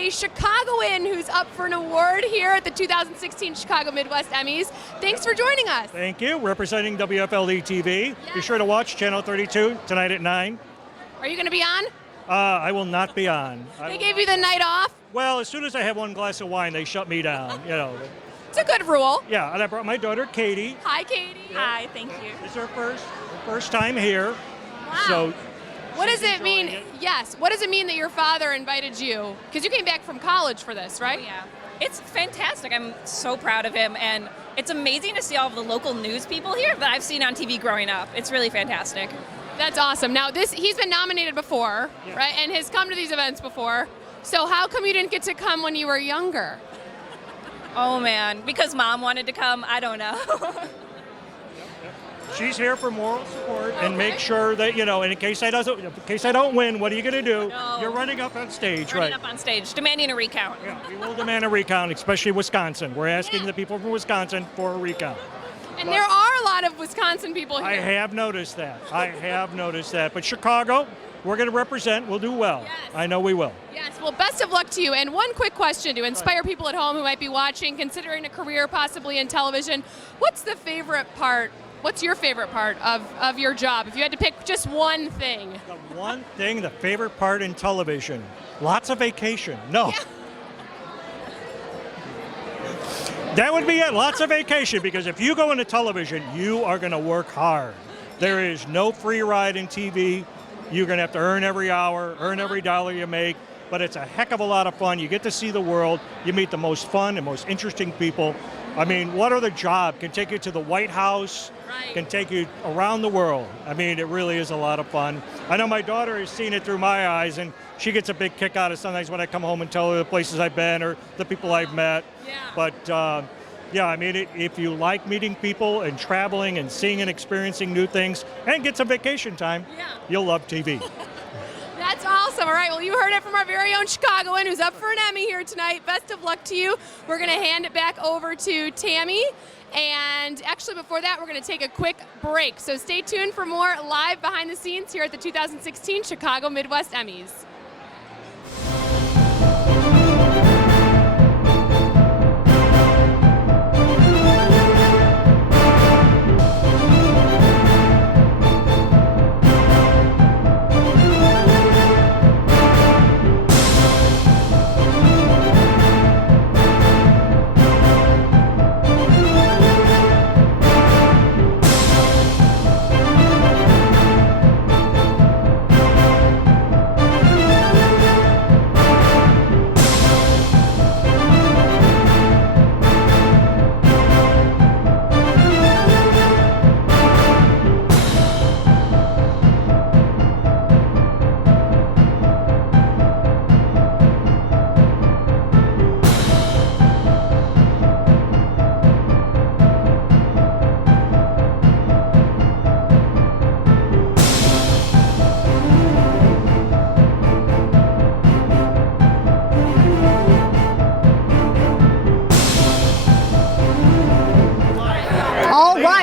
a Chicagoan who's up for an award here at the 2016 Chicago Midwest Emmys. Thanks for joining us. Thank you. Representing WFLD TV. Yes. Be sure to watch Channel 32 tonight at 9. Are you going to be on? I will not be on. They gave you the night off? Well, as soon as I have one glass of wine, they shut me down. You know. It's a good rule. Yeah, and I brought my daughter, Katie. Hi, Katie. Yeah. Hi, thank you. It's her first time here. Wow. So what does it mean? Yes. What does it mean that your father invited you? Because you came back from college for this, right? Oh, yeah. It's fantastic. I'm so proud of him, and it's amazing to see all of the local news people here that I've seen on TV growing up. It's really fantastic. That's awesome. Now, he's been nominated before, yeah, right? And has come to these events before. So how come you didn't get to come when you were younger? Oh man, because Mom wanted to come. I don't know. She's here for moral support and make sure that, you know, and in case I don't win, what are you going to do? No. You're running up on stage, running up on stage, demanding a recount. Yeah, we will demand a recount, especially Wisconsin. We're asking the people from Wisconsin for a recount. And there are a lot of Wisconsin people here. I have noticed that. But Chicago, we're going to represent. We'll do well. Yes. I know we will. Yes. Well, best of luck to you. And one quick question to inspire people at home who might be watching, considering a career possibly in television. What's your favorite part of your job? If you had to pick just one thing. The favorite part in television. Lots of vacation. No. Yeah. That would be it. Lots of vacation, because if you go into television, you are going to work hard. There is no free ride in TV. You're going to have to earn every hour, earn every dollar you make, but it's a heck of a lot of fun. You get to see the world. You meet the most fun and most interesting people. I mean, what other job can take you to the White House, right, can take you around the world? I mean, it really is a lot of fun. I know my daughter has seen it through my eyes, and she gets a big kick out of sometimes when I come home and tell her the places I've been or the people I've met. Yeah. But yeah, I mean, if you like meeting people and traveling and seeing and experiencing new things and get some vacation time, you'll love TV. That's awesome. All right, well, you heard it from our very own Chicagoan who's up for an Emmy here tonight. Best of luck to you. We're going to hand it back over to Tammy. And actually, before that, we're going to take a quick break. So stay tuned for more live behind the scenes here at the 2016 Chicago Midwest Emmys.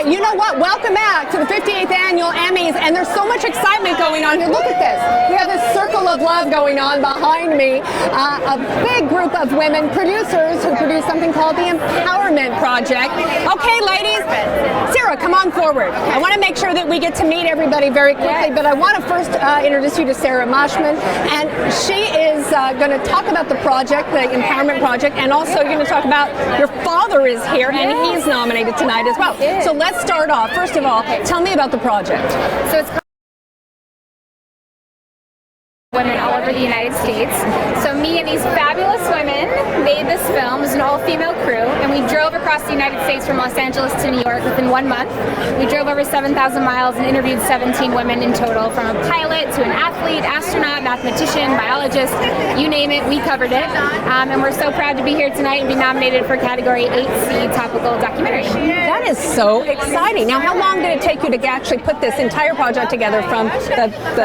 You know what? Welcome back to the 58th Annual Emmys, and there's so much excitement going on here. Look at this. We have this circle of love going on behind me. A big group of women producers who produce something called the Empowerment Project. Okay, ladies, Sarah, come on forward. I want to make sure that we get to meet everybody very quickly, but I want to first introduce you to Sarah Moshman, and she is going to talk about the project, the Empowerment Project, and also you're going to talk about your father is here, and he's nominated tonight as well. So let's start off. First of all, tell me about the project. So it's women all over the United States. So me and these fabulous women made this film. It was an all-female crew, and we drove across the United States from Los Angeles to New York within 1 month. We drove over 7,000 miles and interviewed 17 women in total, from a pilot to an athlete, astronaut, mathematician, biologist, you name it, we covered it. And we're so proud to be here tonight and be nominated for Category 8C Topical Documentary. That is so exciting. Now, how long did it take you to actually put this entire project together, from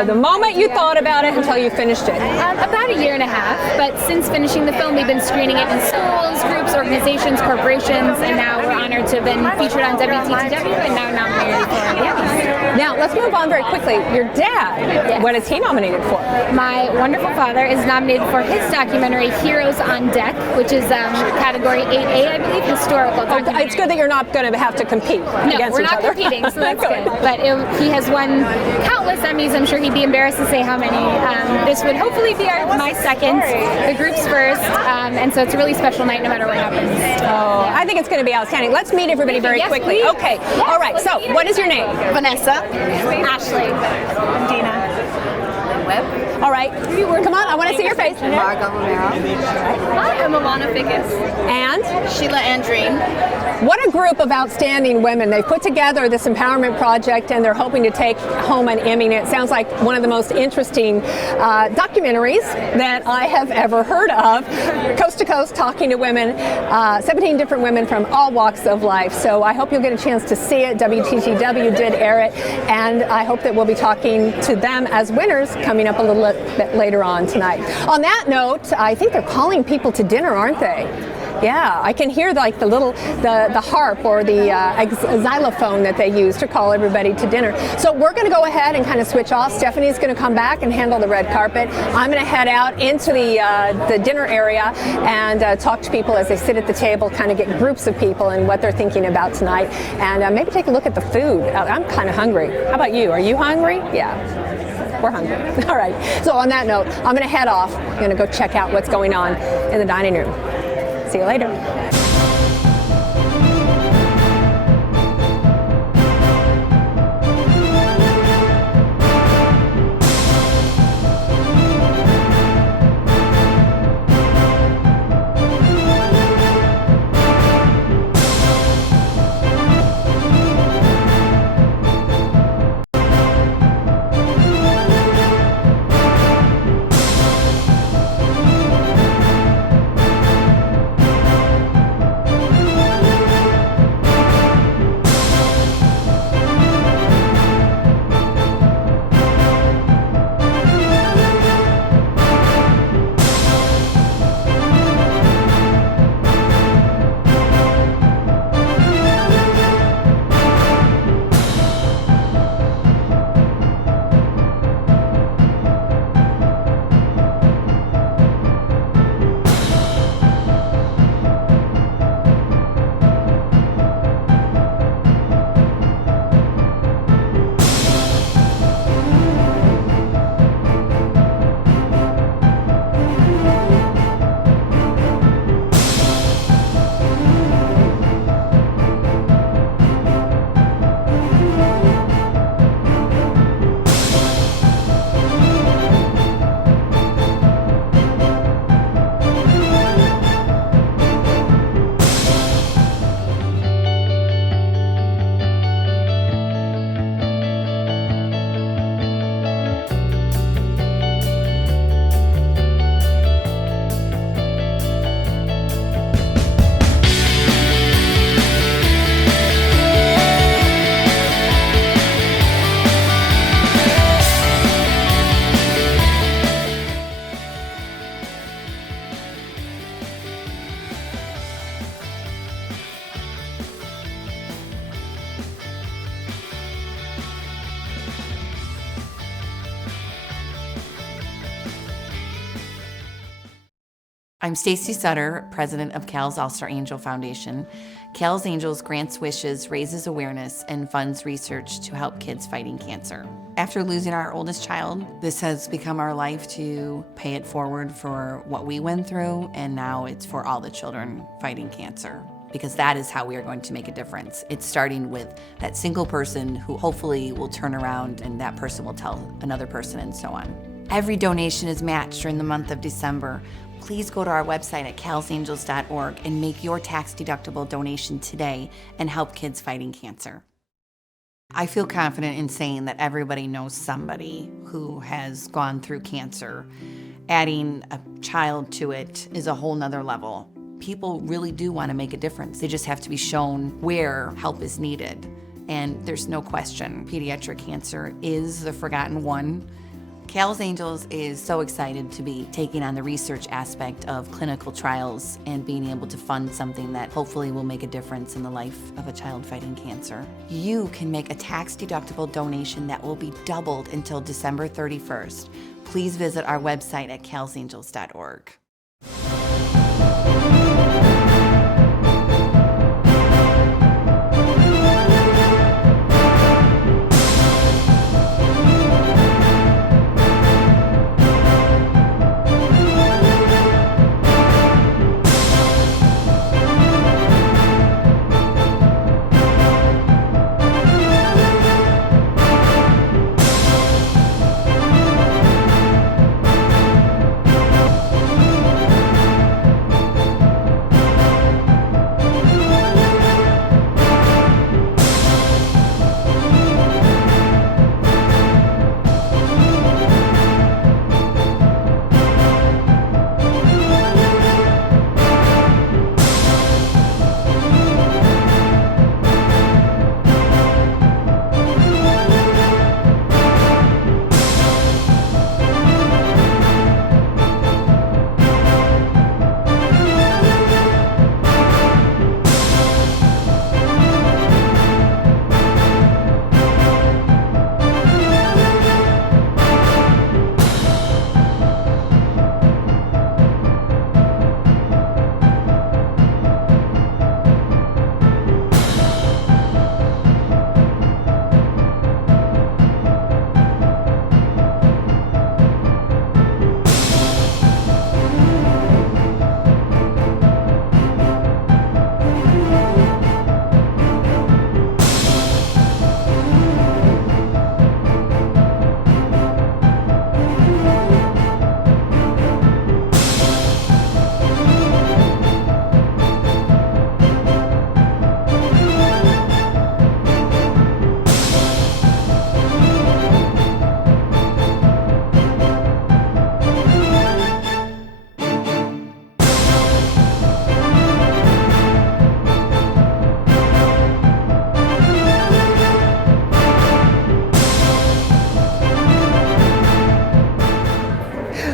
the moment you thought about it until you finished it? About a year and a half, but since finishing the film, we've been screening it in schools, groups, organizations, corporations, and now we're honored to have been featured on WTTW and now nominated for the Emmys. Now, let's move on very quickly. Your dad, what is he nominated for? My wonderful father is nominated for his documentary Heroes on Deck, which is category 8A, I believe, historical documentary. It's good that you're not going to have to compete against we're each not other. competing, so that's good. But he has won countless Emmys. I'm sure he'd be embarrassed to say how many. This would hopefully be my second, the group's first, and so it's a really special night no matter what happens. Oh, I think it's going to be outstanding. Let's meet everybody very Yes, quickly. please. Okay. All right. So, what is your name? Vanessa. Ashley. Dina. Webb. All right. Come on. I want to see your face. Margot Romero. Hi, I'm Alana Figgis. And Sheila Andreen. what a group of outstanding women. They've put together this empowerment project and they're hoping to take home an Emmy. And it sounds like one of the most interesting documentaries that I have ever heard of. Coast to coast, talking to women, 17 different women from all walks of life. So I hope you'll get a chance to see it. WTTW did air it. And I hope that we'll be talking to them as winners coming up a little bit later on tonight. On that note, I think they're calling people to dinner, aren't they? Yeah, I can hear like the harp or the xylophone that they use to call everybody to dinner. So we're going to go ahead and kind of switch off. Stephanie's going to come back and handle the red carpet. I'm going to head out into the dinner area and talk to people as they sit at the table, kind of get groups of people and what they're thinking about tonight, and maybe take a look at the food. I'm kind of hungry. How about you? Are you hungry? Yeah. We're hungry. All right. So on that note, I'm going to head off. I'm going to go check out what's going on in the dining room. See you later. I'm Stacy Sutter, president of Cal's All-Star Angel Foundation. Cal's Angels grants wishes, raises awareness, and funds research to help kids fighting cancer. After losing our oldest child, this has become our life to pay it forward for what we went through, and now it's for all the children fighting cancer, because that is how we are going to make a difference. It's starting with that single person who hopefully will turn around and that person will tell another person, and so on. Every donation is matched during the month of December. Please go to our website at calsangels.org and make your tax-deductible donation today and help kids fighting cancer. I feel confident in saying that everybody knows somebody who has gone through cancer. Adding a child to it is a whole nother level. People really do want to make a difference. They just have to be shown where help is needed. And there's no question, pediatric cancer is the forgotten one. Cal's Angels is so excited to be taking on the research aspect of clinical trials and being able to fund something that hopefully will make a difference in the life of a child fighting cancer. You can make a tax-deductible donation that will be doubled until December 31st. Please visit our website at calsangels.org.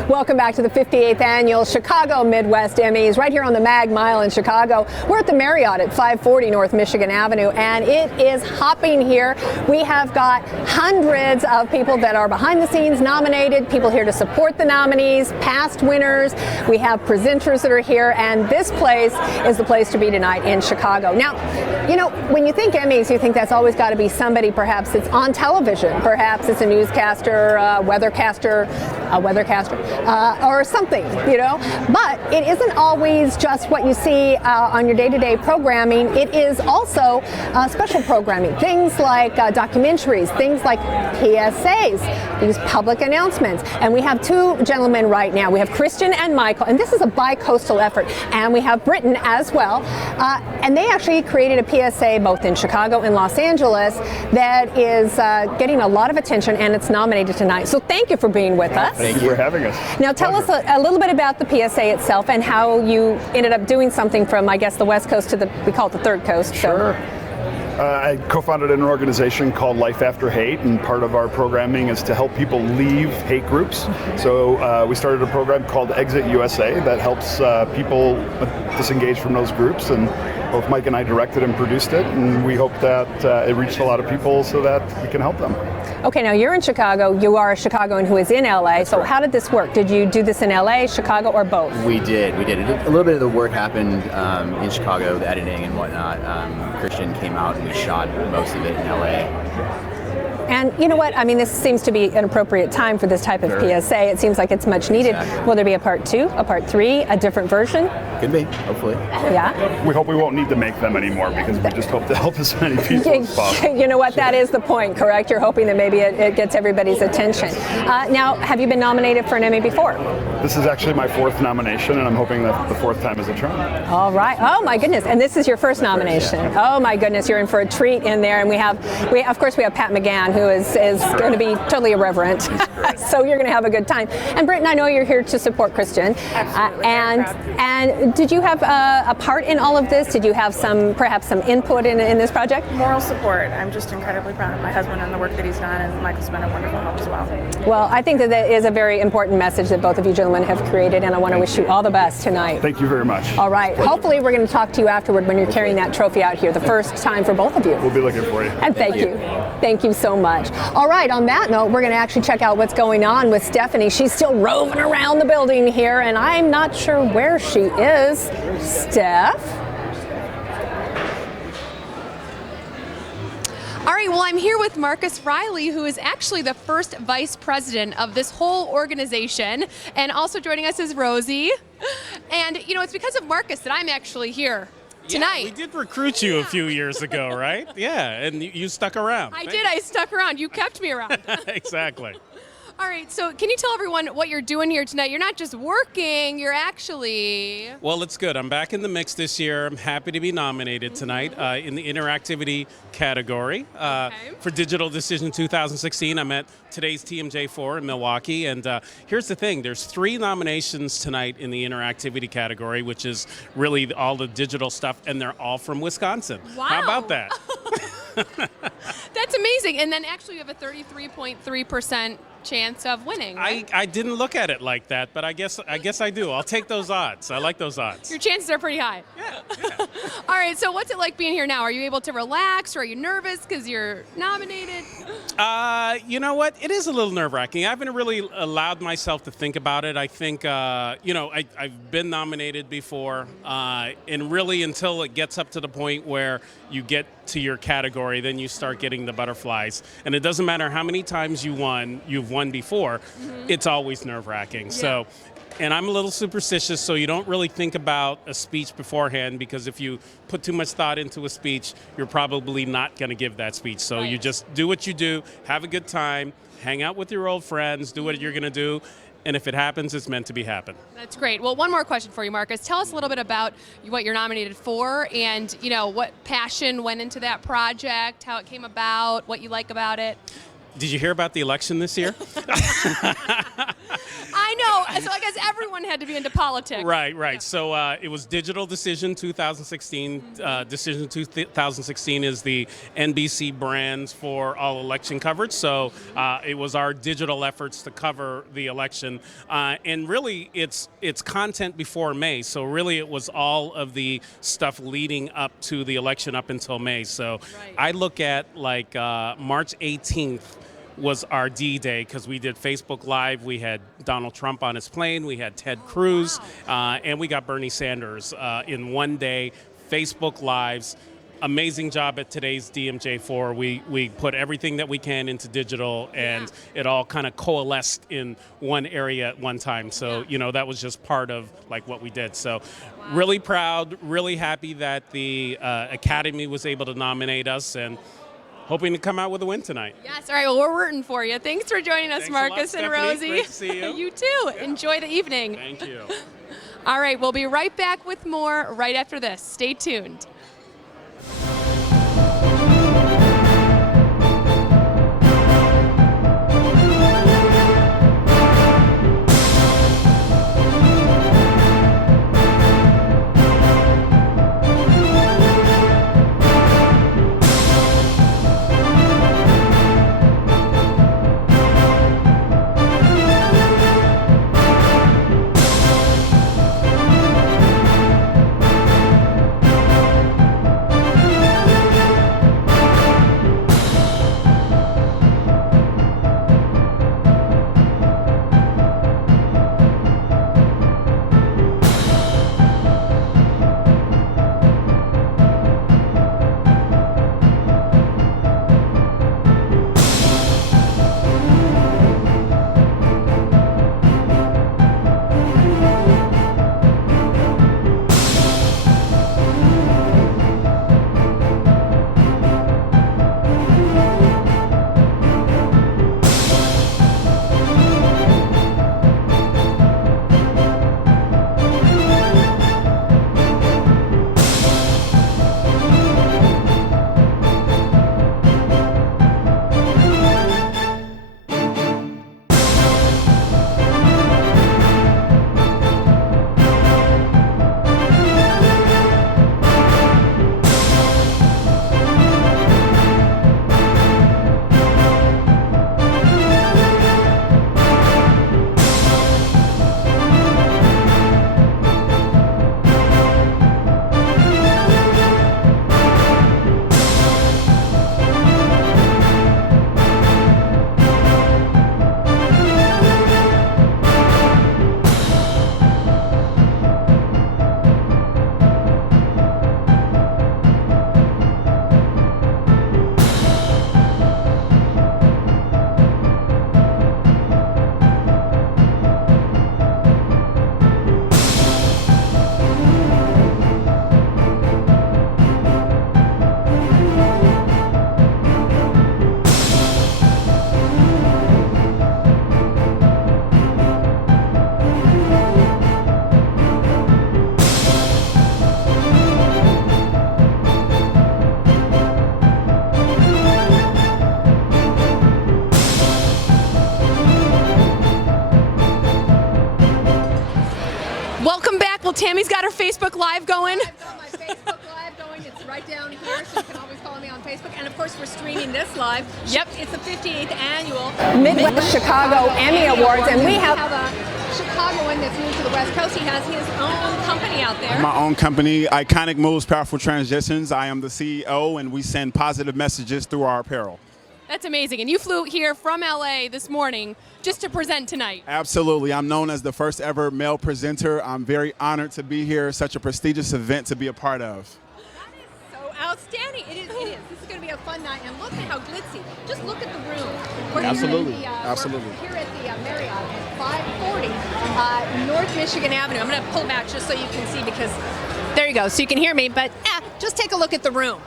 Welcome back to the 58th Annual Chicago Midwest Emmys, right here on the Mag Mile in Chicago. We're at the Marriott at 540 North Michigan Avenue, and it is hopping here. We have got hundreds of people that are behind the scenes nominated, people here to support the nominees, past winners. We have presenters that are here, and this place is the place to be tonight in Chicago. Now, you know, when you think Emmys, you think that's always got to be somebody perhaps that's on television. Perhaps it's a newscaster, a weathercaster, or something, you know. But it isn't always just what you see on your day-to-day programming. It is also special programming, things like documentaries, things like PSAs, these public announcements. And we have two gentlemen right now. We have Christian and Michael, and this is a bi-coastal effort. And we have Britain as well. And they actually created a PSA both in Chicago and Los Angeles that is getting a lot of attention, and it's nominated tonight. So thank you for being with us. Thank you for having us. Now tell us a little bit about the PSA itself and how you ended up doing something from, I guess, the West Coast to we call it the Third Coast. Sure. I co-founded an organization called Life After Hate, and part of our programming is to help people leave hate groups. So we started a program called Exit USA that helps people disengage from those groups, and both Mike and I directed and produced it, and we hope that it reached a lot of people so that we can help them. Okay, now you're in Chicago. You are a Chicagoan who is in LA. So how did this work? Did you do this in LA, Chicago, or both? We did. A little bit of the work happened in Chicago, the editing and whatnot. Christian came out and we shot most of it in LA. And you know what? I mean, this seems to be an appropriate time for this type of PSA. It seems like it's much needed. Exactly. Will there be a part 2, a part 3, a different version? Could be, hopefully. Yeah? We hope we won't need to make them anymore because we just hope to help as many people as possible. You know what? That is the point, correct? You're hoping that maybe it gets everybody's attention. Now, have you been nominated for an Emmy before? This is actually my 4th nomination, and I'm hoping that the 4th time is a charm. All right. Oh my goodness! And this is your first nomination. Oh my goodness! You're in for a treat in there, and we of course we have Pat McGann, who is going to be totally irreverent. So you're going to have a good time. And Britton, I know you're here to support Christian. And did you have a part in all of this? Did you have perhaps some input in this project? Moral support. I'm just incredibly proud of my husband and the work that he's done, and Michael's been a wonderful help as well. Well, I think that is a very important message that both of you gentlemen have created, and I want to wish you all the best tonight. Thank you very much. All right. Hopefully we're going to talk to you afterward when you're carrying that trophy out here, the first time for both of you. We'll be looking for you. And thank you. Thank you so much. All right, on that note, we're going to actually check out what's going on with Stephanie. She's still roving around the building here, and I'm not sure where she is. Steph? All right, well, I'm here with Marcus Riley, who is actually the first vice president of this whole organization. And also joining us is Rosie. And, it's because of Marcus that I'm actually here tonight. Yeah, we did recruit you a few years ago, right? Yeah, and you stuck around. I did. I stuck around. You kept me around. Exactly. All right, so can you tell everyone what you're doing here tonight? You're not just working, you're actually... Well, it's good. I'm back in the mix this year. I'm happy to be nominated tonight in the interactivity category for Digital Decision 2016. I'm at today's TMJ4 in Milwaukee, and here's the thing. There's 3 nominations tonight in the interactivity category, which is really all the digital stuff, and they're all from Wisconsin. Wow. How about that? That's amazing. And then actually you have a 33.3% chance of winning, right? I didn't look at it like that, but I guess I do. I'll take those odds. I like those odds. Your chances are pretty high. Yeah. All right, so what's it like being here now? Are you able to relax, or are you nervous because you're nominated? You know what? It is a little nerve-wracking. I haven't really allowed myself to think about it. I think, I've been nominated before, and really until it gets up to the point where you get to your category, then you start getting the butterflies. And it doesn't matter how many times you've won before, it's always nerve-wracking. Yeah. So, and I'm a little superstitious, so you don't really think about a speech beforehand, because if you put too much thought into a speech, you're probably not going to give that speech. So you just do what you do, have a good time, hang out with your old friends, do what you're going to do. And if it happens, it's meant to be happen. That's great. Well, one more question for you, Marcus. Tell us a little bit about what you're nominated for, and what passion went into that project, how it came about, what you like about it. Did you hear about the election this year? I know. So I guess everyone had to be into politics. Right. Yeah. So it was Digital Decision 2016. Decision 2016 is the NBC brands for all election coverage. So it was our digital efforts to cover the election. And really, it's content before May. So really, it was all of the stuff leading up to the election up until May. So I look at March 18th was our D-Day, because we did Facebook Live. We had Donald Trump on his plane. We had Ted Cruz, and we got Bernie Sanders in one day. Facebook Lives. Amazing job at today's DMJ4. We put everything that we can into digital, and it all kind of coalesced in one area at one time. So, that was just part of what we did. So really proud, really happy that the Academy was able to nominate us, and hoping to come out with a win tonight. Yes. All right. Well, we're rooting for you. Thanks for joining us, Marcus and Rosie. Great to see you. You too. Yeah. Enjoy the evening. Thank you. All right. We'll be right back with more right after this. Stay tuned. got our Facebook Live going? I've got my Facebook Live going. It's right down here, so you can always follow me on Facebook. And of course, we're streaming this live. Yep. It's the 58th annual Midwest Chicago Emmy Awards, and we have a Chicagoan that's moved to the West Coast. He has his own company out there. My own company, Iconic Moves, Powerful Transitions. I am the CEO, and we send positive messages through our apparel. That's amazing. And you flew here from LA this morning just to present tonight. Absolutely. I'm known as the first ever male presenter. I'm very honored to be here. Such a prestigious event to be a part of. So outstanding. It is. This is going to be a fun night. And look at how glitzy. Just look at the room. We're Absolutely. We're here at the Marriott at 540 North Michigan Avenue. I'm going to pull back just so you can see because there you go. So you can hear me. But just take a look at the room.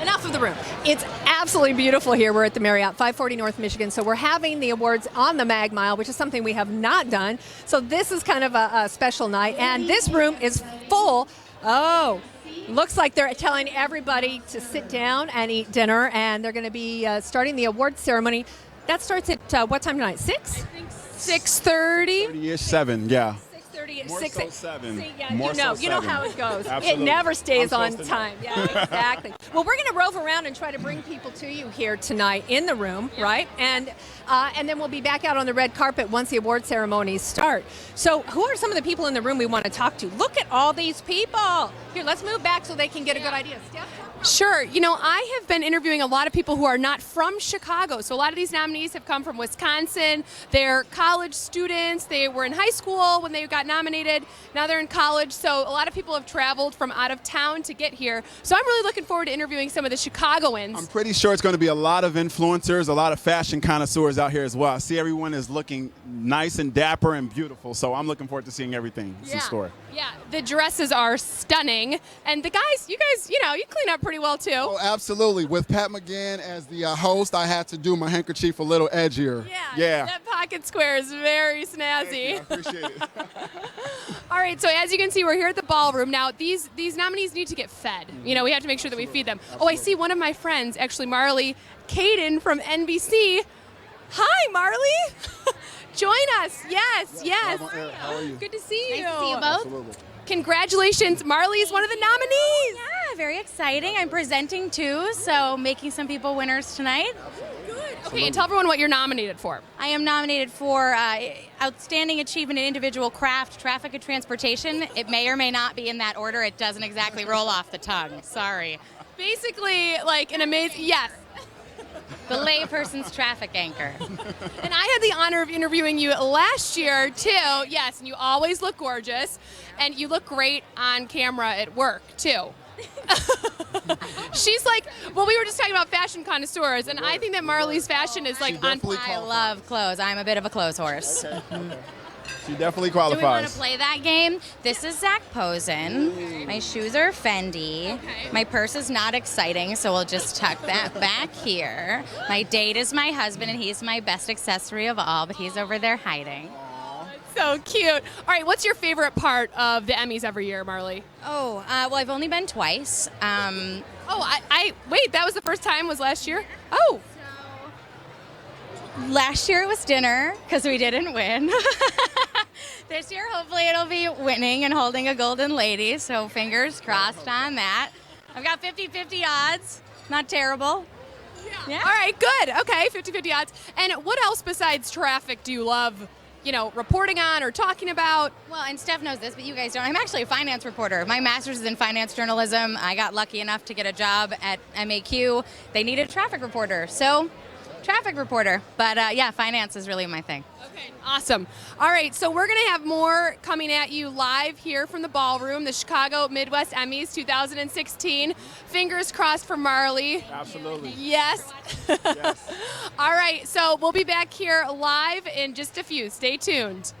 Enough of the room. It's absolutely beautiful here. We're at the Marriott, 540 North Michigan. So we're having the awards on the Mag Mile, which is something we have not done. So this is kind of a special night. And this room is full. Oh, looks like they're telling everybody to sit down and eat dinner. And they're going to be starting the awards ceremony. That starts at what time tonight? 6? I think 6:30. 30-ish, 7, yeah. 6:30, More 6, so 7. See, yeah, More you know, so you know 7. how it goes. Absolutely. It never stays I'm on supposed to know. time. Yeah, exactly. Well, we're going to rove around and try to bring people to you here tonight in the room, right? And then we'll be back out on the red carpet once the award ceremonies start. So, who are some of the people in the room we want to talk to? Look at all these people. Here, let's move back so they can get a good idea. Steph? Sure. You know, I have been interviewing a lot of people who are not from Chicago. So a lot of these nominees have come from Wisconsin. They're college students. They were in high school when they got nominated. Now they're in college. So a lot of people have traveled from out of town to get here. So I'm really looking forward to interviewing some of the Chicagoans. I'm pretty sure it's going to be a lot of influencers, a lot of fashion connoisseurs out here as well. I see everyone is looking nice and dapper and beautiful. So I'm looking forward to seeing everything in store. Yeah, the dresses are stunning. And the guys, you know, you clean up pretty well too. Oh, absolutely. With Pat McGann as the host, I had to do my handkerchief a little edgier. Yeah. That pocket square is very snazzy. I appreciate it. All right, so as you can see, we're here at the ballroom. Now, these nominees need to get fed. You know, we have to make sure that we feed them. Oh, I see one of my friends, actually, Marley Caden from NBC. Hi, Marley. Join us. Yes. How are you? Good to see you. Nice to see you both. Absolutely. Congratulations. Marley is one of the nominees. Yeah, very exciting. I'm presenting too, so making some people winners tonight. Good. Okay, and tell everyone what you're nominated for. I am nominated for Outstanding Achievement in Individual Craft, Traffic and Transportation. It may or may not be in that order. It doesn't exactly roll off the tongue. Sorry. Basically, like an amazing, yes. The layperson's traffic anchor. And I had the honor of interviewing you last year, too. Yes, and you always look gorgeous. And you look great on camera at work, too. She's like, well, we were just talking about fashion connoisseurs, and I think that Marley's fashion is like on point. I love clothes. I'm a bit of a clothes horse. She definitely Do we want to qualifies. play that game? This is Zach Posen. My shoes are Fendi. My purse is not exciting, so we'll just tuck that back here. My date is my husband, and he's my best accessory of all, but he's over there hiding. So cute. All right, what's your favorite part of the Emmys every year, Marley? Oh, well, I've only been twice. Wait, that was the first time was last year? Oh. Last year it was dinner because we didn't win. This year, hopefully, it'll be winning and holding a golden lady, so fingers crossed on that. I've got 50-50 odds. Not terrible. Yeah. All right, good. Okay, 50-50 odds. And what else besides traffic do you love, you know, reporting on or talking about? Well, and Steph knows this, but you guys don't. I'm actually a finance reporter. My master's is in finance journalism. I got lucky enough to get a job at MAQ. They needed a traffic reporter, so traffic reporter. But yeah, finance is really my thing. Okay, awesome. All right, so we're going to have more coming at you live here from the ballroom, the Chicago Midwest Emmys 2016. Fingers crossed for Marley. Absolutely. Yes. All right, so we'll be back here live in just a few. Stay tuned.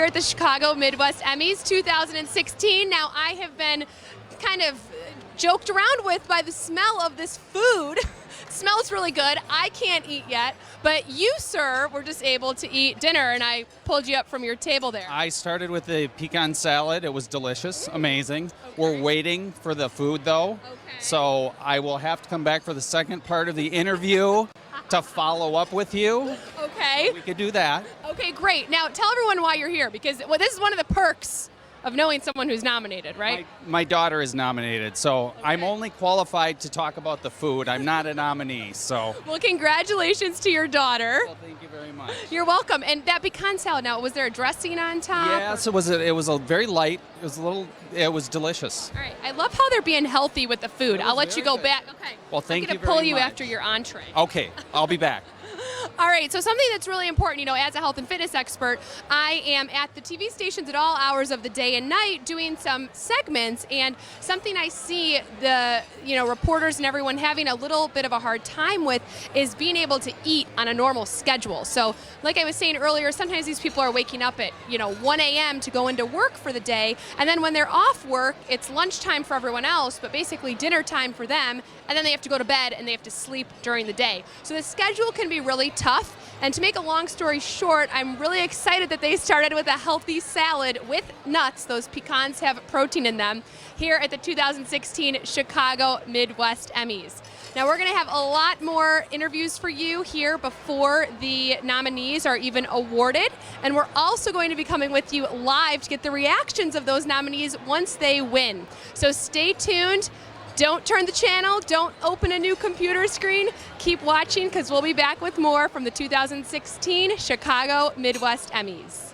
here at the Chicago Midwest Emmys 2016. Now, I have been kind of joked around with by the smell of this food. Smells really good. I can't eat yet, but you, sir, were just able to eat dinner, and I pulled you up from your table there. I started with the pecan salad. It was delicious, amazing. Okay. We're waiting for the food, though, so I will have to come back for the second part of the interview to follow up with you. Okay. We could do that. Okay, great. Now, tell everyone why you're here, because this is one of the perks of knowing someone who's nominated, right? My daughter is nominated, so I'm only qualified to talk about the food. I'm not a nominee, so. Well, congratulations to your daughter. Well, thank you very much. You're welcome. And that pecan salad, now, was there a dressing on top? Yes, it was a very light. It was delicious. All right. I love how they're being healthy with the food. I'll let you go back. Okay. Well, thank you very much. I'm going to pull you after your entree. Okay, I'll be back. All right, so something that's really important, as a health and fitness expert, I am at the TV stations at all hours of the day and night doing some segments, and something I see the, reporters and everyone having a little bit of a hard time with is being able to eat on a normal schedule. So, like I was saying earlier, sometimes these people are waking up at, 1 a.m. to go into work for the day, and then when they're off work, it's lunchtime for everyone else, but basically dinner time for them, and then they have to go to bed and they have to sleep during the day. So the schedule can be really tough. And to make a long story short, I'm really excited that they started with a healthy salad with nuts. Those pecans have protein in them here at the 2016 Chicago Midwest Emmys. Now, we're going to have a lot more interviews for you here before the nominees are even awarded. And we're also going to be coming with you live to get the reactions of those nominees once they win. So stay tuned. Don't turn the channel. Don't open a new computer screen. Keep watching, because we'll be back with more from the 2016 Chicago Midwest Emmys.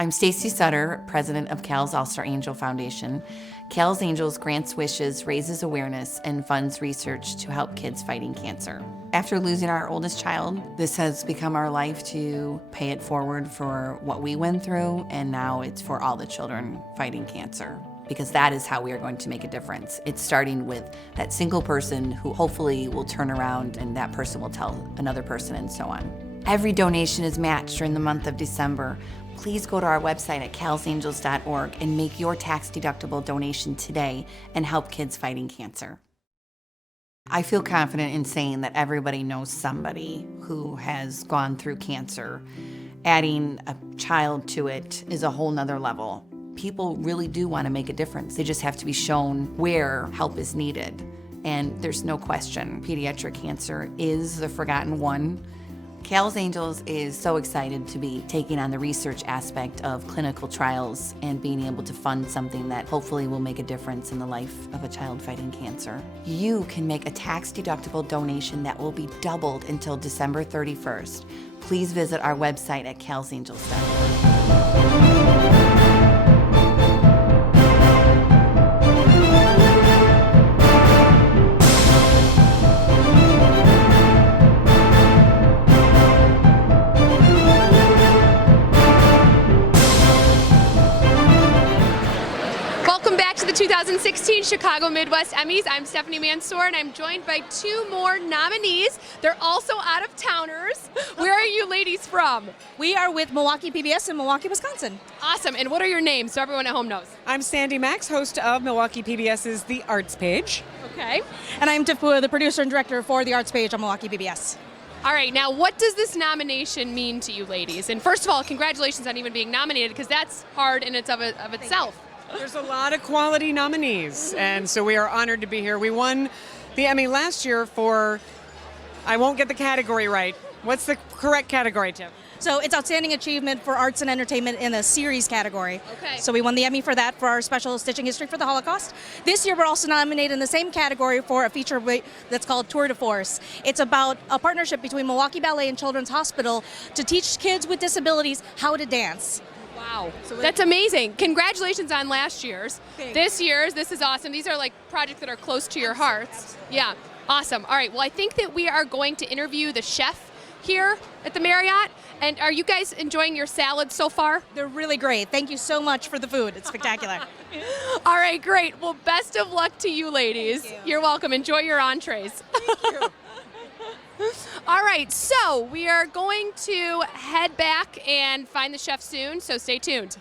I'm Stacy Sutter, president of Cal's All-Star Angel Foundation. Cal's Angels grants wishes, raises awareness, and funds research to help kids fighting cancer. After losing our oldest child, this has become our life to pay it forward for what we went through, and now it's for all the children fighting cancer. because that is how we are going to make a difference. It's starting with that single person who hopefully will turn around and that person will tell another person and so on. Every donation is matched during the month of December. Please go to our website at calsangels.org and make your tax-deductible donation today and help kids fighting cancer. I feel confident in saying that everybody knows somebody who has gone through cancer. Adding a child to it is a whole nother level. People really do want to make a difference. They just have to be shown where help is needed. And there's no question, pediatric cancer is the forgotten one. Cal's Angels is so excited to be taking on the research aspect of clinical trials and being able to fund something that hopefully will make a difference in the life of a child fighting cancer. You can make a tax-deductible donation that will be doubled until December 31st. Please visit our website at calsangels.org. Welcome back to the 2016 Chicago Midwest Emmys. I'm Stephanie Mansour, and I'm joined by two more nominees. They're also out-of-towners. Where are you ladies from? We are with Milwaukee PBS in Milwaukee, Wisconsin. Awesome. And what are your names so everyone at home knows? I'm Sandy Max, host of Milwaukee PBS's The Arts Page. Okay. And I'm Tifua, the producer and director for The Arts Page on Milwaukee PBS. All right, now what does this nomination mean to you ladies? And first of all, congratulations on even being nominated, because that's hard in of itself. There's a lot of quality nominees, and so we are honored to be here. We won the Emmy last year for, I won't get the category right. What's the correct category, Tim? So it's Outstanding Achievement for Arts and Entertainment in a Series category. Okay. So we won the Emmy for that, for our special Stitching History for the Holocaust. This year we're also nominated in the same category for a feature that's called Tour de Force. It's about a partnership between Milwaukee Ballet and Children's Hospital to teach kids with disabilities how to dance. Wow, that's amazing. Congratulations on last year's. This year's, this is awesome. These are like projects that are close to your hearts. Yeah, awesome. All right, well, I think that we are going to interview the chef here at the Marriott. And are you guys enjoying your salads so far? They're really great. Thank you so much for the food. It's spectacular. All right, great. Well, best of luck to you ladies. You're welcome. Enjoy your entrees. Thank you. All right, so we are going to head back and find the chef soon, so stay tuned.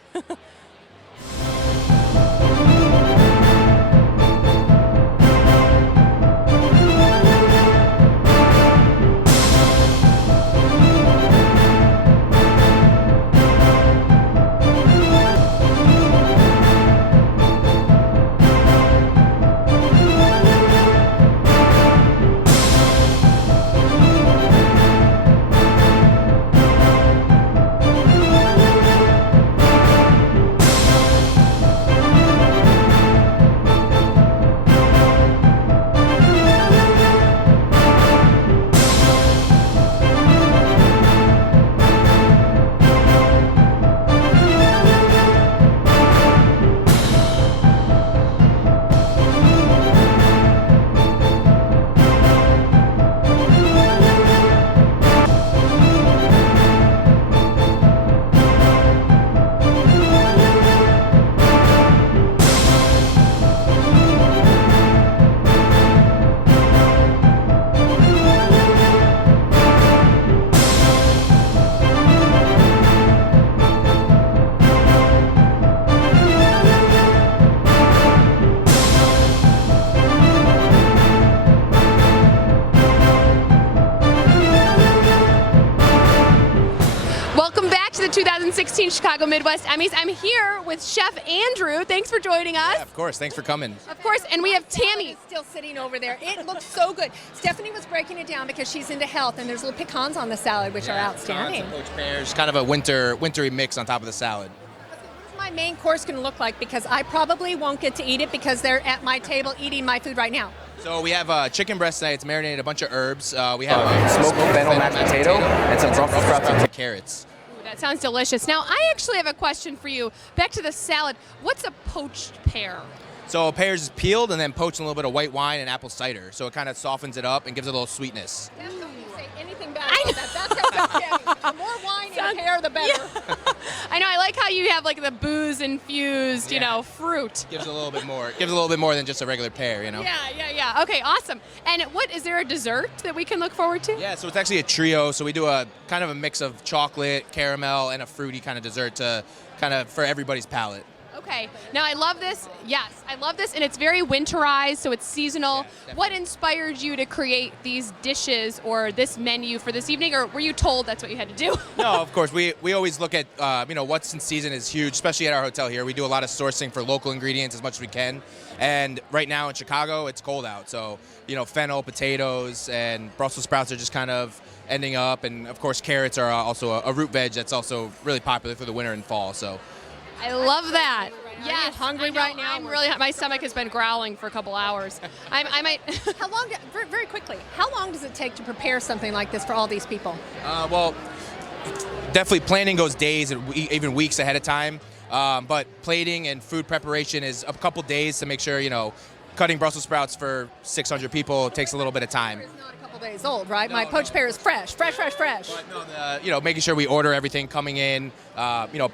the 2016 Chicago Midwest Emmys. I'm here with Chef Andrew. Thanks for joining us. Yeah, of course. Thanks for coming. Of course, and we have Tammy. Still sitting over there. It looks so good. Stephanie was breaking it down because she's into health, and there's little pecans on the salad, which are outstanding. Poached pears, kind of a wintry mix on top of the salad. What's my main course going to look like? Because I probably won't get to eat it because they're at my table eating my food right now. So we have chicken breast tonight. It's marinated a bunch of herbs. We have smoked fennel mashed potato and some Brussels sprouts and carrots. That sounds delicious. Now, I actually have a question for you. Back to the salad. What's a poached pear? So pears is peeled and then poached in a little bit of white wine and apple cider. So it kind of softens it up and gives it a little sweetness. Don't you say anything bad about that. That's how Tammy. The more wine in a pear, the better. Yeah. I know. I like how you have like the booze infused, you know, fruit. Gives a little bit more. Gives a little bit more than just a regular pear, you know. Yeah. Okay, awesome. And what is there a dessert that we can look forward to? Yeah, so it's actually a trio. So we do a kind of a mix of chocolate, caramel, and a fruity kind of dessert to kind of for everybody's palate. Okay. Now I love this. Yes, I love this, and it's very winterized, so it's seasonal. What inspired you to create these dishes or this menu for this evening, or were you told that's what you had to do? No, of course. We always look at what's in season is huge, especially at our hotel here. We do a lot of sourcing for local ingredients as much as we can. And right now in Chicago, it's cold out, so fennel, potatoes, and Brussels sprouts are just kind of ending up, and of course carrots are also a root veg that's also really popular for the winter and fall. So. I love that. Yes, hungry right now. I'm really. My stomach has been growling for a couple hours. I might. How long? Very quickly. How long does it take to prepare something like this for all these people? Well, definitely planning goes days and even weeks ahead of time. But plating and food preparation is a couple days to make sure cutting Brussels sprouts for 600 people takes a little bit of time. Days old, right? My poached pear is fresh. But no, making sure we order everything coming in,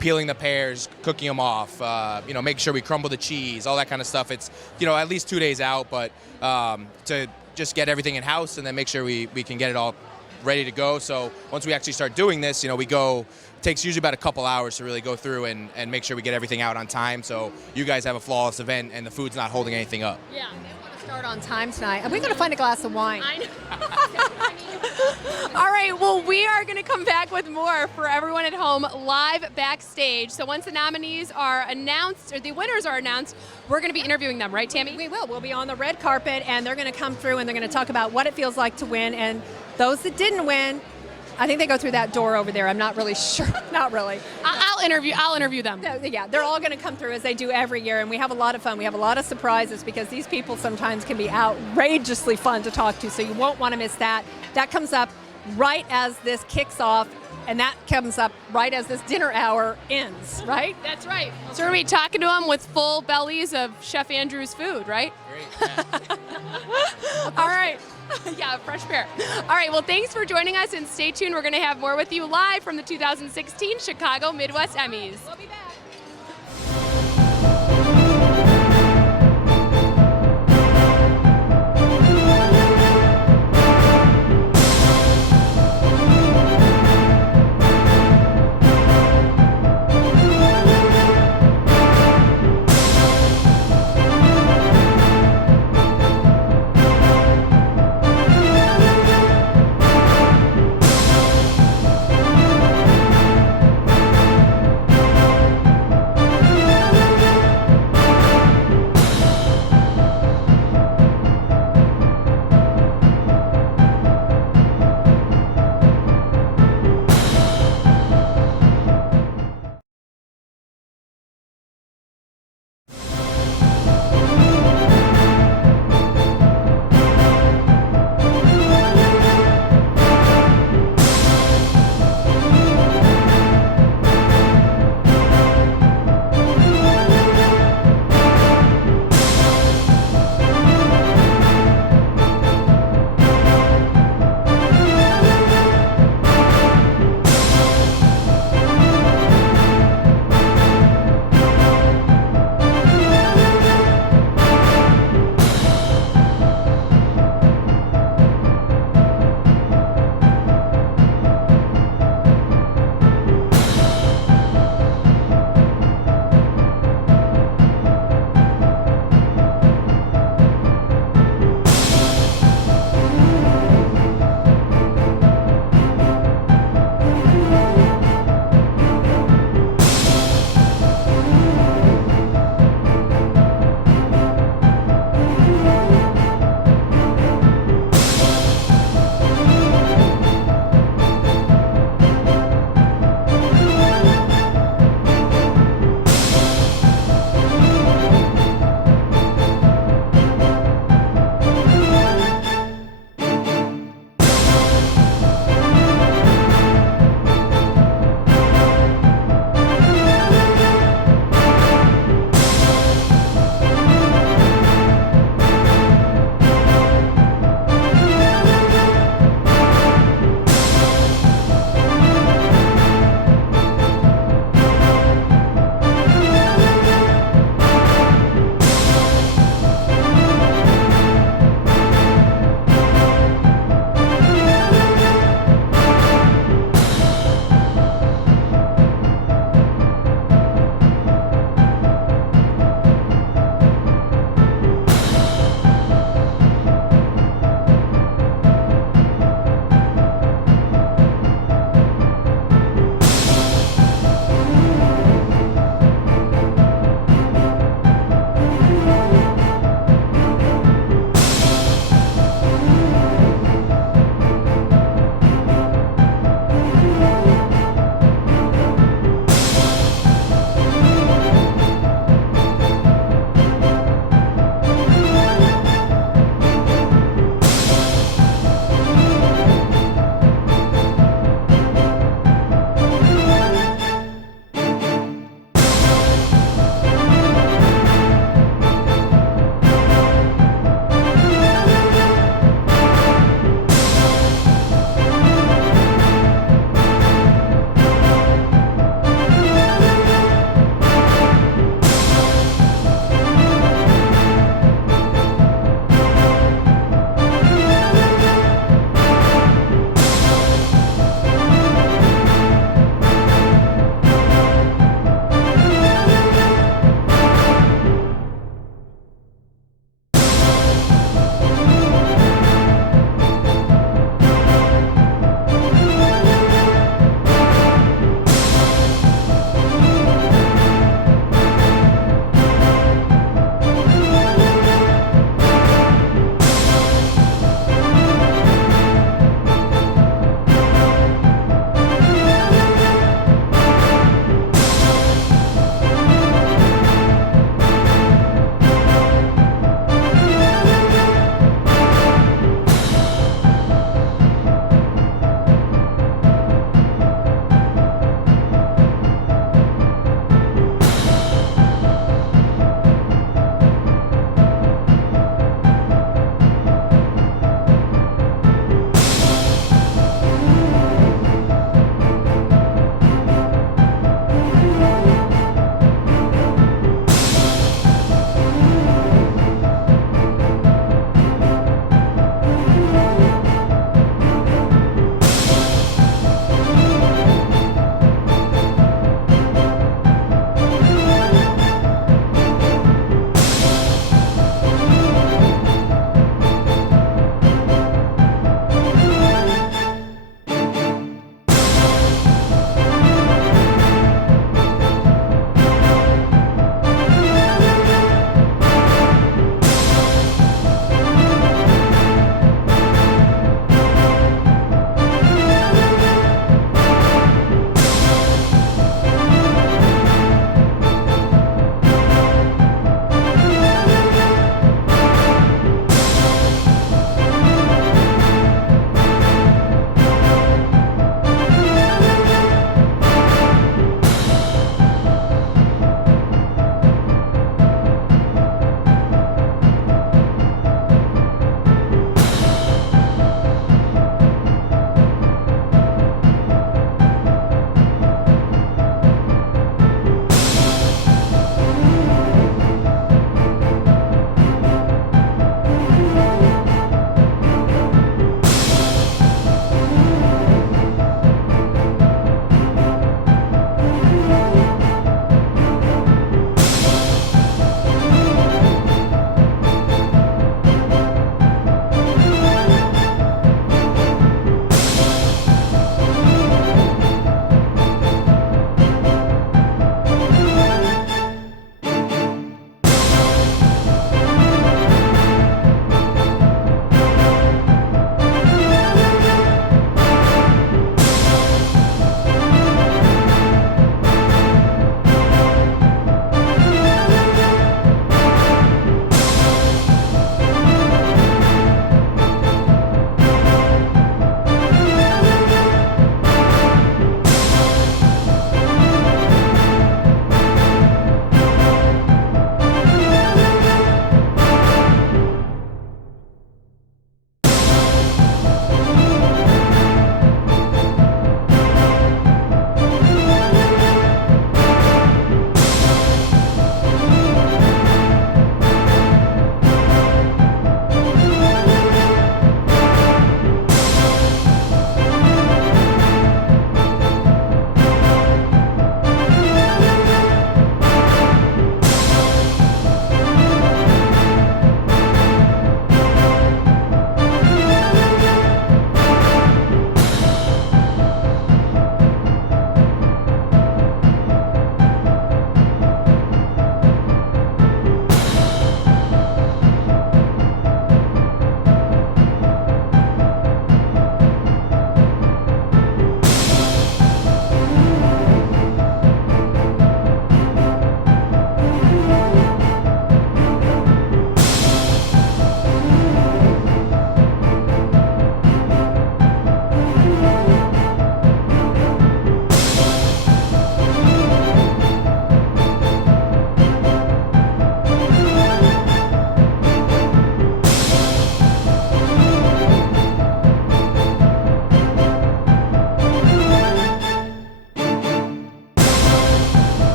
peeling the pears, cooking them off, making sure we crumble the cheese, all that kind of stuff. It's, at least 2 days out, but to just get everything in house and then make sure we can get it all ready to go. So once we actually start doing this, we go, it takes usually about a couple hours to really go through and make sure we get everything out on time so you guys have a flawless event and the food's not holding anything up. Yeah. Start on time tonight. Are we going to find a glass of wine? I know. All right, well, we are going to come back with more for everyone at home live backstage. So once the nominees are announced, or the winners are announced, we're going to be interviewing them, right, Tammy? We will. We'll be on the red carpet, and they're going to come through, and they're going to talk about what it feels like to win. And those that didn't win, I think they go through that door over there. I'm not really sure. Not really. I'll interview them. Yeah, they're all going to come through as they do every year, and we have a lot of fun. We have a lot of surprises because these people sometimes can be outrageously fun to talk to, so you won't want to miss that. That comes up right as this kicks off, and that comes up right as this dinner hour ends, right? That's right. So we're going to be talking to them with full bellies of Chef Andrew's food, right? Great. Yeah. All right. Yeah, fresh pear. All right, well, thanks for joining us, and stay tuned. We're going to have more with you live from the 2016 Chicago Midwest Emmys. We'll be back.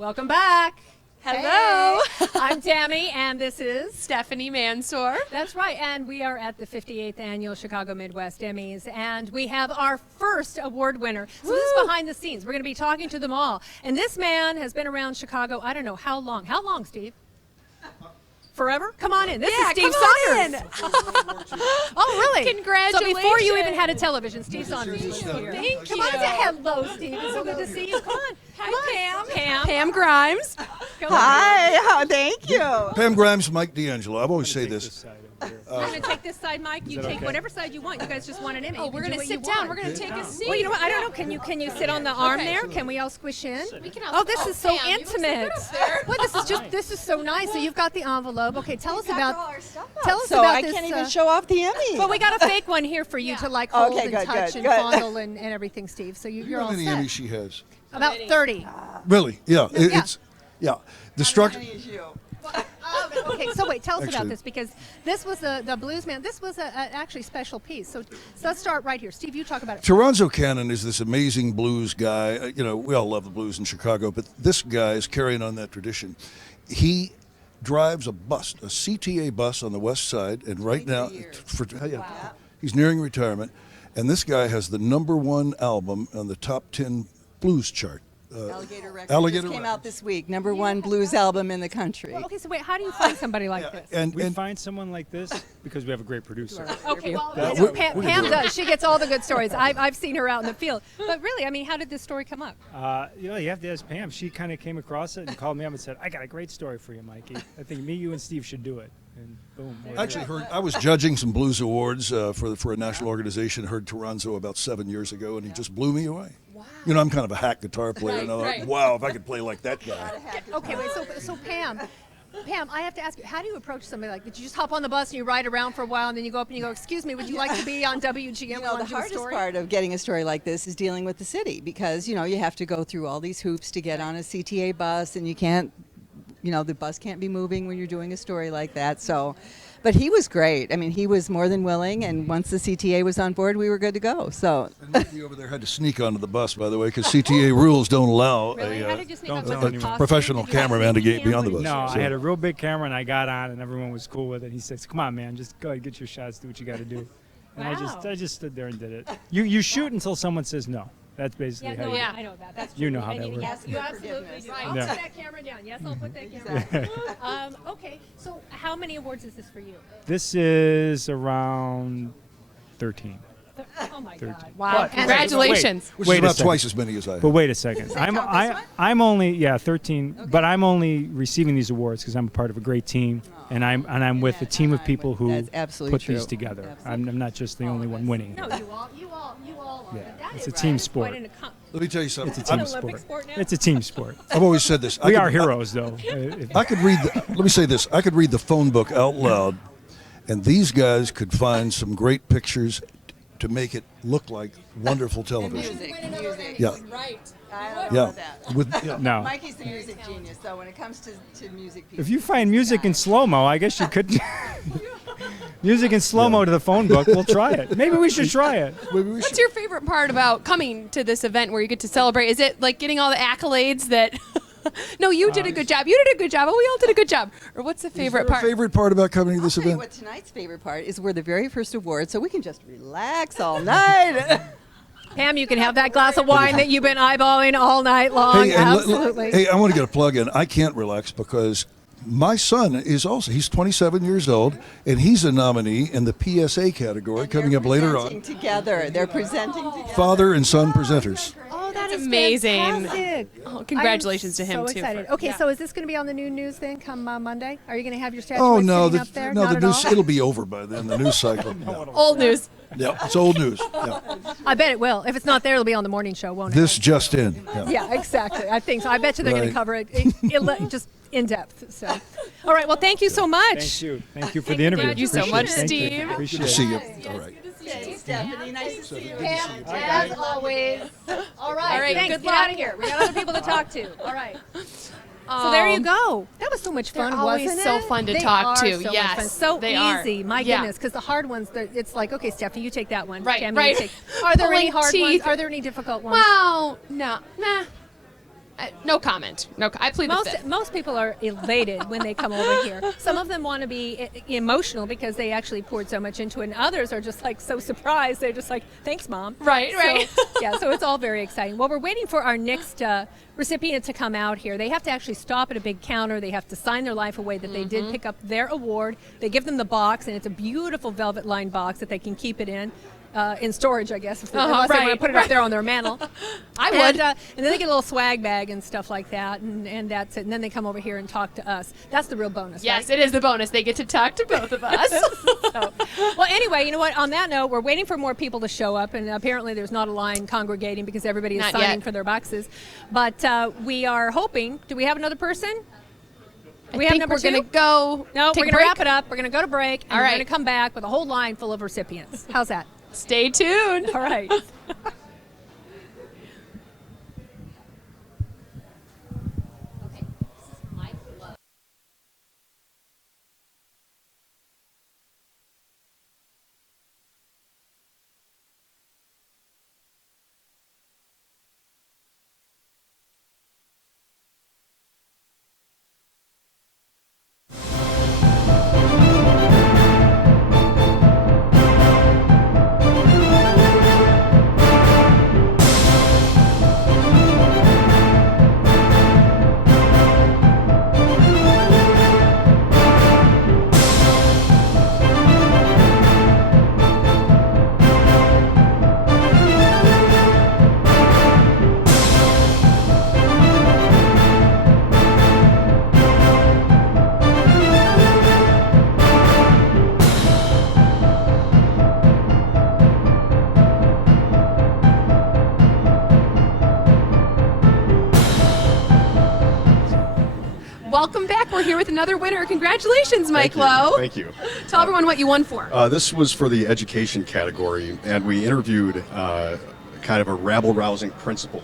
Welcome back. Hello. Hey. I'm Tammy, and this is Stephanie Mansour. That's right, and we are at the 58th Annual Chicago Midwest Emmys, and we have our first award winner. So this is behind the scenes. We're going to be talking to them all. And this man has been around Chicago, I don't know how long. How long, Steve? Forever? Come on in. This is Steve Saunders. Oh, really? Congratulations. So before you even had a television, Steve Saunders was here. Thank Come you. on in. Hello, Steve. It's so good to see you. Come on. Hi, Pam. Pam Grimes. Hi, thank you. Pam Grimes, Mike D'Angelo. I always say this. I'm going to take this side, Mike. You take whatever side you want. You guys just want an Emmy. Oh, we're going to sit down. We're going to take a seat. Well, you know what? I don't know. Can you sit on the arm there? Can we all squish in? We can all Oh, this is so Pam, intimate. Well, this is so nice. So you've got the envelope. Okay, tell us about So I this. can't even show off the Emmy. Well, we got a fake one here for you to like hold Okay, and good, touch good, and good. fondle and everything, Steve. So you're You know all how many set. Emmys she has? About 30. Really? Yeah. Yeah. It's the structure. Okay, so wait, tell us about Actually- this, because this was the Blues Man. This was a actually special piece. So let's start right here. Steve, you talk about it. Toronzo Cannon is this amazing blues guy. You know, we all love the blues in Chicago, but this guy is carrying on that tradition. He drives a bus, a CTA bus on the west side, and right now, he's nearing retirement. And this guy has the #1 album on the top 10 blues chart. Alligator Records Alligator just came Records. out this week. #1 blues album in the country. Well, okay, so wait, how do you find somebody like this? And we find someone like this because we have a great producer. Okay, well, Yeah, you know, we're Pam good. does. She gets all the good stories. I've seen her out in the field. But really, I mean, how did this story come up? You know, you have to ask Pam. She kind of came across it and called me up and said, "I got a great story for you, Mikey. I think me, you, and Steve should do it." And boom. I actually heard. I was judging some blues awards for a national organization. Heard Toronzo about 7 years ago, and he just blew me away. Wow. You know, I'm kind of a hack guitar player, and I thought, wow, if I could play like that guy. Okay, wait. So Pam, I have to ask you, how do you approach somebody like? Did you just hop on the bus and you ride around for a while, and then you go up and you go, "Excuse me, would you like to be on WGN?" You know, the hardest part of getting a story like this is dealing with the city, because you know you have to go through all these hoops to get on a CTA bus, and you can't, you know, the bus can't be moving when you're doing a story like that. So, but he was great. I mean, he was more than willing, and once the CTA was on board, we were good to go. So. And Mikey over there had to sneak onto the bus, by the way, because CTA rules don't allow Really? How did you sneak on with the costume? professional Did you have cameraman to a get me on the bus. No, So- I had a real big camera and I got on and everyone was cool with it. He says, "Come on, man, just go ahead, get your shots, do what you got to do." And Wow. I just stood there and did it. You shoot until someone says no. That's basically how you. I know that. That's You true. know how And that you- works. Yes, you absolutely do. I'll Yeah. put that camera down. Yes, I'll put that camera down. Okay, so how many awards is this for you? This is around 13. Oh my 13. God! Wow! But- Congratulations. Which Wait is a about second. twice as many as I have. But wait a second. I'm only 13, but I'm only receiving these awards because I'm a part of a great team, and I'm with a team of people who That's absolutely put these true. together. I'm not just the only one winning. No, you all are. Yeah, That it's is a team quite sport. an Let me tell you something. It's a team It's an Olympic sport. sport now? It's a team sport. I've always said this. We are heroes, though. I could read. Let me say this. I could read the phone book out loud, and these guys could find some great pictures to make it look like wonderful television. Music. Yeah. Right. I don't know Yeah. about that. With, No. Mikey's the music genius, though, when it comes to music people. If you find music in slow-mo, I guess you could. Music in slow-mo to the phone book. We'll try it. Maybe we should try it. What's your favorite part about coming to this event where you get to celebrate? Is it like getting all the accolades that? No, you did a good job. You did a good job. Oh, we all did a good job. Or what's the favorite part? favorite part about coming to this Tell you event? what tonight's favorite part is we're the very first award, so we can just relax all night. Pam, you can have that glass of wine that you've been eyeballing all night long. Hey, and Absolutely. hey, I want to get a plug in. I can't relax because my son is also, he's 27 years old, and he's a nominee in the PSA category coming up later on. Together, they're presenting together. Father and son presenters. Oh, that is amazing. fantastic. Oh, congratulations to him, so too, excited. for- Okay, yeah. so is this going to be on the new news then come Monday? Are you going to have your statue Oh no, sitting up there? no, Not the at news. all? It'll be over by then. The news cycle. Yeah, Old news. yeah, it's old news. Yeah. I bet it will. If it's not there, it'll be on the morning show, won't it? This just in. Yeah. Yeah, exactly. I think so. I bet you they're going Right. to cover it just in depth. So, all right. Well, thank you so much. Thank you. Thank you for the interview. Thank you so Appreciate much, it. Thank you. Steve. Appreciate Good to it. see you. All right. Stephanie, nice to see you. Pam, as always. All right. All right, Thanks. good Get out luck. of here. We got other people to talk to. All right. So there you go. That was so much fun, They're always wasn't so it? fun to They talk are to. So much Yes, fun. So they are. easy. My Yeah. goodness, because the hard ones, it's like, okay, Stephanie, you take that one. Right, Tammy, right. You take. Are there any Pulling hard teeth. ones? Are there any difficult ones? Well, no, nah. No comment. No, I plead the fifth. Most people are elated when they come over here. Some of them want to be emotional because they actually poured so much into it, and others are just like so surprised. They're just like, "Thanks, Mom." Right. So, yeah. So it's all very exciting. Well, we're waiting for our next recipient to come out here. They have to actually stop at a big counter. They have to sign their life away that they did pick up their award. They give them the box, and it's a beautiful velvet-lined box that they can keep it in storage, I guess, unless they want to put it up there on their mantle. I would. And then they get a little swag bag and stuff like that, and that's it. And then they come over here and talk to us. That's the real bonus, Yes, right? it is the bonus. They get to talk to both of us. Well, anyway, you know what? On that note, we're waiting for more people to show up, and apparently there's not a line congregating because everybody is Not signing yet. for their boxes. But we are hoping. Do we have another person? We I have think number we're two? going to go. No, take we're a going to break. wrap it up. We're going to go to break, and All we're right. going to come back with a whole line full of recipients. How's that? Stay tuned. All right. Welcome back. We're here with another winner. Congratulations, Mike Lowe. Thank you. Tell everyone what you won for. This was for the education category, and we interviewed kind of a rabble-rousing principal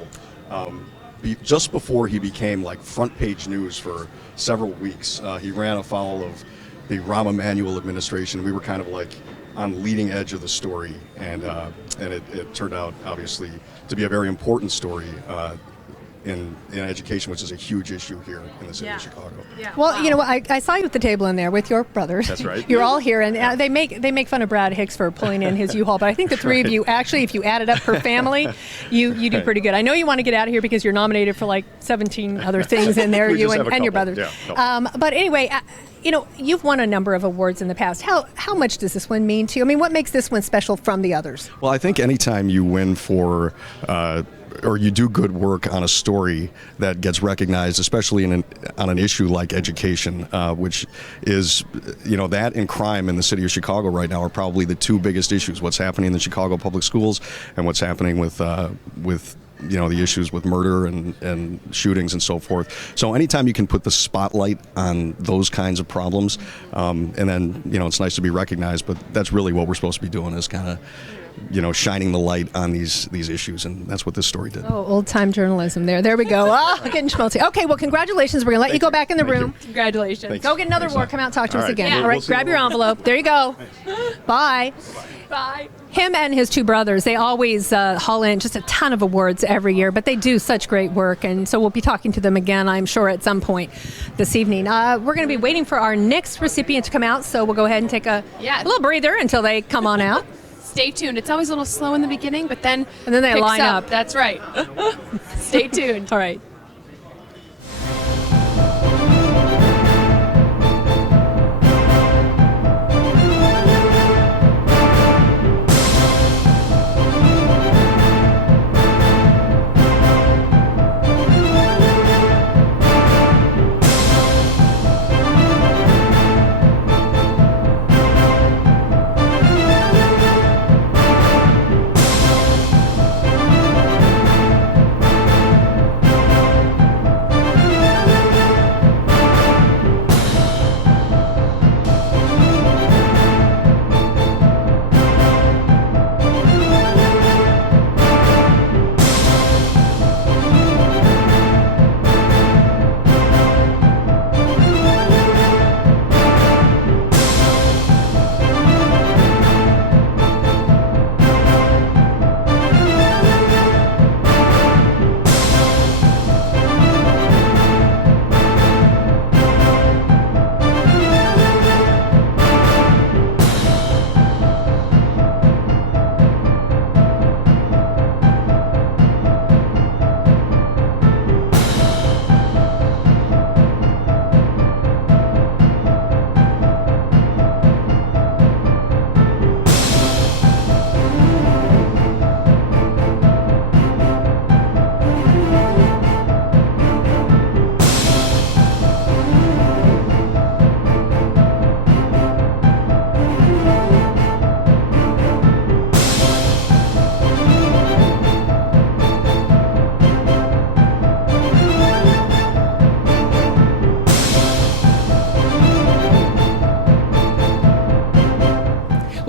just before he became like front-page news for several weeks. He ran afoul of the Rahm Emanuel administration. We were kind of like on the leading edge of the story, and it turned out obviously to be a very important story in education, which is a huge issue here in the city of Chicago. Yeah. Well, you know what? I saw you at the table in there with your brothers. That's right. You're all here, and they make fun of Brad Hicks for pulling in his U-Haul, but I think the three of you, actually, if you add it up per family, you do pretty good. I know you want to get out of here because you're nominated for like 17 other things in there, We you just have a and your couple. brothers. Yeah, But anyway, you know, you've won a number of awards in the past. How much does this one mean to you? I mean, what makes this one special from the others? Well, I think anytime you win for or you do good work on a story that gets recognized, especially on an issue like education, which is, you know, that and crime in the city of Chicago right now are probably the two biggest issues. What's happening in the Chicago public schools and what's happening with you know, the issues with murder and shootings and so forth. So anytime you can put the spotlight on those kinds of problems, and then, you know, it's nice to be recognized, but that's really what we're supposed to be doing, is kind of, you know, shining the light on these issues, and that's what this story did. Oh, old-time journalism there. There we go. Oh, getting schmaltzy. Okay, well, congratulations. We're going to let you go back in the room. Congratulations. Thanks. Go get another award. Come out and talk to us again. Yeah. All right, grab your envelope. There you go. Bye. Bye. Him and his two brothers, they always haul in just a ton of awards every year, but they do such great work, and so we'll be talking to them again, I'm sure, at some point this evening. We're going to be waiting for our next recipient to come out, so we'll go ahead and take a little breather until they come on out. Stay tuned. It's always a little slow in the beginning, but then they picks line up. That's right. Stay tuned. All right.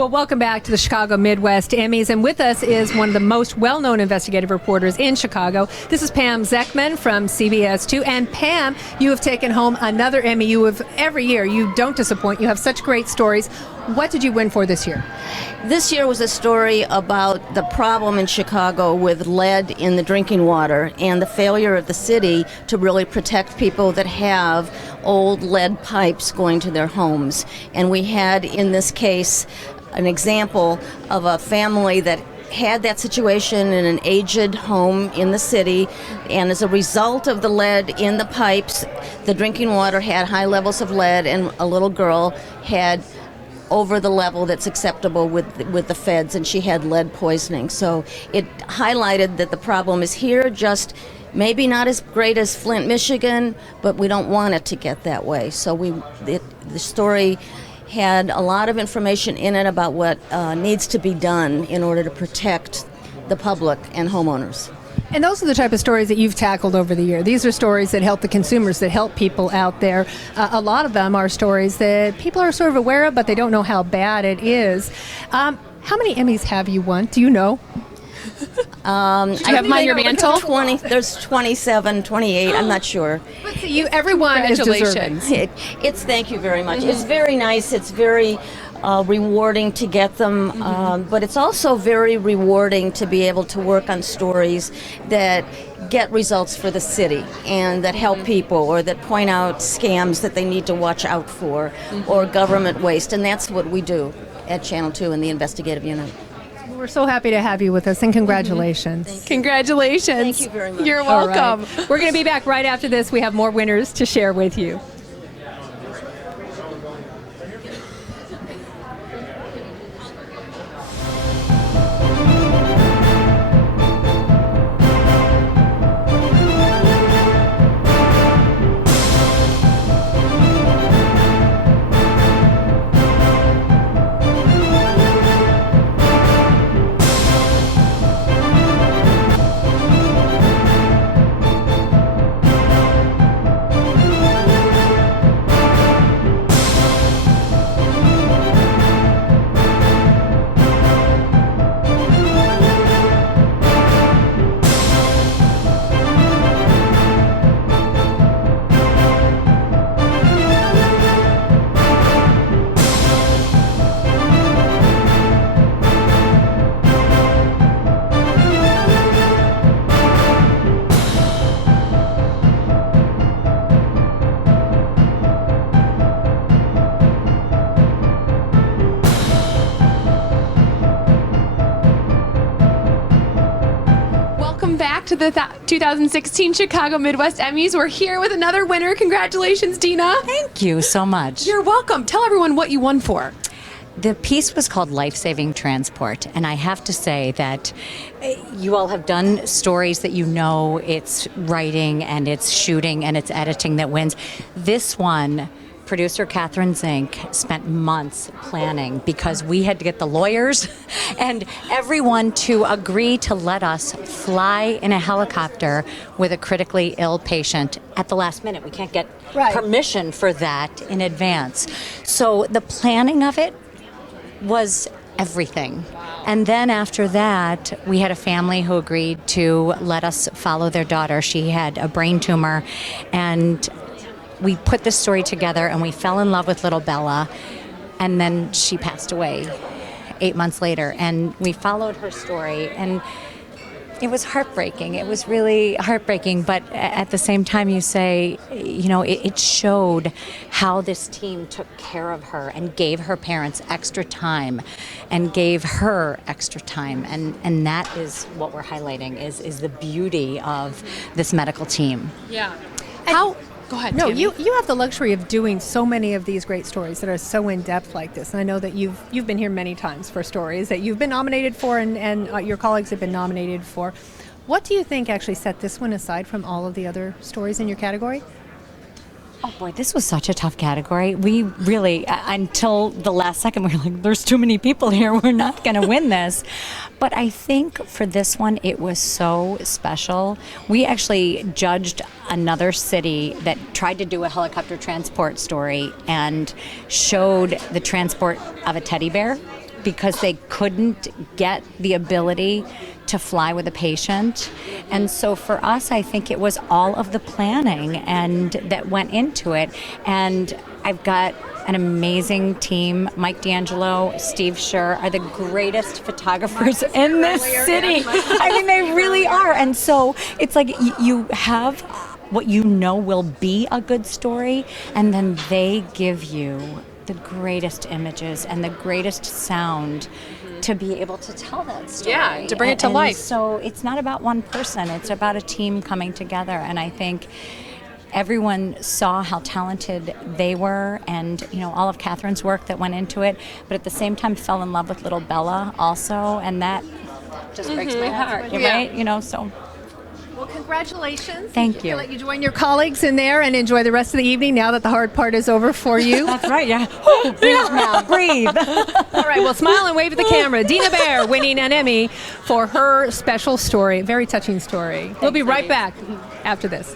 Well, welcome back to the Chicago Midwest Emmys, and with us is one of the most well-known investigative reporters in Chicago. This is Pam Zeckman from CBS 2, and Pam, you have taken home another Emmy. You have every year. You don't disappoint. You have such great stories. What did you win for this year? This year was a story about the problem in Chicago with lead in the drinking water and the failure of the city to really protect people that have old lead pipes going to their homes. And we had, in this case, an example of a family that had that situation in an aged home in the city, and as a result of the lead in the pipes, the drinking water had high levels of lead, and a little girl had over the level that's acceptable with the feds, and she had lead poisoning. So it highlighted that the problem is here, just maybe not as great as Flint, Michigan, but we don't want it to get that way. So the story had a lot of information in it about what needs to be done in order to protect the public and homeowners. And those are the type of stories that you've tackled over the year. These are stories that help the consumers, that help people out there. A lot of them are stories that people are sort of aware of, but they don't know how bad it is. How many Emmys have you won? Do you know? Do you have them on your mantle? 20, there's 27, 28, I'm not sure. Everyone is Congratulations. deserving. It's thank you very much. It's very nice. It's very rewarding to get them, but it's also very rewarding to be able to work on stories that get results for the city and that help people, or that point out scams that they need to watch out for, or government waste, and that's what we do at Channel 2 in the investigative unit. We're so happy to have you with us, and congratulations. Congratulations. Thank you very much. You're All welcome. right. We're going to be back right after this. We have more winners to share with you. To the 2016 Chicago Midwest Emmys. We're here with another winner. Congratulations, Dina. Thank you so much. You're welcome. Tell everyone what you won for. The piece was called Life-Saving Transport, and I have to say that you all have done stories that you know it's writing and it's shooting and it's editing that wins. This one, producer Catherine Zink spent months planning because we had to get the lawyers and everyone to agree to let us fly in a helicopter with a critically ill patient at the last minute. We can't get permission for that in advance. So the planning of it was everything. And then after that, we had a family who agreed to let us follow their daughter. She had a brain tumor, and we put this story together and we fell in love with little Bella, and then she passed away 8 months later, and we followed her story, and it was heartbreaking. It was really heartbreaking, but at the same time you say, you know, it showed how this team took care of her and gave her parents extra time and gave her extra time, and that is what we're highlighting is the beauty of this medical team. Yeah. Go ahead. No, Tammy. you have the luxury of doing so many of these great stories that are so in depth like this. And I know that you've been here many times for stories that you've been nominated for, and your colleagues have been nominated for. What do you think actually set this one aside from all of the other stories in your category? Oh boy, this was such a tough category. We really, until the last second, we were like, there's too many people here. We're not going to win this. But I think for this one, it was so special. We actually judged another city that tried to do a helicopter transport story and showed the transport of a teddy bear, because they couldn't get the ability to fly with a patient. And so for us, I think it was all of the planning and that went into it. And I've got an amazing team. Mike D'Angelo, Steve Scher are the greatest photographers in this city. I mean, they really are. And so it's like you have what you know will be a good story, and then they give you the greatest images and the greatest sound to be able to tell that story. Yeah, to bring it to life. So it's not about one person, it's about a team coming together. And I think everyone saw how talented they were, and all of Catherine's work that went into it, but at the same time fell in love with little Bella also, and that just breaks my heart, right? So. Well, congratulations. Thank you. I'll let you join your colleagues in there and enjoy the rest of the evening now that the hard part is over for you. That's right, yeah. Breathe now, breathe. All right, well, smile and wave at the camera. Dina Bear winning an Emmy for her special story, very touching story. We'll be right back after this.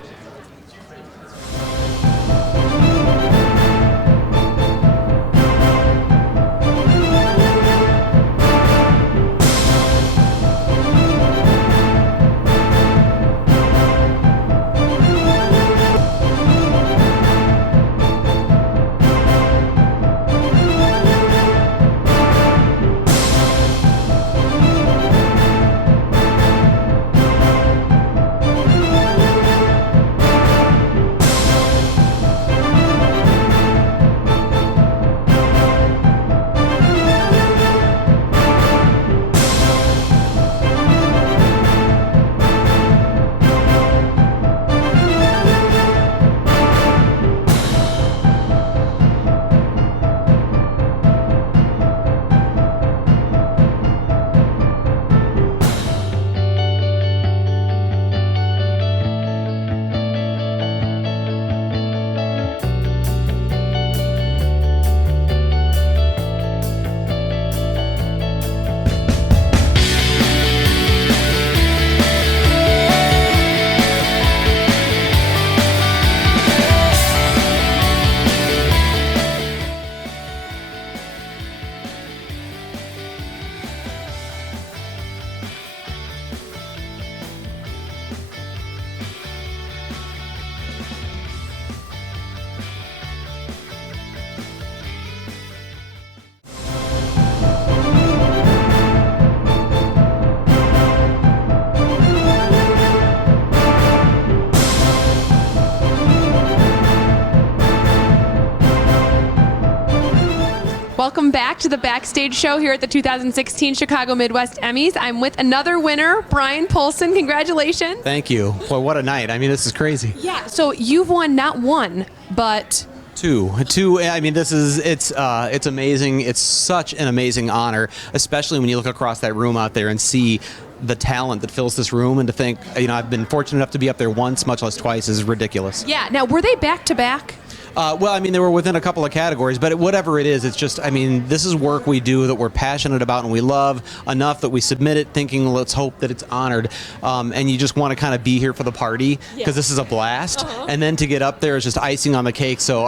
Welcome back to the Backstage show here at the 2016 Chicago Midwest Emmys. I'm with another winner, Brian Polson. Congratulations. Thank you. Boy, what a night. I mean, this is crazy. Yeah, so you've won not one, but Two. I mean, it's amazing. It's such an amazing honor, especially when you look across that room out there and see the talent that fills this room, and to think, I've been fortunate enough to be up there once, much less twice, is ridiculous. Yeah. Now, were they back to back? Well, I mean, they were within a couple of categories, but whatever it is, it's just, this is work we do that we're passionate about and we love enough that we submit it thinking, let's hope that it's honored. And you just want to kind of be here for the party because this is a blast. And then to get up there is just icing on the cake. So,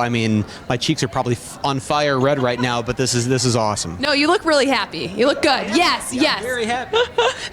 my cheeks are probably on fire red right now, but this is awesome. No, you look really happy. You look good. Yes, yes. Very happy.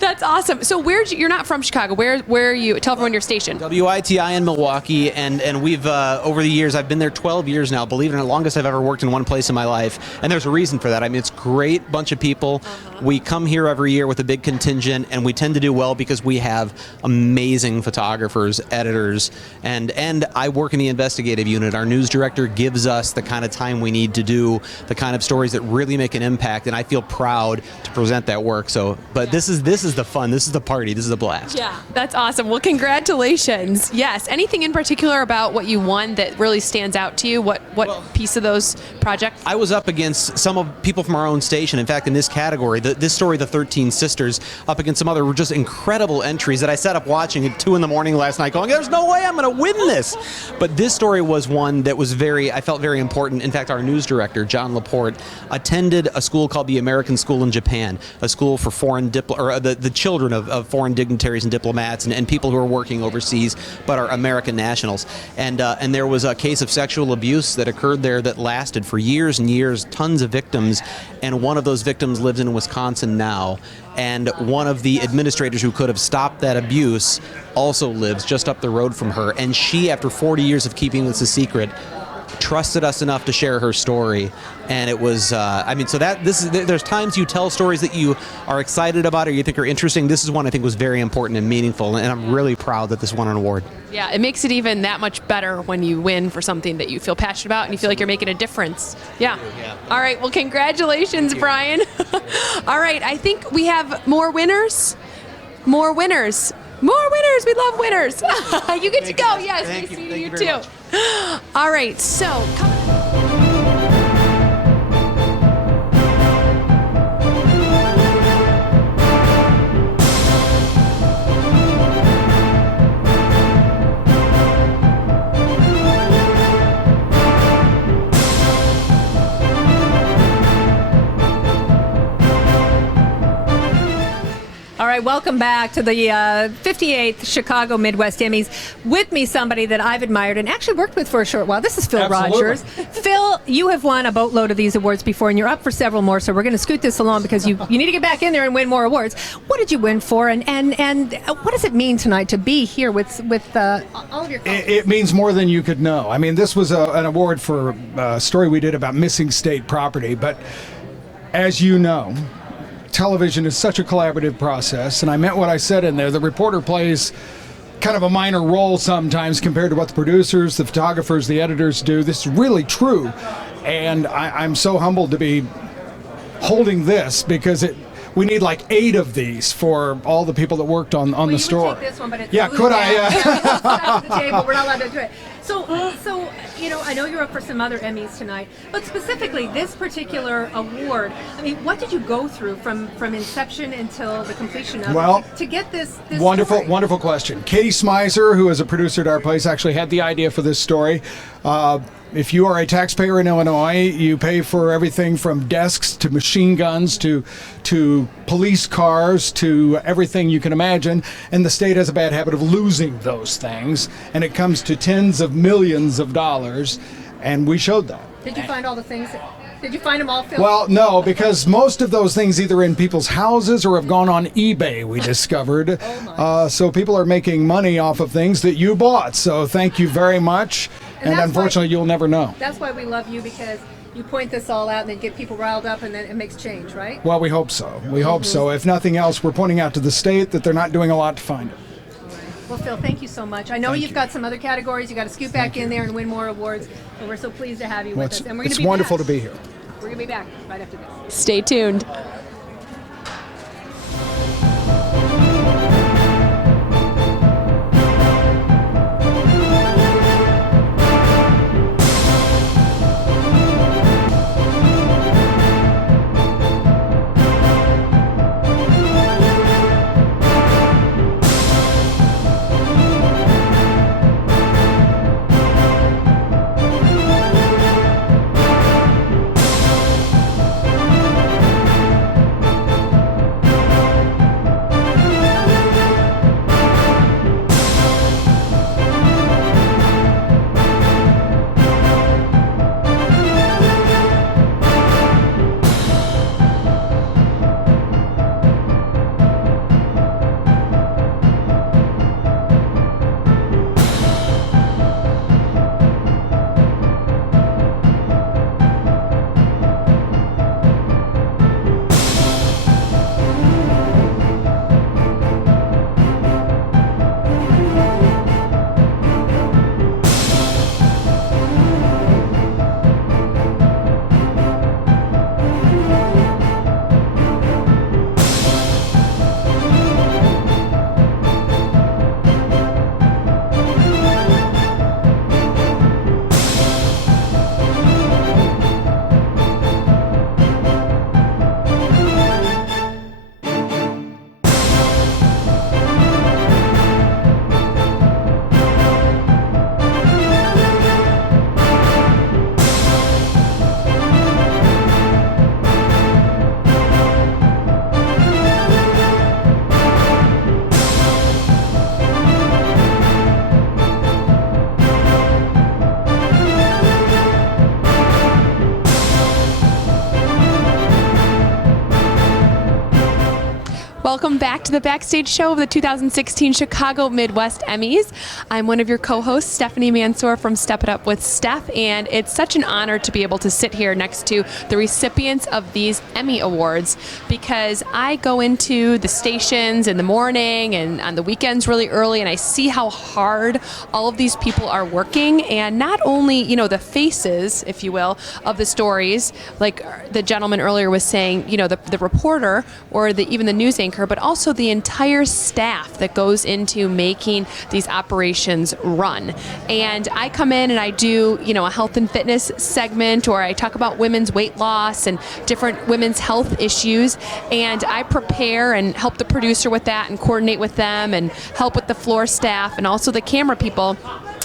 That's awesome. So you're not from Chicago. Where are you? Tell everyone your station. WITI in Milwaukee, and we've, over the years, I've been there 12 years now, believe it or not, longest I've ever worked in one place in my life. And there's a reason for that. It's a great bunch of people. We come here every year with a big contingent, and we tend to do well because we have amazing photographers, editors, and I work in the investigative unit. Our news director gives us the kind of time we need to do the kind of stories that really make an impact, and I feel proud to present that work. So, but this is the fun. This is the party. This is a blast. Yeah, that's awesome. Well, congratulations. Yes. Anything in particular about what you won that really stands out to you? What piece of those projects? I was up against some of people from our own station. In fact, in this category, this story, The 13 Sisters, up against some other just incredible entries that I sat up watching at 2 in the morning last night going, there's no way I'm going to win this. But this story was one that was I felt very important. In fact, our news director, John Laporte, attended a school called the American School in Japan, a school for the children of foreign dignitaries and diplomats and people who are working overseas but are American nationals. And there was a case of sexual sexual abuse that occurred there that lasted for years and years, tons of victims, and one of those victims lives in Wisconsin now. And one of the administrators who could have stopped that abuse also lives just up the road from her. And she, after 40 years of keeping this a secret, trusted us enough to share her story. And it was, I mean, so that there's times you tell stories that you are excited about or you think are interesting. This is one I think was very important and meaningful, and I'm really proud that this won an award. Yeah, it makes it even that much better when you win for something that you feel passionate about and you feel like you're making a difference. Yeah. All right, well, congratulations, Brian. All right, I think we have more winners. More winners. More winners. We love winners. You get to go. Yes, nice seeing you too. All right, so All right, welcome back to the 58th Chicago Midwest Emmys. With me, somebody that I've admired and actually worked with for a short while. This is Phil Rogers. Phil, you have won a boatload of these awards before, and you're up for several more, so we're going to scoot this along because you need to get back in there and win more awards. What did you win for, and what does it mean tonight to be here with all of your colleagues? It means more than you could know. I mean, this was an award for a story we did about missing state property, but as you know, television is such a collaborative process, and I meant what I said in there. The reporter plays kind of a minor role sometimes compared to what the producers, the photographers, the editors do. This is really true, and I'm so humbled to be holding this because we need like 8 of these for all the people that worked on the story. Take this one, but it's yeah, could I? It's off the table. We're not allowed to do it. So, I know you're up for some other Emmys tonight, but specifically this particular award. I mean, what did you go through from inception until the completion of it to get this Wonderful question. Katie Smizer, who is a producer at our place, actually had the idea for this story. If you are a taxpayer in Illinois, you pay for everything from desks to machine guns to police cars to everything you can imagine. And the state has a bad habit of losing those things. And it comes to tens of millions of dollars. And we showed that. Did you find all the things? Did you find them all, Phil? Well, no, because most of those things either in people's houses or have gone on eBay, we discovered. So people are making money off of things that you bought. So thank you very much. And unfortunately, you'll never know. That's why we love you, because you point this all out and then get people riled up, and then it makes change, right? Well, we hope so. We hope so. If nothing else, we're pointing out to the state that they're not doing a lot to find it. Well, Phil, thank you so much. I know you've got some other categories. You got to scoot back in there and win more awards. But we're so pleased to have you with us. And we're it's wonderful to be here. We're going to be back right after this. Stay tuned. Welcome back to the Backstage show of the 2016 Chicago Midwest Emmys. I'm one of your co-hosts, Stephanie Mansour from Step It Up with Steph, and it's such an honor to be able to sit here next to the recipients of these Emmy Awards, because I go into the stations in the morning and on the weekends really early, and I see how hard all of these people are working, and not only, the faces, if you will, of the stories, like the gentleman earlier was saying, the reporter or even the news anchor, but also the entire staff that goes into making these operations run. And I come in and I do, a health and fitness segment, or I talk about women's weight loss and different women's health issues, and I prepare and help the producer with that and coordinate with them and help with the floor staff and also the camera people.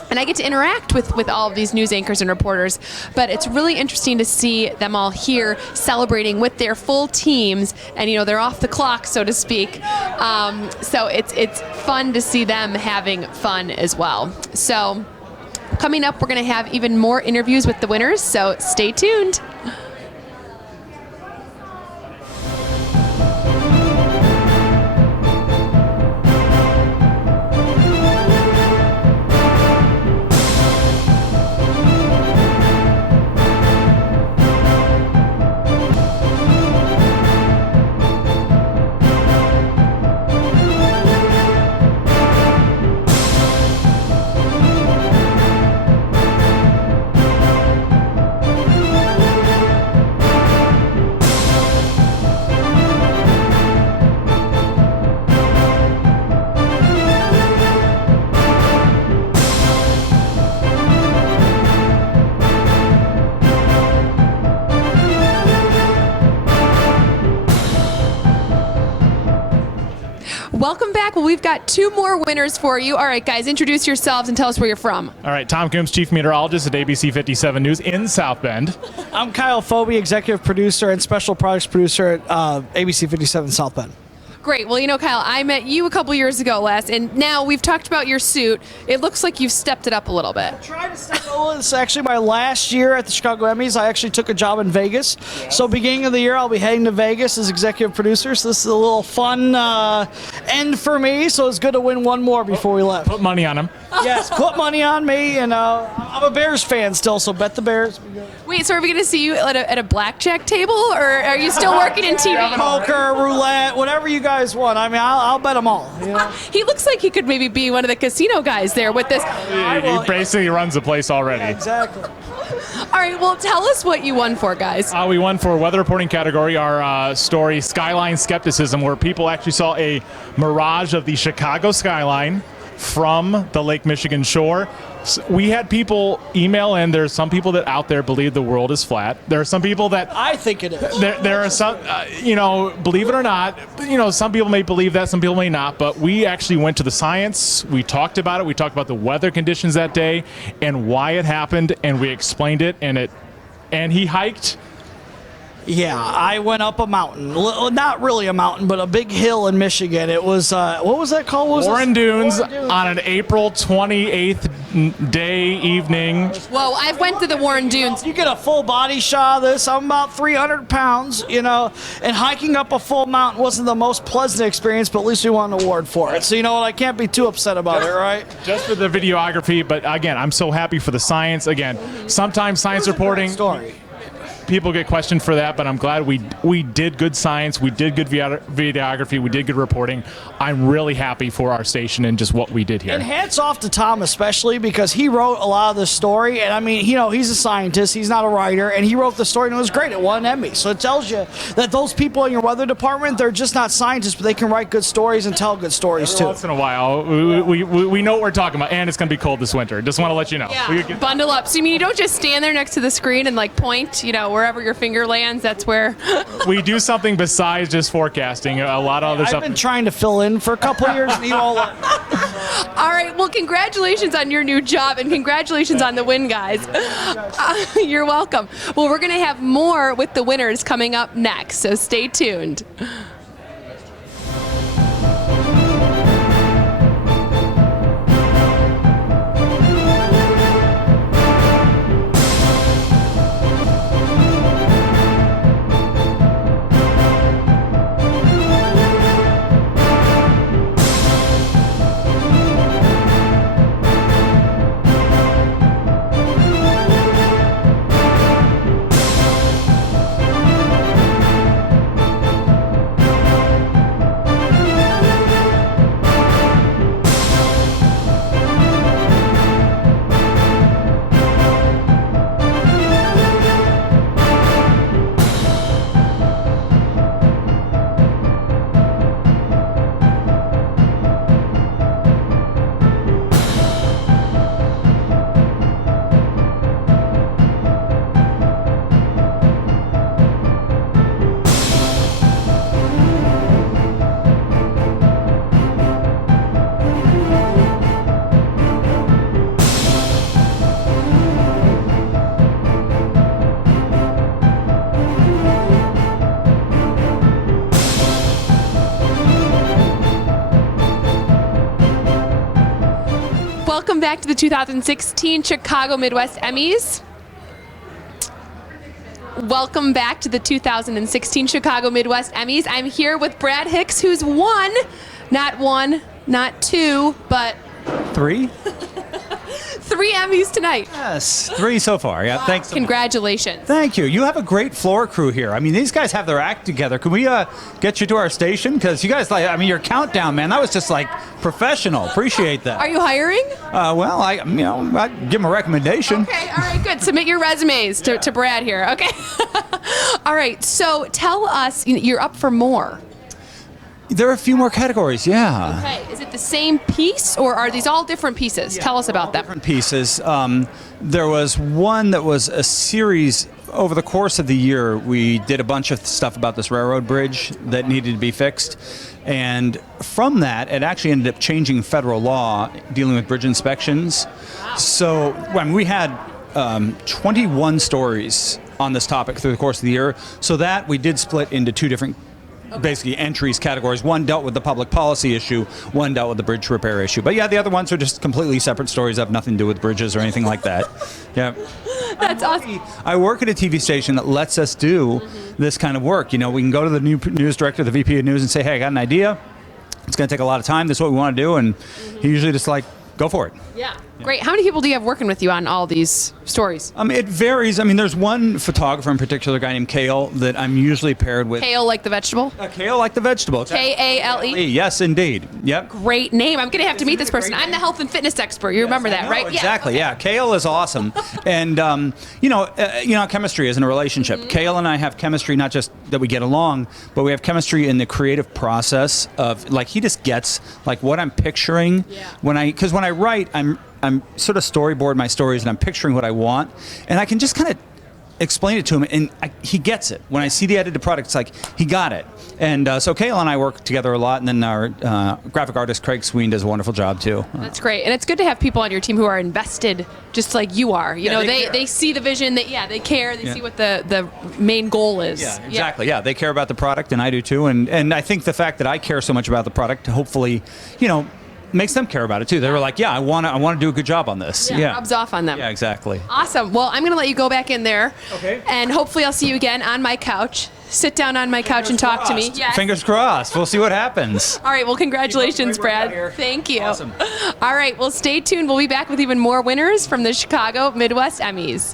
And I get to interact with all of these news anchors and reporters. But it's really interesting to see them all here celebrating with their full teams. And, they're off the clock, so to speak. So it's fun to see them having fun as well. So coming up, we're going to have even more interviews with the winners. So stay tuned. Welcome back. Well, we've got two more winners for you. All right, guys, introduce yourselves and tell us where you're from. All right, Tom Coombs, Chief Meteorologist at ABC 57 News in South Bend. I'm Kyle Phoebe, Executive Producer and Special Products Producer at ABC 57 South Bend. Great. Well, Kyle, I met you a couple years ago, Les, and now we've talked about your suit. It looks like you've stepped it up a little bit. I tried to step it up. It's actually my last year at the Chicago Emmys. I actually took a job in Vegas. Yes. So beginning of the year, I'll be heading to Vegas as executive producer. So this is a little fun end for me. So it's good to win one more before we left. Put money on him. Yes, put money on me. And I'm a Bears fan still, so bet the Bears. Wait, so are we going to see you at a blackjack table, or are you still working in TV? Poker, roulette, whatever you guys want. I mean, I'll bet them all. He looks like he could maybe be one of the casino guys there with this. He basically runs the place already. Yeah, exactly. All right, well, tell us what you won for, guys. We won for weather reporting category, our story, Skyline Skepticism, where people actually saw a mirage of the Chicago skyline from the Lake Michigan shore. So we had people email in. There's some people that out there believe the world is flat. There are some people that I think it is. There are some, believe it or not, some people may believe that, some people may not. But we actually went to the science. We talked about it. We talked about the weather conditions that day and why it happened, and we explained it. And he hiked. Yeah, I went up a mountain. Not really a mountain, but a big hill in Michigan. It was, what was that called? Warren Dunes on an April 28th evening. Whoa, I've went to the Warren Dunes. You get a full body shot of this. I'm about 300 pounds, and hiking up a full mountain wasn't the most pleasant experience, but at least we won an award for it. So you know what? I can't be too upset about it, right? Just for the videography, but again, I'm so happy for the science. Again, sometimes science reporting. Story. People get questioned for that, but I'm glad we did good science, we did good videography, we did good reporting. I'm really happy for our station and just what we did here. And hats off to Tom especially, because he wrote a lot of the story, and I mean, he's a scientist, he's not a writer, and he wrote the story and it was great. It won an Emmy. So it tells you that those people in your weather department, they're just not scientists, but they can write good stories and tell good stories too. Once in a while, we know what we're talking about, and it's going to be cold this winter. Just want to let you know. Yeah, bundle up. So you mean you don't just stand there next to the screen and point, wherever your finger lands, that's where. We do something besides just forecasting. A lot of other stuff. I've been trying to fill in for a couple of years, and you all. All right. Well, congratulations on your new job, and congratulations on the win, guys. You're welcome. Well, we're going to have more with the winners coming up next, so stay tuned. back to the 2016 Chicago Midwest Emmys. Welcome back to the 2016 Chicago Midwest Emmys. I'm here with Brad Hicks, who's won, not one, not two, but 3? 3 Emmys tonight. Yes, 3 so far. Yeah, thanks. Congratulations. Thank you. You have a great floor crew here. I mean, these guys have their act together. Can we get you to our station? Because you guys, your countdown, man, that was just professional. Appreciate that. Are you hiring? Well, I'd give them a recommendation. Okay, all right, good. Submit your resumes to Brad here. Okay. All right, so tell us, you're up for more. There are a few more categories, yeah. Okay, is it the same piece or are these all different pieces? Tell us about them. Different pieces. There was one that was a series. Over the course of the year, we did a bunch of stuff about this railroad bridge that needed to be fixed. And from that, it actually ended up changing federal law dealing with bridge inspections. So when we had 21 stories on this topic through the course of the year, so that we did split into 2 different basically entries categories. One dealt with the public policy issue, one dealt with the bridge repair issue. But yeah, the other ones are just completely separate stories, have nothing to do with bridges or anything like that. Yeah. That's awesome. I work at a TV station that lets us do this kind of work. We can go to the new news director, the VP of news, and say, hey, I got an idea. It's going to take a lot of time. This is what we want to do. And he usually just go for it. Yeah. Great. How many people do you have working with you on all these stories? It varies. There's one photographer in particular, a guy named Kale, that I'm usually paired with. Kale like the vegetable? Kale like the vegetable. K-A-L-E? Yes, indeed. Yep. Great name. I'm going to have to meet this person. I'm the health and fitness expert. You remember that, right? Exactly. Yeah. Kale is awesome. And, chemistry is in a relationship. Kale and I have chemistry, not just that we get along, but we have chemistry in the creative process of, he just gets, what I'm picturing. Because when I write, I'm sort of storyboard my stories and I'm picturing what I want, and I can just kind of explain it to him, and he gets it. When I see the edited product, it's he got it. And so Kayla and I work together a lot, and then our graphic artist Craig Sween does a wonderful job too. That's great, and it's good to have people on your team who are invested, just like you are. They see the vision. They care. They see what the main goal is. Yeah, exactly. Yeah, they care about the product, and I do too. And I think the fact that I care so much about the product, hopefully, makes them care about it too. They were like, yeah, I want to do a good job on this. Yeah, rubs off on them. Yeah, exactly. Awesome. Well, I'm going to let you go back in there. Okay. And hopefully I'll see you again on my couch. Sit down on my couch and talk to me. Yes. Fingers crossed. We'll see what happens. All right. Well, congratulations, Brad. Thank you. Awesome. All right. Well, stay tuned. We'll be back with even more winners from the Chicago Midwest Emmys.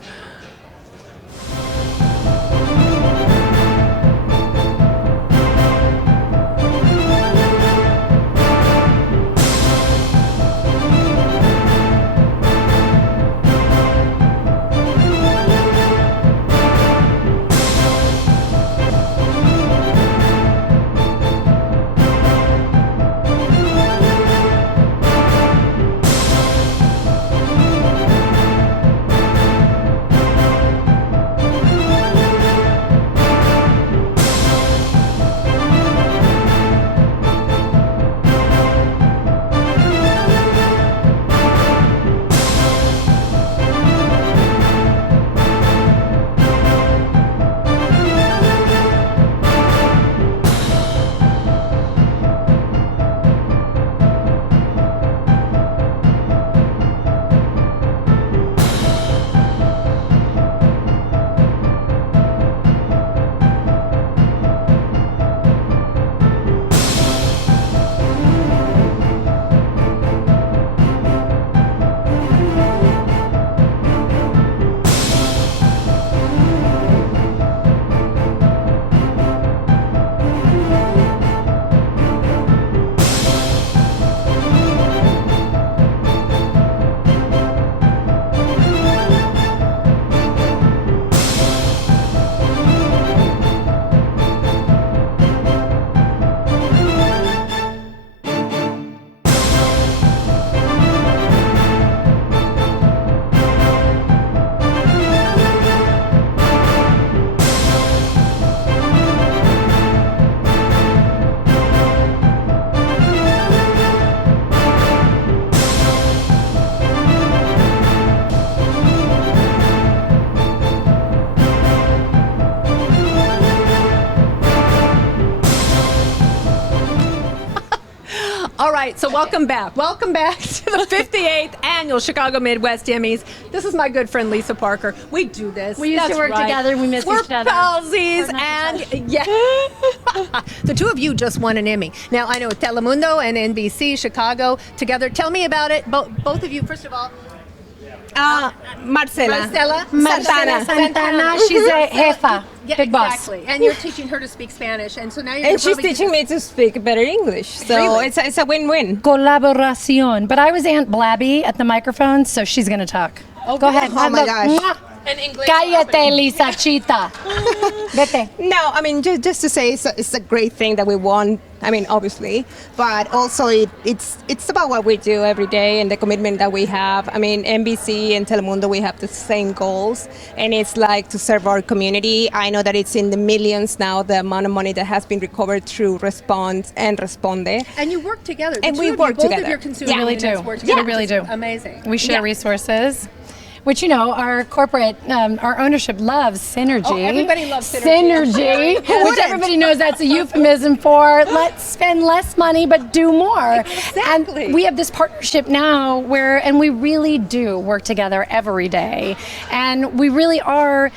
All right, so welcome back. Welcome back to the 58th Annual Chicago Midwest Emmys. This is my good friend Lisa Parker. We do this. We used to That's work right. together. We miss We're each other. Palsies, and yeah. The two of you just won an Emmy. Now, I know Telemundo and NBC, Chicago, together. Tell me about it. Both of you, first of all. Marcela. Santana. She's a jefa. Yeah, Big boss. exactly. And you're teaching her to speak Spanish, and so now you're And she's probably teaching me to speak better English. So Really? it's a win-win. Colaboración. But I was Aunt Blabby at the microphone, so she's going to talk. Oh, Go ahead. Oh, my gosh. In English. Cállate, Lisa Chita. Vete. No, I mean, just to say it's a great thing that we won. I mean, obviously, but also it's about what we do every day and the commitment that we have. I mean, NBC and Telemundo, we have the same goals, and it's like to serve our community. I know that it's in the millions now, the amount of money that has been recovered through Response and Responde. And you work together. And The we two of work you, both together. Of your consumer We really units do. work Yeah, together. we really do. Amazing. We share resources, which, you know, our corporate, our ownership loves synergy. Oh, everybody loves synergy. Synergy, Who which wouldn't? everybody knows that's a euphemism for let's spend less money but do more. Exactly. And we have this partnership now and we really do work together every day. And we really are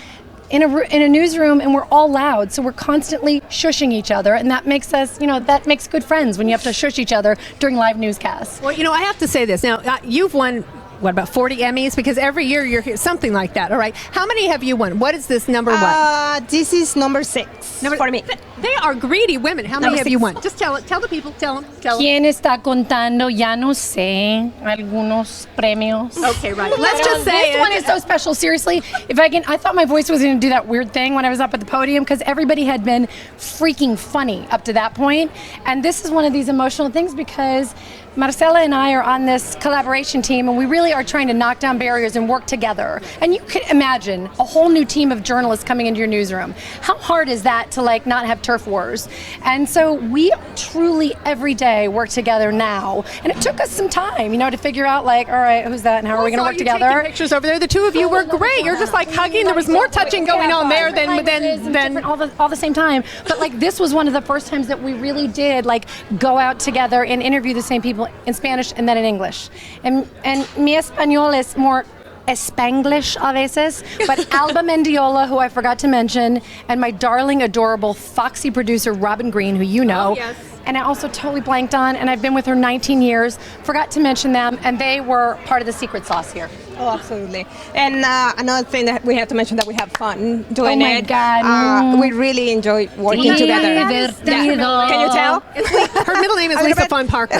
in a newsroom, and we're all loud, so we're constantly shushing each other, and that makes us, that makes good friends when you have to shush each other during live newscasts. Well, I have to say this. Now, you've won, what, about 40 Emmys? Because every year you're here, something like that, all right? How many have you won? What is this number one? This is number 6 for me. They are greedy women. How many Number have you 6. won? Just tell it. Tell the people. Tell them. ¿Quién está contando? Ya no sé. Algunos premios. Okay, right. Let's just say this one is so special. Seriously, I thought my voice was going to do that weird thing when I was up at the podium because everybody had been freaking funny up to that point, and this is one of these emotional things because Marcela and I are on this collaboration team, and we really are trying to knock down barriers and work together. And you can imagine a whole new team of journalists coming into your newsroom. How hard is that to not have turf wars? And so we truly every day work together now. And it took us some time, to figure out all right, who's that and how are we going to work together? Taking pictures over there. The two of you were great. You're just hugging. There was more touching going on there than all the same time. But this was one of the first times that we really did go out together and interview the same people in Spanish and then in English. And mi español es more Spanglish a veces, but Alba Mendiola, who I forgot to mention, and my darling, adorable, foxy producer, Robin Green, who you know. Oh, yes. And I also totally blanked on, and I've been with her 19 years, forgot to mention them, and they were part of the secret sauce here. Oh, absolutely. And another thing that we have to mention that we have fun doing Oh my it. God. We really enjoy working together. Divertido. Can you tell? Her middle name is Lisa Fun Parker.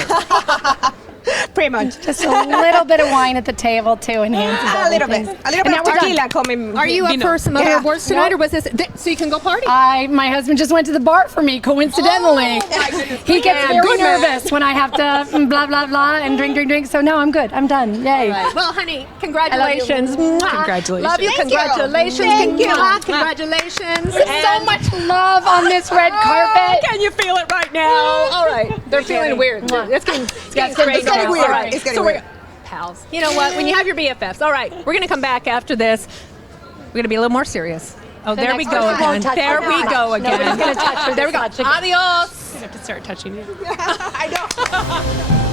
Pretty much. Just a little bit of wine at the table too enhances A little everything. bit. A little bit of tequila coming. Are you up for some other awards tonight, or was this so you can go party? My husband just went to the bar for me, coincidentally. He gets very nervous when I have to blah, blah, blah, and drink. So no, I'm good. I'm done. Yay. Right. Well, honey, congratulations. Congratulations. Love you. Thank Congratulations. Thank you. Congratulations. So much love on this red carpet. Can you feel it right now? All right. They're feeling weird. It's getting crazy. It's getting weird. All right. It's getting So weird. Pals. You know what? When you have your BFFs. All right. We're going to come back after this. We're going to be a little more serious. Oh, there we go again. There we go again. Nobody's gonna touch her. There we go. Adios. I have to start touching you. I know.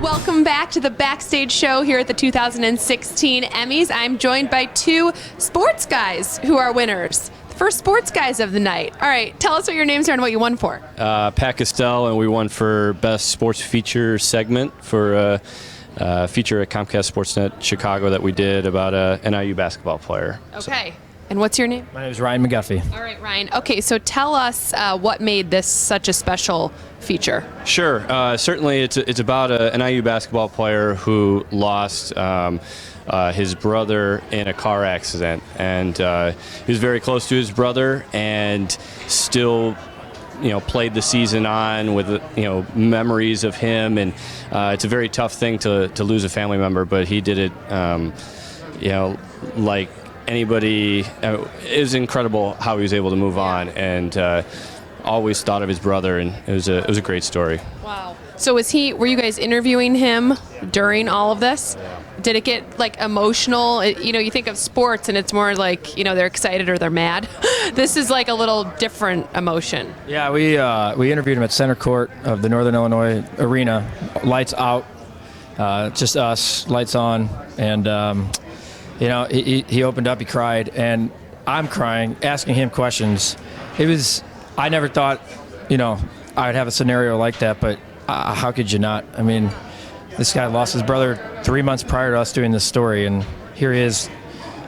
Welcome back to the Backstage show here at the 2016 Emmys. I'm joined by two sports guys who are winners. The first sports guys of the night. All right, tell us what your names are and what you won for. Pat Castell, and we won for Best Sports Feature Segment for feature at Comcast Sportsnet Chicago that we did about an NIU basketball player. Okay. And what's your name? My name is Ryan McGuffey. All right, Ryan. Okay, so tell us what made this such a special feature. Sure. Certainly, it's about an NIU basketball player who lost his brother in a car accident, and he was very close to his brother, and still, played the season on with memories of him, and it's a very tough thing to lose a family member, but he did it, like anybody. It was incredible how he was able to move on, and always thought of his brother, and it was a great story. Wow. So were you guys interviewing him during all of this? Did it get like emotional? You think of sports and it's more like, they're excited or they're mad. This is like a little different emotion. Yeah, we interviewed him at center court of the Northern Illinois Arena, lights out, just us, lights on, and he opened up, he cried, and I'm crying, asking him questions. I never thought, I would have a scenario like that, but how could you not? I mean, this guy lost his brother 3 months prior to us doing this story, and here he is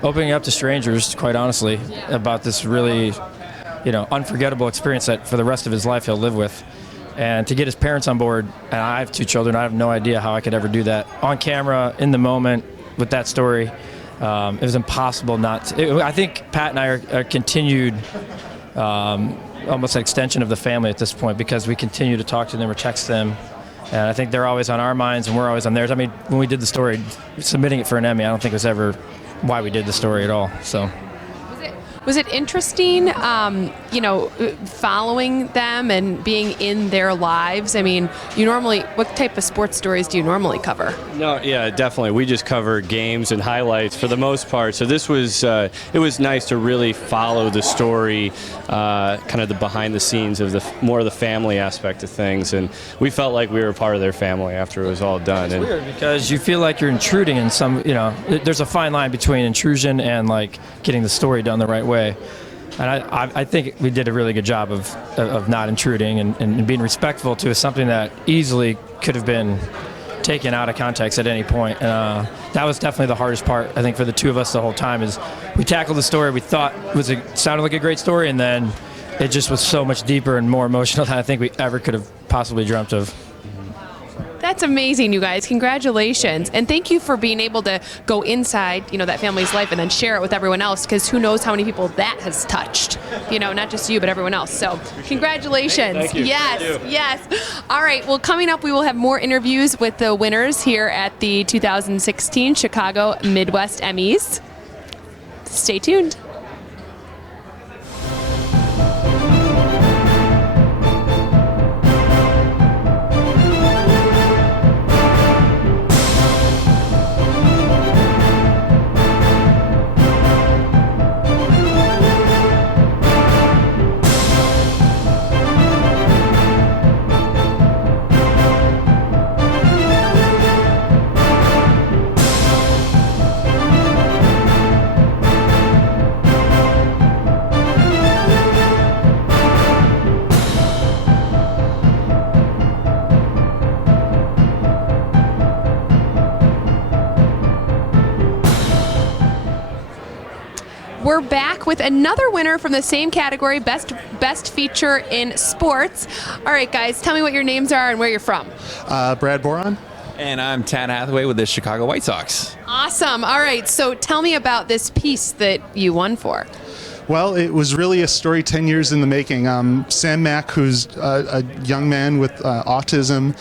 opening up to strangers, quite honestly, about this really, unforgettable experience that for the rest of his life he'll live with. And to get his parents on board, and I have 2 children, I have no idea how I could ever do that. On camera, in the moment, with that story, it was impossible not to. I think Pat and I are a continued, almost an extension of the family at this point, because we continue to talk to them or text them. And I think they're always on our minds and we're always on theirs. I mean, when we did the story, submitting it for an Emmy, I don't think it was ever why we did the story at all. So. Was it interesting, following them and being in their lives? I mean, what type of sports stories do you normally cover? No, yeah, definitely. We just cover games and highlights for the most part. So this was, it was nice to really follow the story, kind of the behind the scenes of more of the family aspect of things. And we felt like we were part of their family after it was all done. It's weird because you feel like you're intruding in some, there's a fine line between intrusion and like getting the story done the right way. And I think we did a really good job of not intruding and being respectful to something that easily could have been taken out of context at any point. That was definitely the hardest part, I think, for the 2 of us the whole time, is we tackled the story we thought sounded like a great story, and then it just was so much deeper and more emotional than I think we ever could have possibly dreamt of. That's amazing, you guys. Congratulations. And thank you for being able to go inside, that family's life and then share it with everyone else, because who knows how many people that has touched, not just you, but everyone else. So congratulations. Thank you. Yes, Thank you. yes. All right. Well, coming up, we will have more interviews with the winners here at the 2016 Chicago Midwest Emmys. Stay tuned. We're back with another winner from the same category, best feature in sports. All right, guys, tell me what your names are and where you're from. Brad Boron. And I'm Tad Hathaway with the Chicago White Sox. Awesome. All right, so tell me about this piece that you won for. Well, it was really a story 10 years in the making. Sam Mack, who's a young man with autism,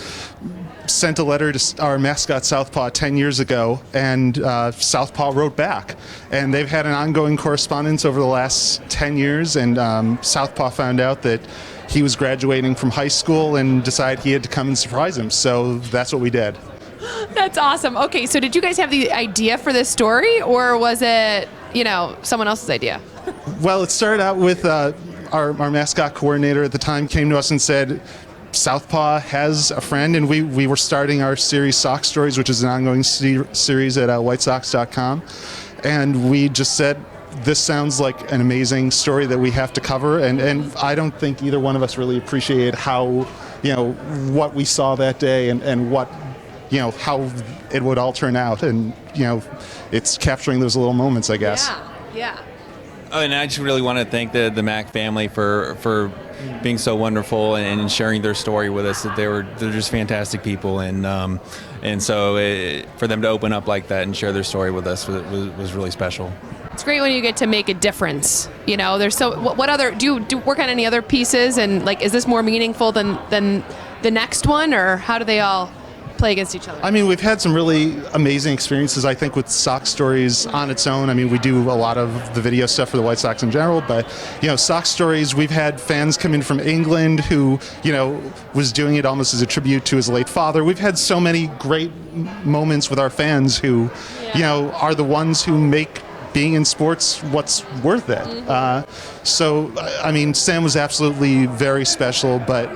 sent a letter to our mascot Southpaw 10 years ago, and Southpaw wrote back. And they've had an ongoing correspondence over the last 10 years, and Southpaw found out that he was graduating from high school and decided he had to come and surprise him. So that's what we did. That's awesome. Okay, so did you guys have the idea for this story, or was it, someone else's idea? Well, it started out with our mascot coordinator at the time came to us and said, Southpaw has a friend, and we were starting our series Sox Stories, which is an ongoing series at whitesox.com. And we just said, this sounds like an amazing story that we have to cover. And I don't think either one of us really appreciated how, what we saw that day and what, how it would all turn out, and it's capturing those little moments, I guess. Yeah. Oh, and I just really want to thank the Mac family for being so wonderful and sharing their story with us. That they're just fantastic people, and so for them to open up like that and share their story with us was really special. It's great when you get to make a difference. There's what other do you work on any other pieces, and is this more meaningful than the next one, or how do they all play against each other? I mean, we've had some really amazing experiences, I think, with Sox Stories on its own. I mean, we do a lot of the video stuff for the White Sox in general, but, Sox Stories, we've had fans come in from England who, was doing it almost as a tribute to his late father. We've had so many great moments with our fans who, are the ones who make being in sports what's worth it. So, I mean, Sam was absolutely very special, but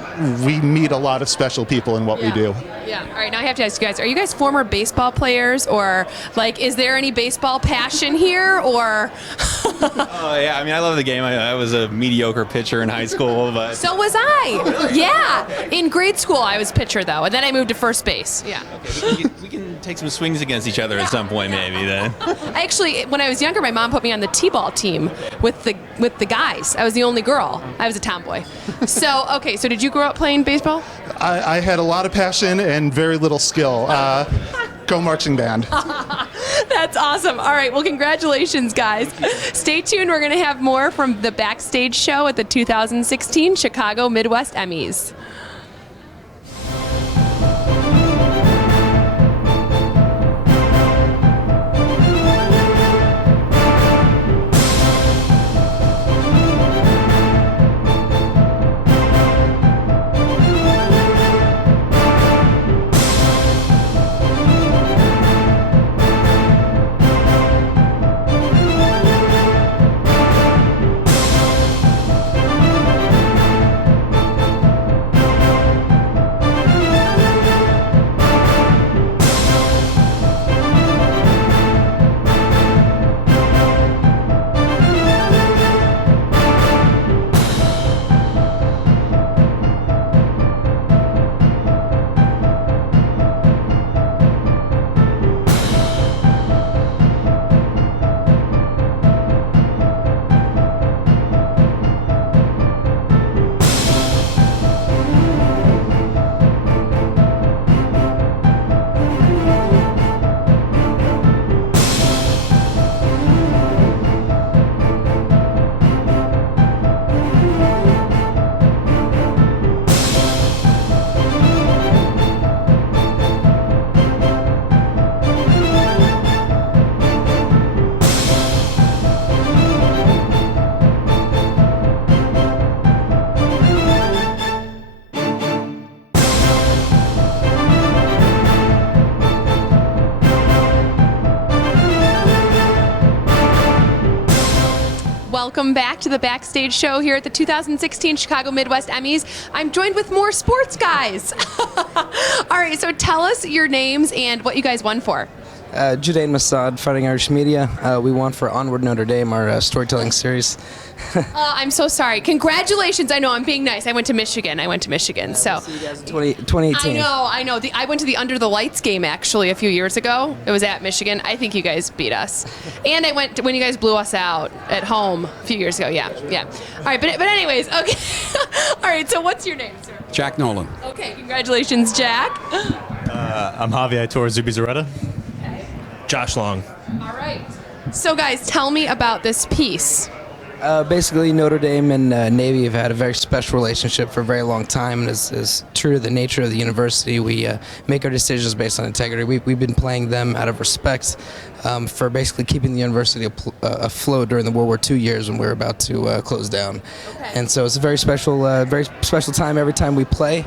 we meet a lot of special people in what we do. Yeah. All right. Now I have to ask you guys: are you guys former baseball players, or is there any baseball passion here, or? Oh yeah, I mean, I love the game. I was a mediocre pitcher in high school, but So was I. Yeah. In grade school, I was pitcher though, and then I moved to first base. Yeah. we can take some swings against each other at some point, maybe. Then. Actually, when I was younger, my mom put me on the t-ball team with the guys. I was the only girl. I was a tomboy. So did you grow up playing baseball? I had a lot of passion and very little skill. Go marching band. That's awesome. All right. Well, congratulations, guys. Stay tuned. We're going to have more from the Backstage show at the 2016 Chicago Midwest Emmys. Welcome back to the Backstage show here at the 2016 Chicago Midwest Emmys. I'm joined with more sports guys. All right, so tell us your names and what you guys won for. Judain Massad, Fighting Irish Media. We won for Onward Notre Dame, our storytelling series. I'm so sorry. Congratulations. I know, I'm being nice. I went to Michigan. So. See you guys in 2018. I know. I went to the Under the Lights game actually a few years ago. It was at Michigan. I think you guys beat us. And I went when you guys blew us out at home a few years ago. Yeah. All right, but anyways, okay. All right, so what's your name, sir? Jack Nolan. Okay, congratulations, Jack. I'm Javi Aitor Zubizarreta. Josh Long. All right. So guys, tell me about this piece. Basically, Notre Dame and Navy have had a very special relationship for a very long time, and is true to the nature of the university. We make our decisions based on integrity. We've been playing them out of respect for basically keeping the university afloat during the World War II years when we were about to close down. Okay. And so it's a very special time every time we play.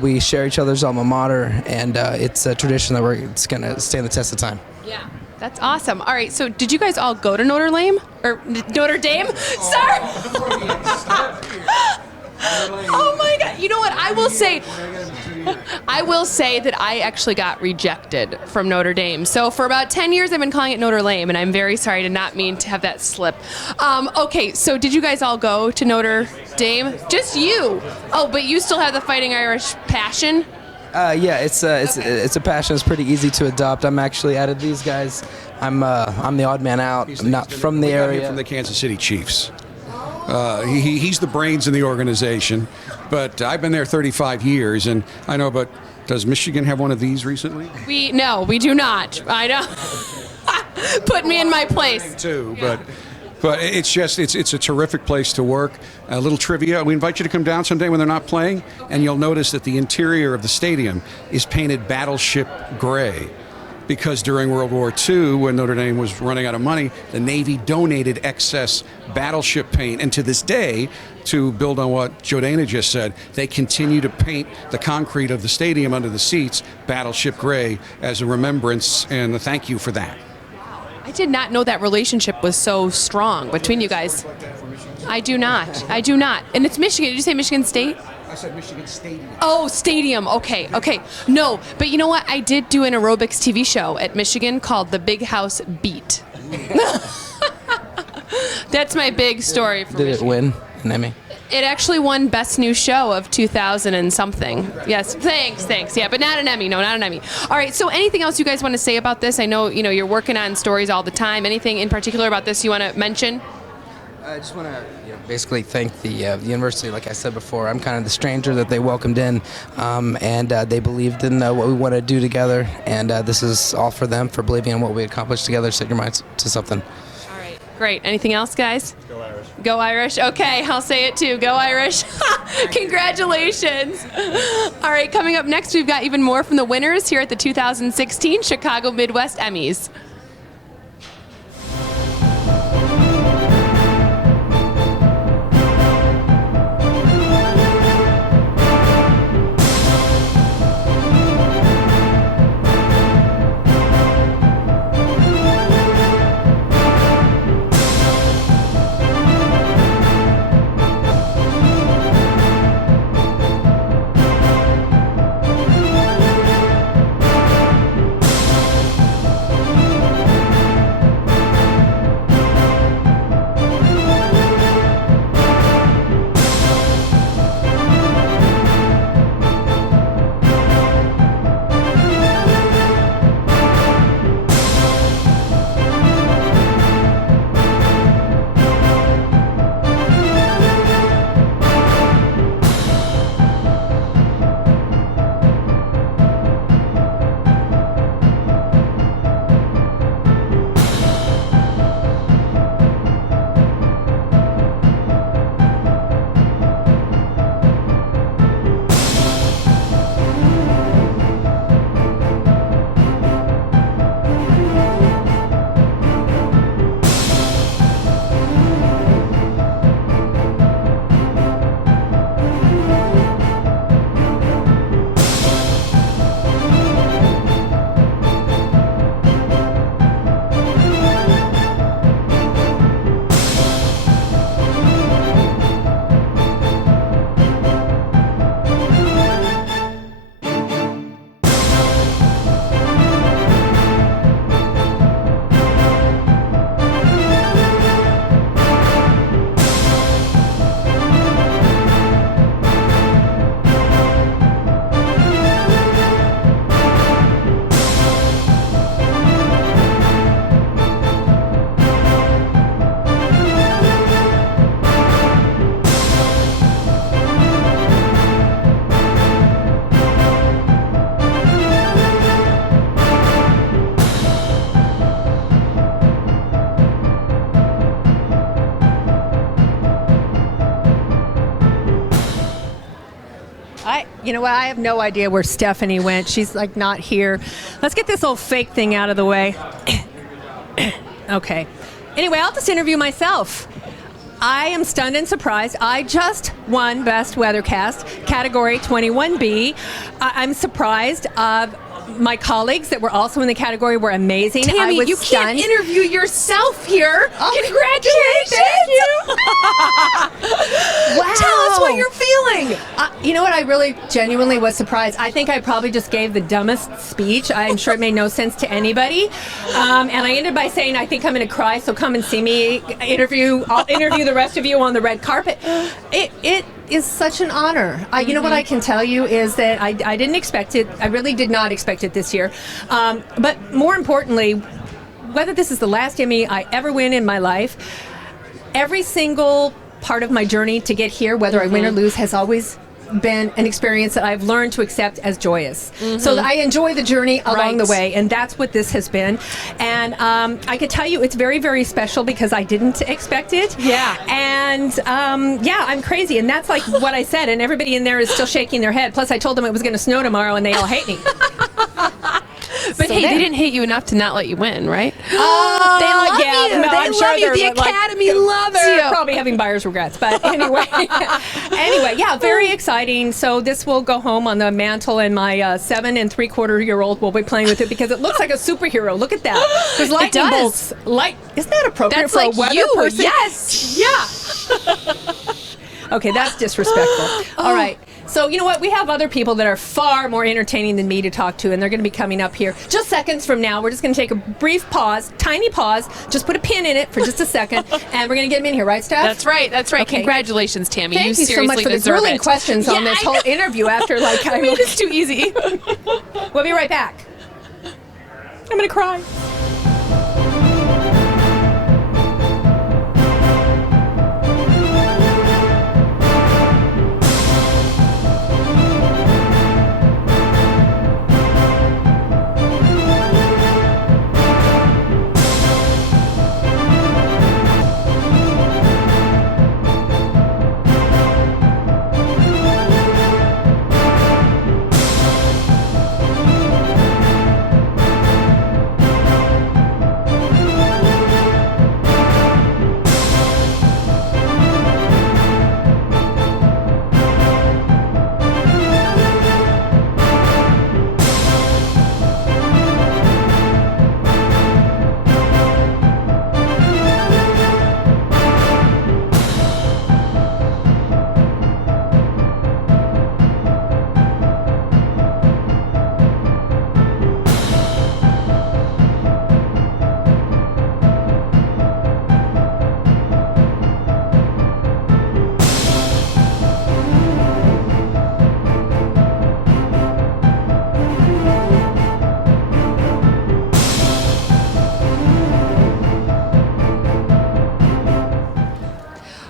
We share each other's alma mater, and it's a tradition that it's going to stand the test of time. Yeah. That's awesome. All right, so did you guys all go to Notre Dame? Or Notre Dame? Sorry. Oh my God. You know what? I will say that I actually got rejected from Notre Dame. So for about 10 years, I've been calling it Notre Lame, and I'm very sorry to not mean to have that slip. Okay, so did you guys all go to Notre Dame? Just you. Oh, but you still have the Fighting Irish passion? Yeah, it's a passion. It's pretty easy to adopt. I'm actually out of these guys. I'm the odd man out. I'm not from the We got him area. from the Kansas City Chiefs. He's the brains in the organization, but I've been there 35 years, and I know. But does Michigan have one of these recently? No, we do not. I know. Put me in my place. Too, but it's a terrific place to work. A little trivia: we invite you to come down someday when they're not playing, and you'll notice that the interior of the stadium is painted battleship gray. Because during World War II, when Notre Dame was running out of money, the Navy donated excess battleship paint. And to this day, to build on what Joe Dana just said, they continue to paint the concrete of the stadium under the seats battleship gray as a remembrance and a thank you for that. I did not know that relationship was so strong between you guys. I do not. And it's Michigan. Did you say Michigan State? I said Michigan Stadium. Oh, stadium. Okay. No, but you know what? I did do an aerobics TV show at Michigan called The Big House Beat. That's my big story for Did Michigan. it win an Emmy? It actually won Best New Show of 2000 and something. Yes, thanks. Yeah, but not an Emmy. No, not an Emmy. All right, so anything else you guys want to say about this? I know, you're working on stories all the time. Anything in particular about this you want to mention? I just want to basically thank the university. Like I said before, I'm kind of the stranger that they welcomed in, and they believed in what we want to do together. And this is all for them, for believing in what we accomplished together. Set your minds to something. All right, great. Anything else, guys? Go Irish. Go Irish. Okay, I'll say it too. Go Irish. Congratulations. All right, coming up next, we've got even more from the winners here at the 2016 Chicago Midwest Emmys. You know what? I have no idea where Stephanie went. She's like not here. Let's get this old fake thing out of the way. Okay. Anyway, I'll just interview myself. I am stunned and surprised. I just won Best Weathercast, category 21B. I'm surprised. My colleagues that were also in the category were amazing. Tammy, I was you stunned. can't interview yourself here. Oh, Congratulations! Wow. Tell us what you're feeling. You know what? I really genuinely was surprised. I think I probably just gave the dumbest speech. I'm sure it made no sense to anybody. And I ended by saying, I think I'm going to cry, so come and see me. I'll interview the rest of you on the red carpet. is such an honor. You know what I can tell you is that I didn't expect it. I really did not expect it this year. But more importantly, whether this is the last Emmy I ever win in my life, every single part of my journey to get here, whether I win or lose, has always been an experience that I've learned to accept as joyous. So I enjoy the journey along the way, and that's what this has been. And I could tell you it's very, very special because I didn't expect it. Yeah. And I'm crazy, and that's like what I said, and everybody in there is still shaking their head. Plus I told them it was going to snow tomorrow, and they all hate me. But hey, they didn't hate you enough to not let you win, right? They love you. No, I'm they sure love you. The they're, Academy loves they're you. probably having buyer's regrets. But anyway, very exciting. So this will go home on the mantle, and my 7 3/4-year-old will be playing with it because it looks like a superhero. Look at that. There's lightning bolts. Isn't that appropriate That's for like a weather you. person? Yes. Yeah. Okay, that's disrespectful. All right. So you know what? We have other people that are far more entertaining than me to talk to, and they're going to be coming up here just seconds from now. We're just going to take a brief pause, tiny pause, just put a pin in it for just a second, and we're going to get them in here, right, Steph? That's right. That's right. Okay. Congratulations, Tammy. Thank you so seriously much for the deserve grueling it. questions on this whole interview after I made this too easy. We'll be right back. I'm going to cry.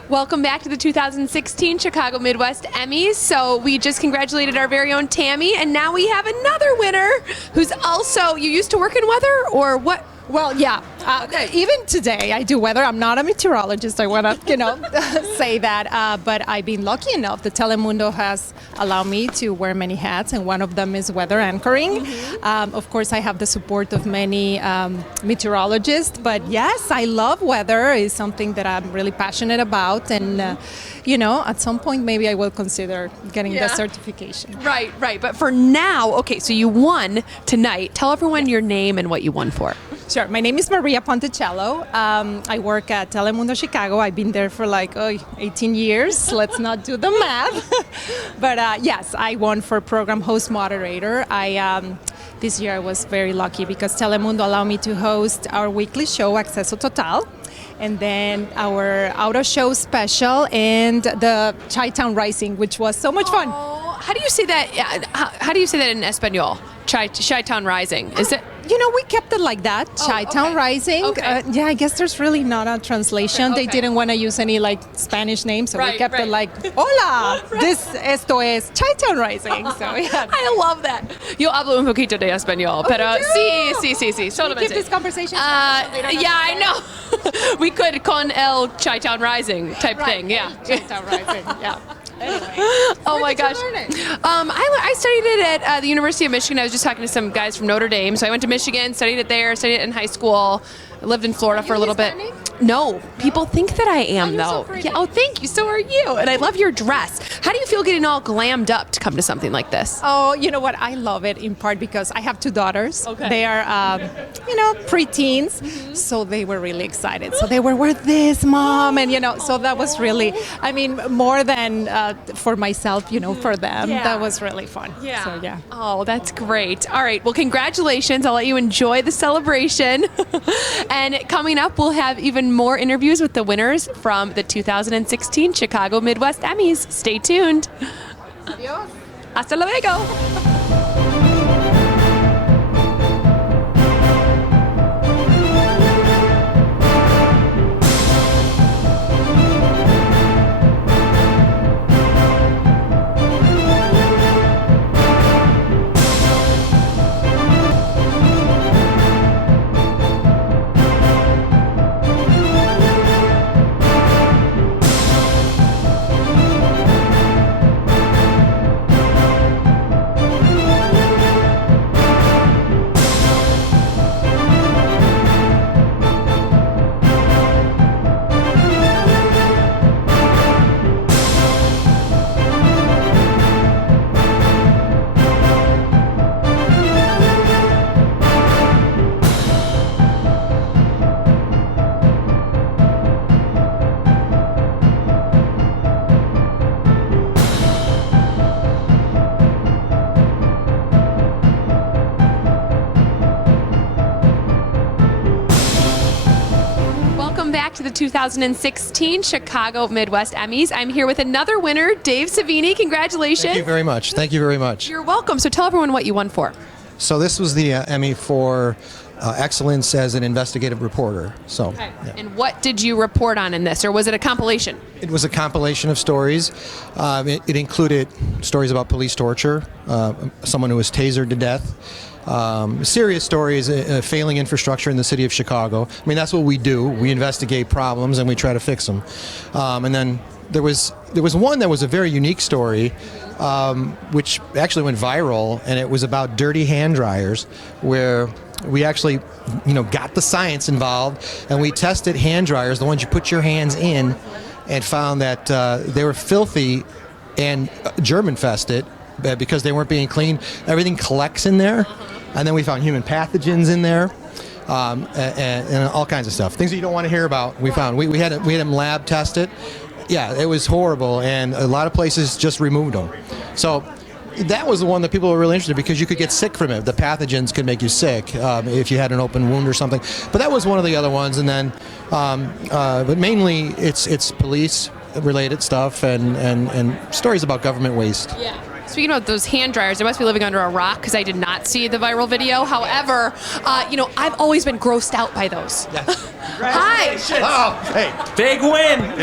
Welcome back to the 2016 Chicago Midwest Emmys. So we just congratulated our very own Tammy, and now we have another winner who's also, you used to work in weather, or what? Well, yeah. Even today, I do weather. I'm not a meteorologist. I want to, say that. But I've been lucky enough that Telemundo has allowed me to wear many hats, and one of them is weather anchoring. Of course, I have the support of many meteorologists. But yes, I love weather. It's something that I'm really passionate about. And, at some point, maybe I will consider getting the certification. Right. But for now, okay, so you won tonight. Tell everyone your name and what you won for. Sure. My name is Maria Ponticello. I work at Telemundo Chicago. I've been there for 18 years. Let's not do the math. But yes, I won for program host moderator. This year I was very lucky because Telemundo allowed me to host our weekly show, Acceso Total, and then our out-of-show special and the Chi-Town Rising, which was so much fun. How do you say that? How do you say that in Espanol? Chi-Town Rising. Is it? We kept it like that, Chi-Town Rising. Okay. I guess there's really not a translation. They didn't want to use any Spanish names, so we kept it like, hola, esto es Chi-Town Rising. So yeah. I love that. Yo hablo un poquito de español, pero sí, solamente. Keep this conversation. I know. We could con el Chi-Town Rising type thing, yeah. Chi-Town Rising, yeah. Anyway, oh my gosh. I studied it at the University of Michigan. I was just talking to some guys from Notre Dame. So I went to Michigan, studied it there, studied it in high school. I lived in Florida for a little bit. No, people think that I am, though. So yeah. Oh, thank you. So are you. And I love your dress. How do you feel getting all glammed up to come to something like this? Oh, you know what? I love it in part because I have 2 daughters. Okay. They are, preteens. So they were really excited. So they were, wear this, Mom. And, so that was really, more than for myself, for them. Yeah. That was really fun. Yeah. So, yeah. Oh, that's great. All right. Well, congratulations. I'll let you enjoy the celebration. And coming up, we'll have even even more interviews with the winners from the 2016 Chicago Midwest Emmys. Stay tuned. Adios. Hasta luego. To the 2016 Chicago Midwest Emmys. I'm here with another winner, Dave Savini. Congratulations. Thank you very much. Thank you very much. You're welcome. So tell everyone what you won for. So this was the Emmy for excellence as an investigative reporter. So, okay. Yeah. And what did you report on in this, or was it a compilation? It was a compilation of stories. It included stories about police torture, someone who was tasered to death, serious stories, failing infrastructure in the city of Chicago. I mean, that's what we do. We investigate problems and we try to fix them. And then there was one that was a very unique story, which actually went viral, and it was about dirty hand dryers, where we actually, got the science involved, and we tested hand dryers, the ones you put your hands in, and found that they were filthy and germ infested because they weren't being cleaned. Everything collects in there. And then we found human pathogens in there, and all kinds of stuff. Things that you don't want to hear about. We found. We had them lab tested. Yeah, it was horrible, and a lot of places just removed them. So that was the one that people were really interested in, because you could get sick from it. The pathogens could make you sick if you had an open wound or something. But that was one of the other ones. And then, but mainly it's police related stuff and stories about government waste. Yeah. Speaking about those hand dryers, I must be living under a rock because I did not see the viral video. However, I've always been grossed out by those. Yes. Hi. Oh, hey. Big win.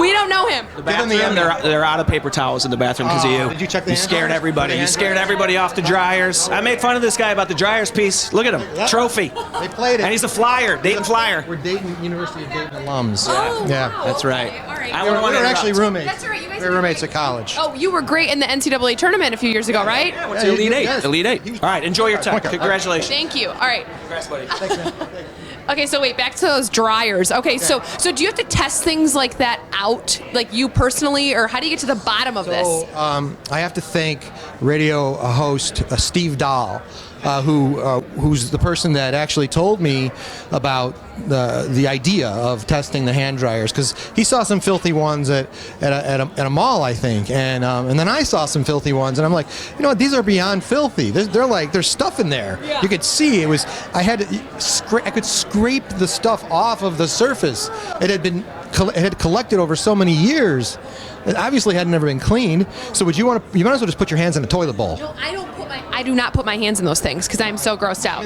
We don't know him. The bathroom, they're out of paper towels in the bathroom because of you. Did you check the You hand scared dryers? everybody. You scared everybody off the dryers. I made fun of this guy about the dryers piece. Look at him. Yeah. Trophy. They played it. And he's a flyer. Dayton Flyer. We're Dayton, University of Dayton alums. Oh, Yeah. wow. That's right. Okay, all right. We were actually roommates. That's all right. You guys We were roommates at college. Oh, you were great in the NCAA tournament a few years ago, right? What's the Elite Eight? Yes. Elite Eight. All right, enjoy your time. Congratulations. Thank you. All right. Congrats, buddy. Okay, so wait, back to those dryers. Okay, so do you have to test things like that out, like you personally, or how do you get to the bottom of this? So, I have to thank radio host Steve Dahl, who's the person that actually told me about the idea of testing the hand dryers, because he saw some filthy ones at a mall, I think, and then I saw some filthy ones, and I'm like, you know what, these are beyond filthy. There's stuff in there. Yeah. You could see it was. I could scrape the stuff off of the surface. It had collected over so many years. It obviously had never been cleaned. So you might as well just put your hands in a toilet bowl. No, I do not put my hands in those things because I'm so grossed out.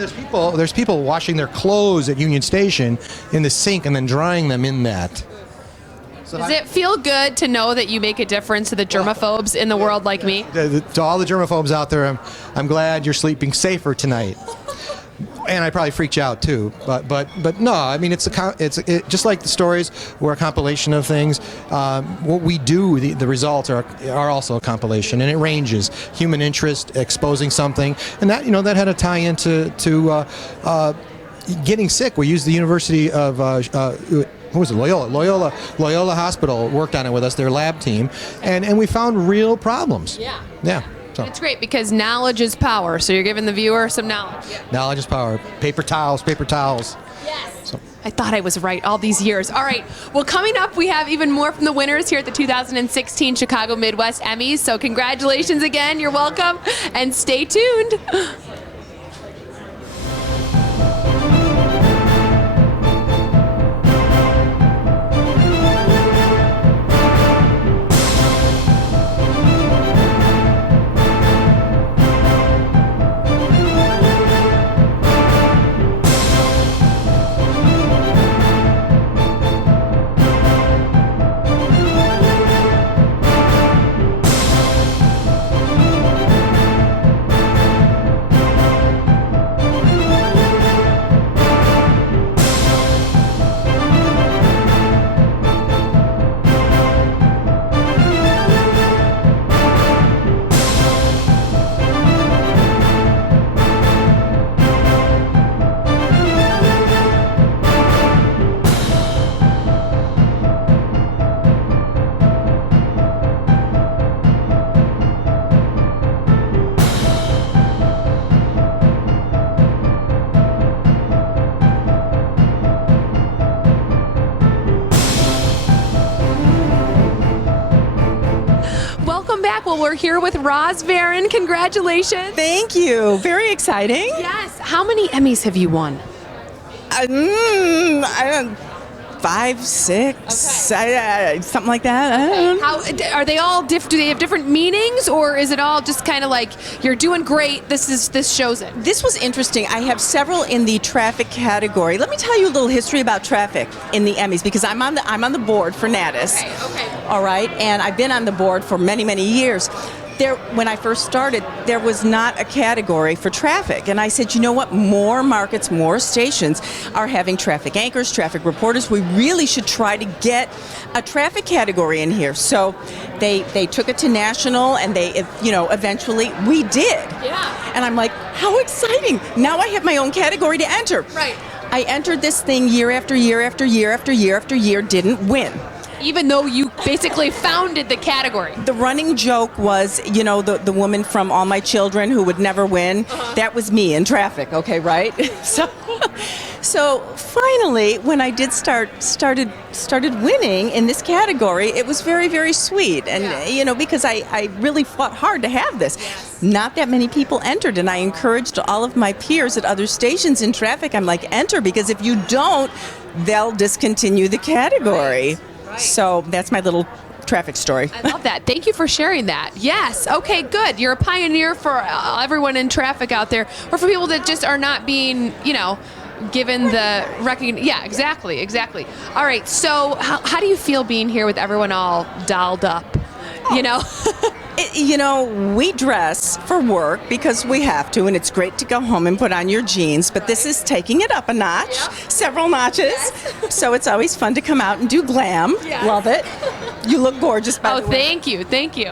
There's people washing their clothes at Union Station in the sink and then drying them in that. Does it feel good to know that you make a difference to the germaphobes in the world like me? To all the germaphobes out there, I'm glad you're sleeping safer tonight. And I probably freaked you out too, but no. I mean, it's just like the stories. We're a compilation of things. What we do, the results are also a compilation, and it ranges. Human interest, exposing something, and that had a tie into getting sick. We used the University of. What was it? Loyola Hospital worked on it with us, their lab team, and we found real problems. Yeah. Yeah. So. It's great because knowledge is power. So you're giving the viewer some knowledge. Yeah. Knowledge is power. Paper towels. Yes. I thought I was right all these years. All right. Well, coming up, we have even more from the winners here at the 2016 Chicago Midwest Emmys. So congratulations again. You're welcome. And stay tuned. back. Well, we're here with Roz Varon. Congratulations. Thank you. Very exciting. Yes. How many Emmys have you won? I don't 5, 6, something like that. I don't know. How are they all different? Do they have different meanings, or is it all just kind of like you're doing great? This shows it. This was interesting. I have several in the traffic category. Let me tell you a little history about traffic in the Emmys because I'm on the board for Natus. Okay. All right, and I've been on the board for many, many years. When I first started, there was not a category for traffic. And I said, you know what? More markets, more stations are having traffic anchors, traffic reporters. We really should try to get a traffic category in here. So they took it to national, and eventually we did. Yeah. And I'm like, how exciting. Now I have my own category to enter. Right. I entered this thing year after year after year after year after year, didn't win. Even though you basically founded the category. The running joke was, the woman from All My Children who would never win. That was me in traffic, okay, right? So finally, when I did started winning in this category, it was very, very sweet. And, because I really fought hard to have this. Not that many people entered, and I encouraged all of my peers at other stations in traffic, I'm like, enter, because if you don't, they'll discontinue the category. Right. So that's my little traffic story. I love that. Thank you for sharing that. Yes. Okay, good. You're a pioneer for everyone in traffic out there, or for people that just are not being, given the recognition. Yeah, exactly. All right. So how do you feel being here with everyone all dolled up? We dress for work because we have to, and it's great to go home and put on your jeans, but this is taking it up a notch, several notches. Yes. So it's always fun to come out and do glam. Yes. Love it. You look gorgeous, by the way. Thank you.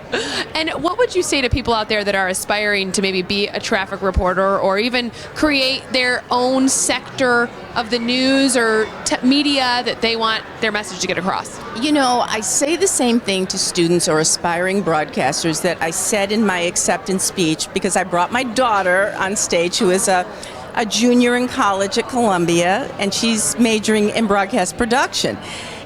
And what would you say to people out there that are aspiring to maybe be a traffic reporter or even create their own sector of the news or media that they want their message to get across? I say the same thing to students or aspiring broadcasters that I said in my acceptance speech, because I brought my daughter on stage, who is a junior in college at Columbia, and she's majoring in broadcast production.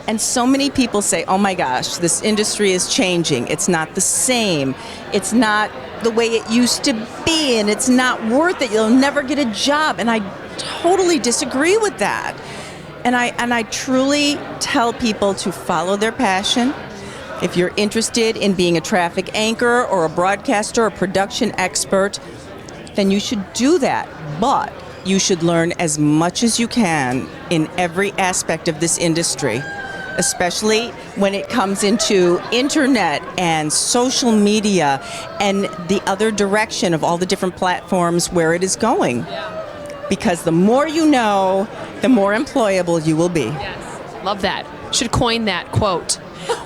And so many people say, oh my gosh, this industry is changing. It's not the same. It's not the way it used to be, and it's not worth it. You'll never get a job. And I totally disagree with that. And I truly tell people to follow their passion. If you're interested in being a traffic anchor or a broadcaster or production expert, then you should do that. But you should learn as much as you can in every aspect of this industry, especially when it comes into internet and social media and the other direction of all the different platforms where it is going. Because the more you know, the more employable you will be. Yes, love that. Should coin that quote.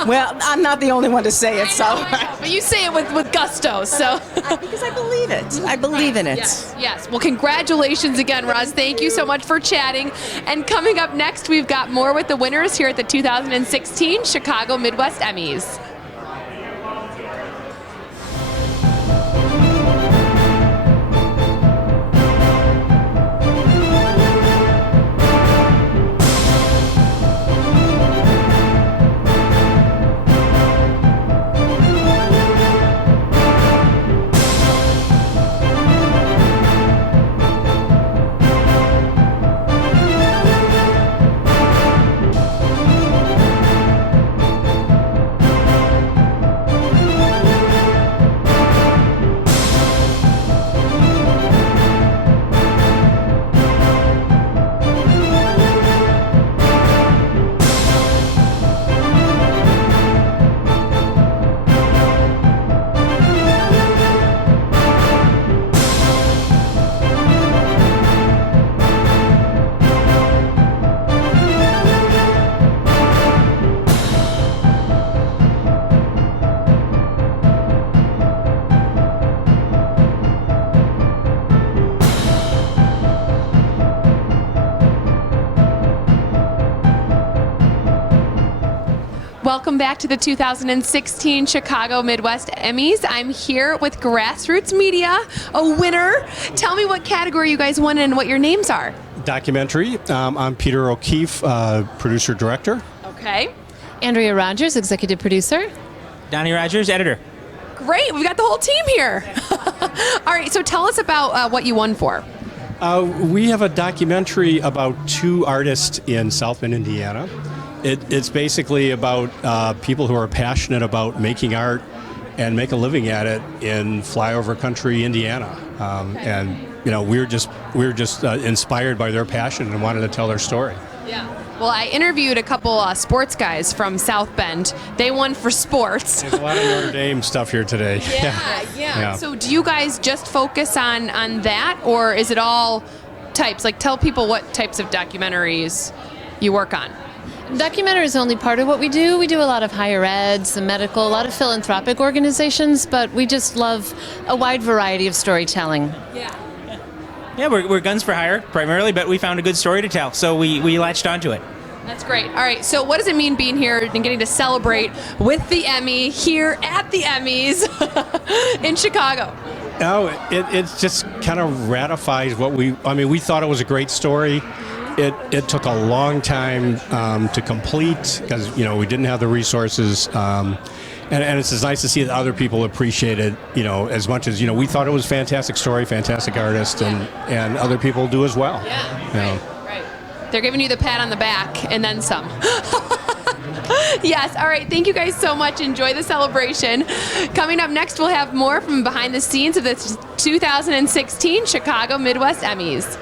Well, I'm not the only one to say it, so. I know, but you say it with gusto, so. Because I believe it. I believe in it. Yes. Well, congratulations again, Roz. Thank you so much for chatting. And coming up next, we've got more with the winners here at the 2016 Chicago Midwest Emmys. Welcome back to the 2016 Chicago Midwest Emmys. I'm here with Grassroots Media, a winner. Tell me what category you guys won and what your names are. Documentary. I'm Peter O'Keefe, producer-director. Okay. Andrea Rogers, executive producer. Donnie Rogers, editor. Great, we've got the whole team here. All right, so tell us about what you won for. We have a documentary about two artists in South Bend, Indiana. It's basically about people who are passionate about making art and make a living at it in flyover country, Indiana. And we were just inspired by their passion and wanted to tell their story. Yeah. Well, I interviewed a couple sports guys from South Bend. They won for sports. There's a lot of Notre Dame stuff here today. Yeah. So do you guys just focus on that, or is it all types? Like, tell people what types of documentaries you work on. Documentary is only part of what we do. We do a lot of higher ed, some medical, a lot of philanthropic organizations, but we just love a wide variety of storytelling. Yeah, we're guns for hire primarily, but we found a good story to tell, so we latched onto it. That's great. All right, so what does it mean being here and getting to celebrate with the Emmy here at the Emmys in Chicago? It just kind of ratifies what we thought it was a great story. It took a long time to complete because, we didn't have the resources. And it's just nice to see that other people appreciate it, as much as, we thought it was a fantastic story, fantastic artist, and other people do as well. Right. They're giving you the pat on the back and then some. Yes, all right, thank you guys so much. Enjoy the celebration. Coming up next, we'll have more from behind the scenes of the 2016 Chicago Midwest Emmys.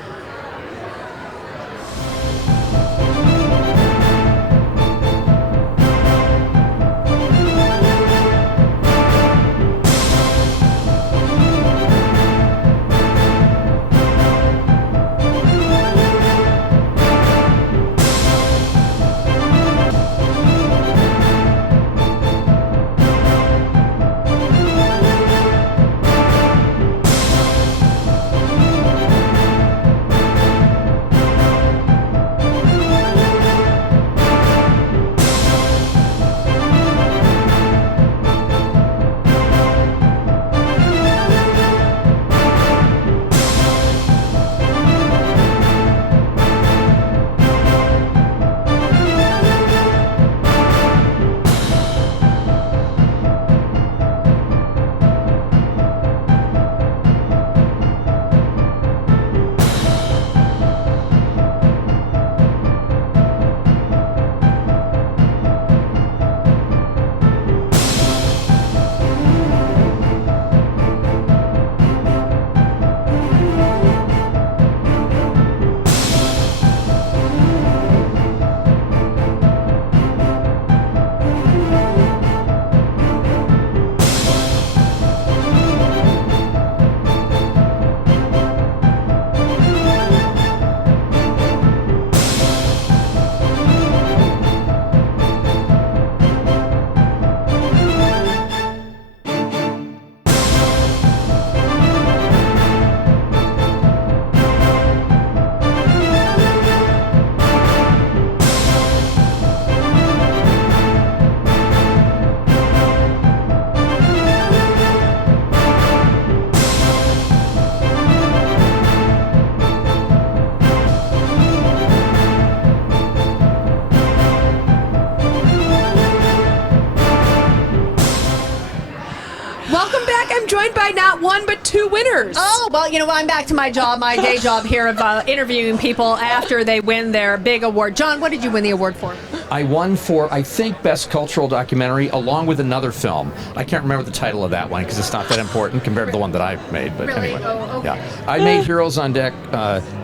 Joined by not one but two winners. Oh, well, I'm back to my job, my day job here of interviewing people after they win their big award. John, what did you win the award for? I won for, I think, Best Cultural Documentary, along with another film. I can't remember the title of that one because it's not that important compared to the one that I made. But really? Anyway, Oh, okay. yeah. I made Heroes on Deck,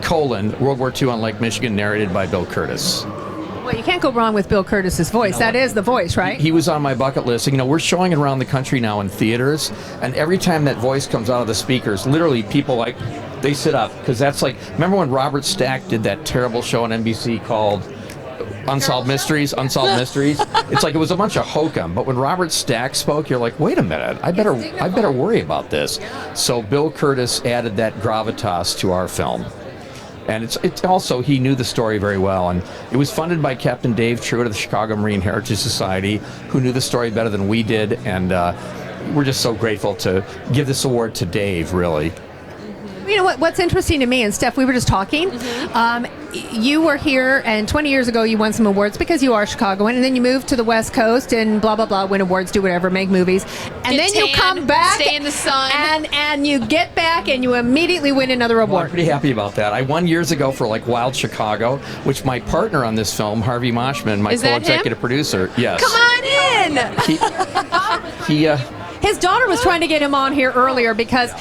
World War II on Lake Michigan, narrated by Bill Curtis. Well, you can't go wrong with Bill Curtis's voice. That is the voice, right? He was on my bucket list. We're showing it around the country now in theaters, and every time that voice comes out of the speakers, literally people they sit up because that's remember when Robert Stack did that terrible show on NBC called Unsolved Mysteries? It's like it was a bunch of hokum, but when Robert Stack spoke, you're like, wait a minute, I better worry about this. So Bill Curtis added that gravitas to our film. And it's also, he knew the story very well. And it was funded by Captain Dave Truitt of the Chicago Marine Heritage Society, who knew the story better than we did. And we're just so grateful to give this award to Dave, really. You know what's interesting to me, and Steph, we were just talking. You were here, and 20 years ago you won some awards because you are Chicagoan, and then you moved to the West Coast and blah blah blah, win awards, do whatever, make movies, and Get then you tan, come back, stay in the sun, and you get back and you immediately win another award. Well, I'm pretty happy about that. I won years ago for like Wild Chicago, which my partner on this film, Harvey Moshman, my Is that co-executive producer, yes, Come on in. he His daughter was trying to get him on here earlier because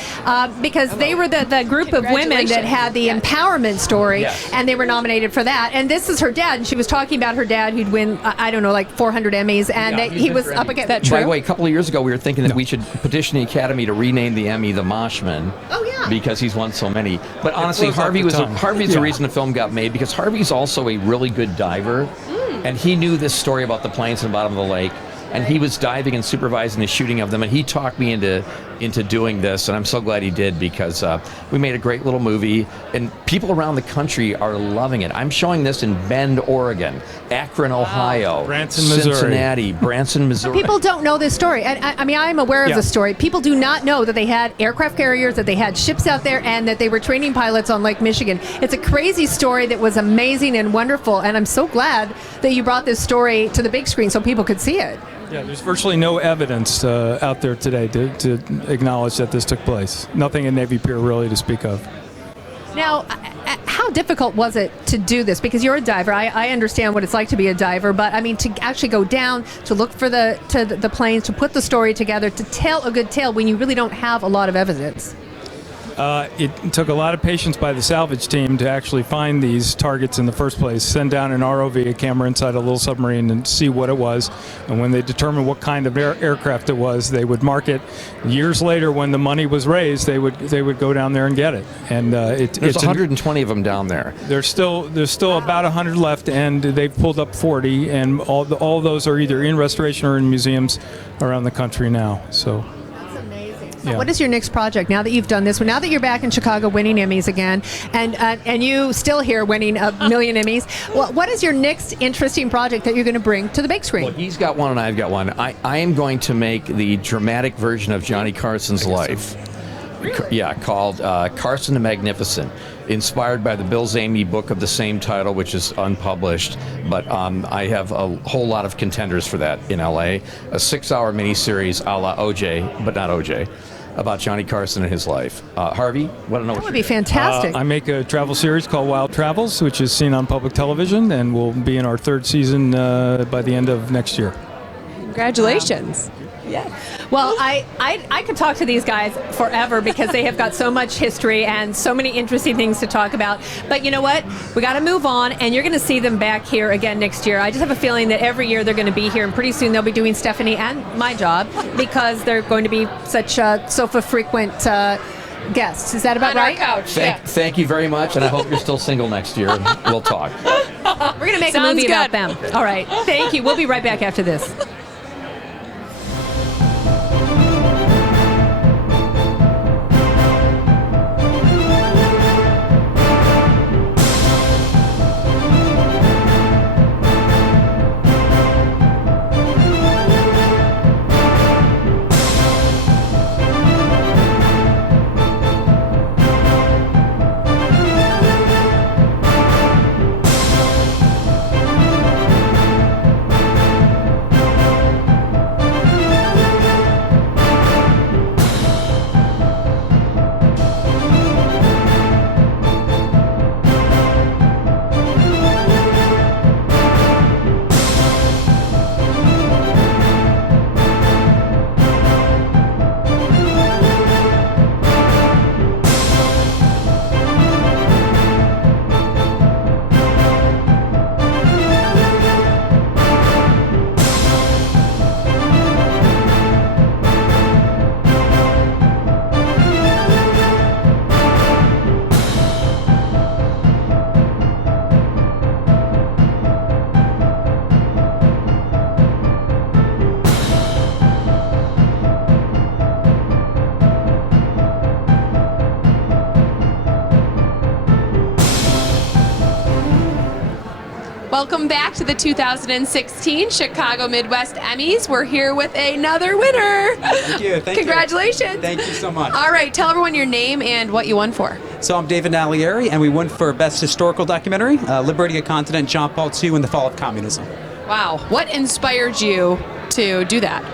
they were the group of women that had the empowerment story, and they were nominated for that. And this is her dad, and she was talking about her dad who'd win, I don't know, like 400 Emmys, and he was up against that. By the way, a couple of years ago, we were thinking that we should petition the Academy to rename the Emmy the Moshman. Oh yeah. Because he's won so many. But honestly, Harvey's the reason the film got made, because Harvey's also a really good diver, and he knew this story about the planes in the bottom of the lake. And he was diving and supervising the shooting of them, and he talked me into doing this, and I'm so glad he did, because we made a great little movie, and people around the country are loving it. I'm showing this in Bend, Oregon, Akron, Ohio, Branson, Missouri. Cincinnati, Branson, Missouri. People don't know this story. And I mean, I'm aware of the story. People do not know that they had aircraft carriers, that they had ships out there, and that they were training pilots on Lake Michigan. It's a crazy story that was amazing and wonderful, and I'm so glad that you brought this story to the big screen so people could see it. Yeah, there's virtually no evidence out there today to acknowledge that this took place. Nothing in Navy Pier really to speak of. Now, how difficult was it to do this? Because you're a diver. I understand what it's like to be a diver, but I mean, to actually go down, to look for the planes, to put the story together, to tell a good tale when you really don't have a lot of evidence. It took a lot of patience by the salvage team to actually find these targets in the first place, send down an ROV, a camera inside a little submarine, and see what it was. And when they determined what kind of aircraft it was, they would mark it. Years later, when the money was raised, they would go down there and get it. And there's 120 of them down there. There's still about 100 left, and they've pulled up 40, and all those are either in restoration or in museums around the country now. So. So what is your next project now that you've done this? Now that you're back in Chicago winning Emmys again, and you still here winning a million Emmys, what is your next interesting project that you're going to bring to the big screen? Well, he's got one and I've got one. I am going to make the dramatic version of Johnny Carson's life. Really? Yeah, called Carson the Magnificent, inspired by the Bill Zamey book of the same title, which is unpublished. But I have a whole lot of contenders for that in LA. A 6-hour miniseries a la OJ, but not OJ, about Johnny Carson and his life. Harvey, want to know? That would be fantastic. I make a travel series called Wild Travels, which is seen on public television, and will be in our 3rd season by the end of next year. Congratulations. Yeah. Well, I could talk to these guys forever because they have got so much history and so many interesting things to talk about. But you know what? We got to move on, and you're going to see them back here again next year. I just have a feeling that every year they're going to be here, and pretty soon they'll be doing Stephanie and my job because they're going to be such sofa frequent guests. Is that about right? Couch. Thank you very much, and I hope you're still single next year. We'll talk. We're going to make a movie about them. All right. Thank you. We'll be right back after this. Welcome back to the 2016 Chicago Midwest Emmys. We're here with another winner. Thank you. Thank Congratulations. You. Thank you so much. All right, tell everyone your name and what you won for. So I'm David Nalieri, and we won for Best Historical Documentary, Liberating a Continent, John Paul II, and the Fall of Communism. Wow. What inspired you to do that?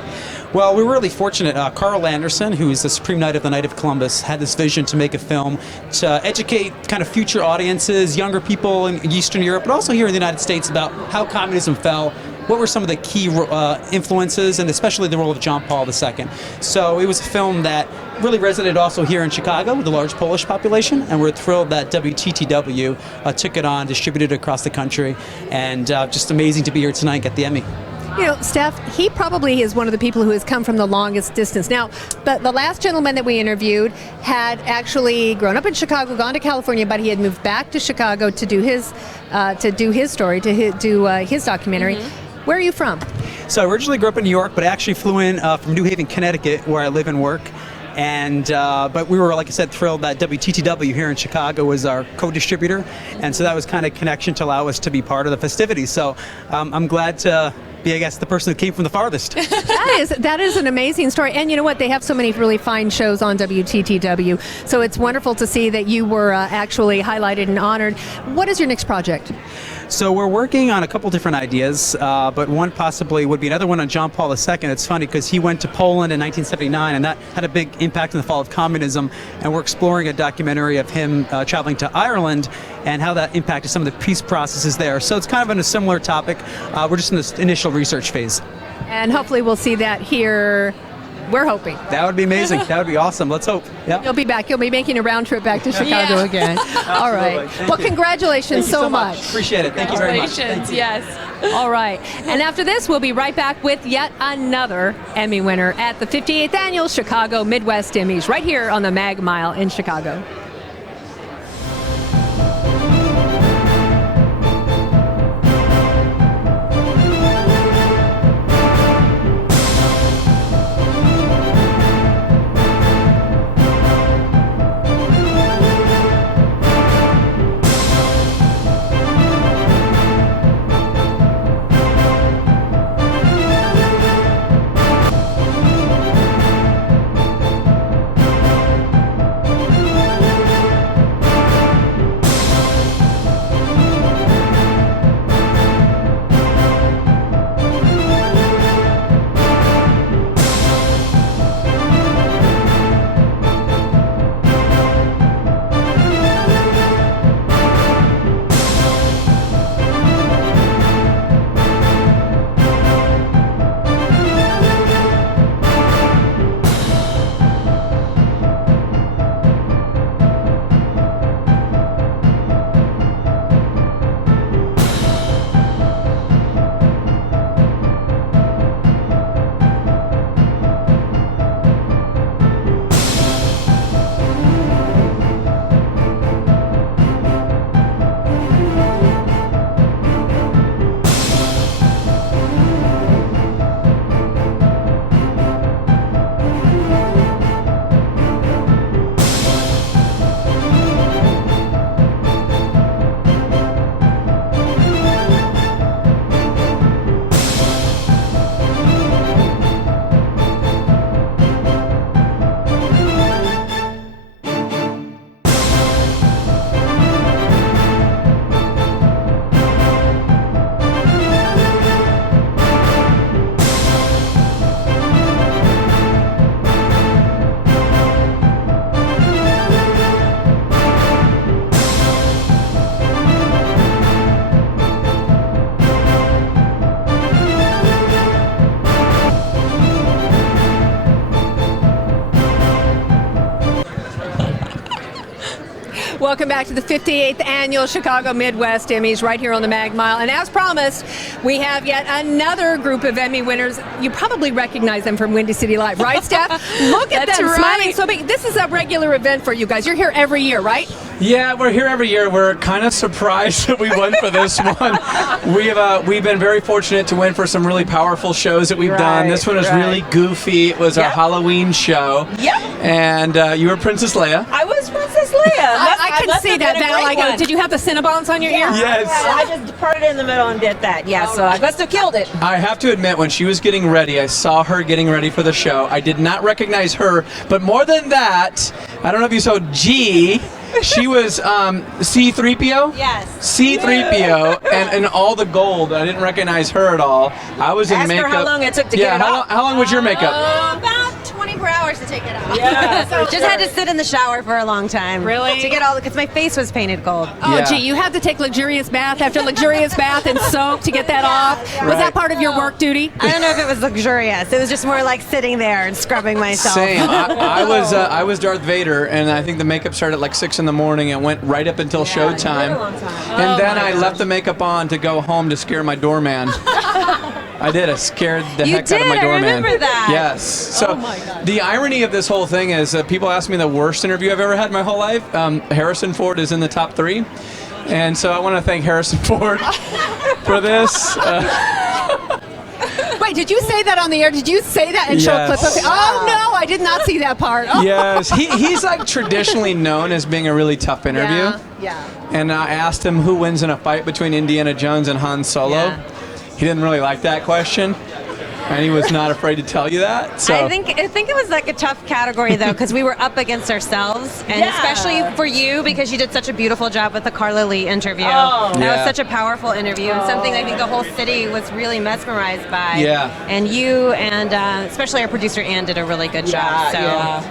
Well, we were really fortunate. Carl Anderson, who is the Supreme Knight of the Knight of Columbus, had this vision to make a film to educate kind of future audiences, younger people in Eastern Europe, but also here in the United States about how communism fell. What were some of the key influences, and especially the role of John Paul II? So it was a film that really resonated also here in Chicago with a large Polish population, and we're thrilled that WTTW took it on, distributed it across the country, and just amazing to be here tonight and get the Emmy. You know, Steph, he probably is one of the people who has come from the longest distance. Now, the last gentleman that we interviewed had actually grown up in Chicago, gone to California, but he had moved back to Chicago to do his story, to do his documentary. Mm-hmm. Where are you from? So I originally grew up in New York, but I actually flew in from New Haven, Connecticut, where I live and work. And but we were, like I said, thrilled that WTTW here in Chicago was our co-distributor, and so that was kind of connection to allow us to be part of the festivities. So I'm glad to be, I guess, the person who came from the farthest. That is an amazing story. And you know what? They have so many really fine shows on WTTW. So it's wonderful to see that you were actually highlighted and honored. What is your next project? So we're working on a couple different ideas, but one possibly would be another one on John Paul II. It's funny because he went to Poland in 1979, and that had a big impact on the fall of communism. And we're exploring a documentary of him traveling to Ireland and how that impacted some of the peace processes there. So it's kind of on a similar topic. We're just in this initial research phase. And hopefully we'll see that here. We're hoping. That would be amazing. That would be awesome. Let's hope. Yeah. You'll be back. You'll be making a round trip back to Chicago again. All right. Well, congratulations so much. Appreciate it. Thank you very much. Congratulations. Yes. All right. And after this, we'll be right back with yet another Emmy winner at the 58th Annual Chicago Midwest Emmys, right here on the Mag Mile in Chicago. Welcome back to the 58th Annual Chicago Midwest Emmys right here on the Mag Mile. And as promised, we have yet another group of Emmy winners. You probably recognize them from Windy City Live, right, Steph? Look at them smiling so big. This is a regular event for you guys. You're here every year, right? Yeah, we're here every year. We're kind of surprised that we won for this one. We've been very fortunate to win for some really powerful shows that we've done. This one was really goofy. It was our Halloween show. Yep. And you were Princess Leia. I was Princess Leia. I can see that, Val. Did you have the Cinnabons on your ear? Yes. I just parted it in the middle and did that. Yeah, so I must have killed it. I have to admit, when she was getting ready, I saw her getting ready for the show. I did not recognize her, but more than that, I don't know if you saw G. She was C-3PO? Yes. C-3PO, and all the gold. I didn't recognize her at all. I was in Ask makeup. her how long it took to get it off. How long was your makeup? About 24 hours to take it off. Yeah. So just had to sit in the shower for a long time. Really? To get all, because my face was painted gold. Oh, gee, you had to take luxurious bath after luxurious bath and soak to get that off. Was that part of your work duty? I don't know if it was luxurious. It was just more like sitting there and scrubbing myself. Same. I was Darth Vader, and I think the makeup started at like 6 in the morning and went right up until showtime. And then I left the makeup on to go home to scare my doorman. I did. I scared the heck out of my doorman. I remember that. Yes. So the irony of this whole thing is people ask me the worst interview I've ever had in my whole life. Harrison Ford is in the top 3. And so I want to thank Harrison Ford for this. Wait, did you say that on the air? Did you say that and show a clip of it? Oh, no, I did not see that part. Oh. Yes. He's like traditionally known as being a really tough interview. Yeah. And I asked him who wins in a fight between Indiana Jones and Han Solo. Yeah. He didn't really like that question, and he was not afraid to tell you that. So I think it was like a tough category though, because we were up against ourselves, and especially for you because you did such a beautiful job with the Carla Lee interview. That was such a powerful interview and something I think the whole city was really mesmerized by. Yeah. And you and especially our producer Ann did a really good job. So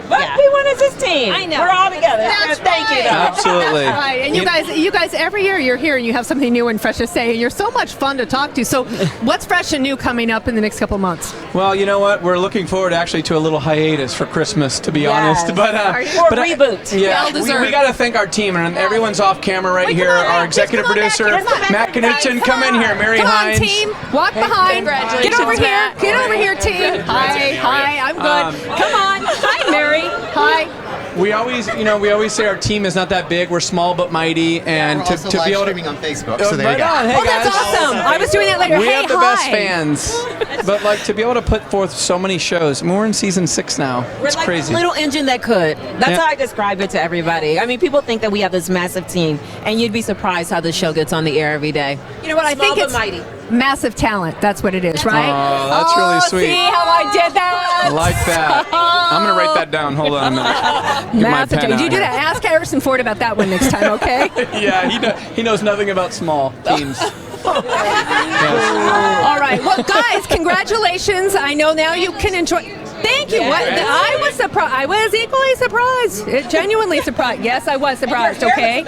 But we won as this team. I know. We're all together. That's Thank you. Absolutely. That's right. And you guys, every year you're here and you have something new and fresh to say, and you're so much fun to talk to. So, what's fresh and new coming up in the next couple of months? Well, you know what? We're looking forward actually to a little hiatus for Christmas, to be honest. But reboot. Yeah, we got to thank our team, and everyone's off camera right here. Our executive producer, Matt Knutson, come in here. Mary Hines. Come on, team. Walk behind. Get over here. Get over here, team. Hi. I'm good. Come on. Hi, Mary. Hi. We always say our team is not that big. We're small but mighty, and we're also to live be able streaming to on Facebook. So there you go. Hey, oh, that's guys. awesome. I was doing that later. We Hey, have the hi. best fans, but like to be able to put forth so many shows. I mean, we're in season 6 now. It's like crazy. a little engine that could. That's Yeah. how I describe it to everybody. I mean, people think that we have this massive team, and you'd be surprised how the show gets on the air every day. You know what? I think Small it's but mighty. massive talent. That's what it is, right? Oh, that's really sweet. See how I did that? I like that. I'm gonna write that down. Hold on a minute. Get my Massive pen talent. You out do here. that. Ask Harrison Ford about that one next time, okay? Yeah, he knows nothing about small teams. All right. Well, guys, congratulations. I know now you can enjoy. Thank you. What, I was surprised. I was equally surprised. Genuinely surprised. Yes, I was surprised. Okay.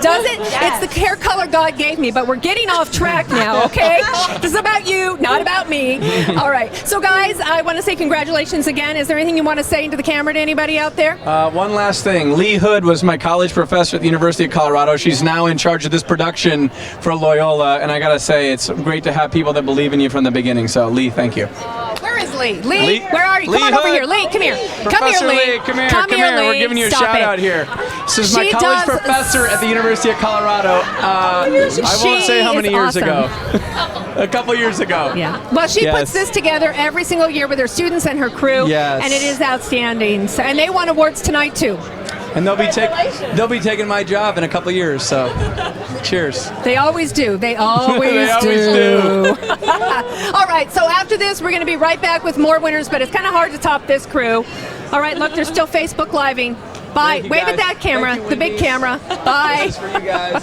Does it? It's the hair color God gave me, but we're getting off track now. Okay. This is about you, not about me. All right. So, guys, I want to say congratulations again. Is there anything you want to say into the camera to anybody out there? One last thing. Lee Hood was my college professor at the University of Colorado. She's now in charge of this production for Loyola, and I gotta say, it's great to have people that believe in you from the beginning. So, Lee, thank you. Where is Lee? Lee, where are you? Lee Come on over Hood. here. Lee, come here. Professor Come here, Lee, come here. Lee. We're giving you a Stop shout it. out here. This is my She college does- professor at the University of Colorado. I won't say how many She years is ago. A couple years ago. Yeah. Well, she Yes. puts this together every single year with her students and her crew. Yes. And it is outstanding. So, and they won awards tonight, too. And they'll be taking my job in a couple years. So, cheers. They always do. They always They always do. All right. So after this, we're going to be right back with more winners, but it's kind of hard to top this crew. All right. Look, they're still Facebook Living. Bye. you, Wave at guys. that camera, Thank you, the big Wendy. camera. Bye. This is for you guys.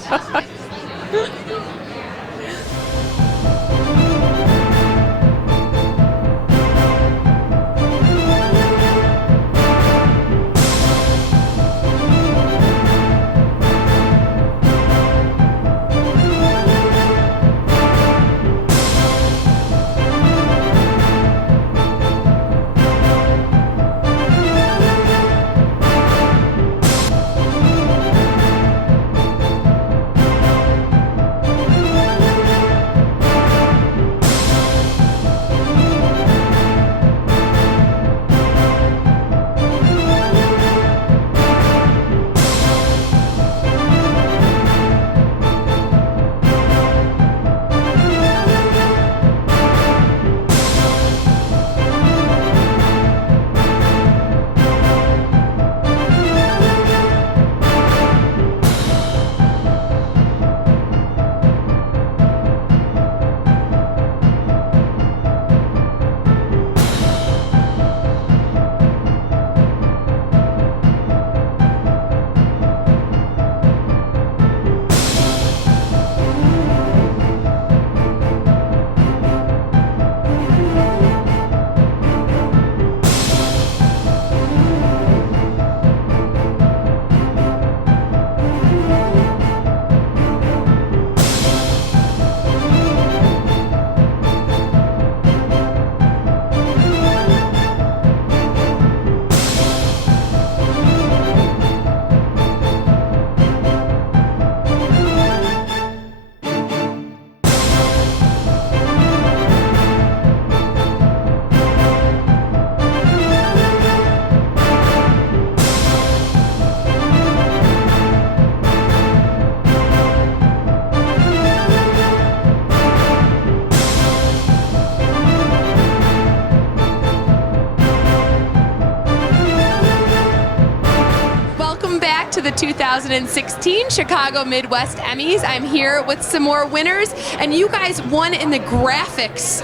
2016 Chicago Midwest Emmys. I'm here with some more winners, and you guys won in the graphics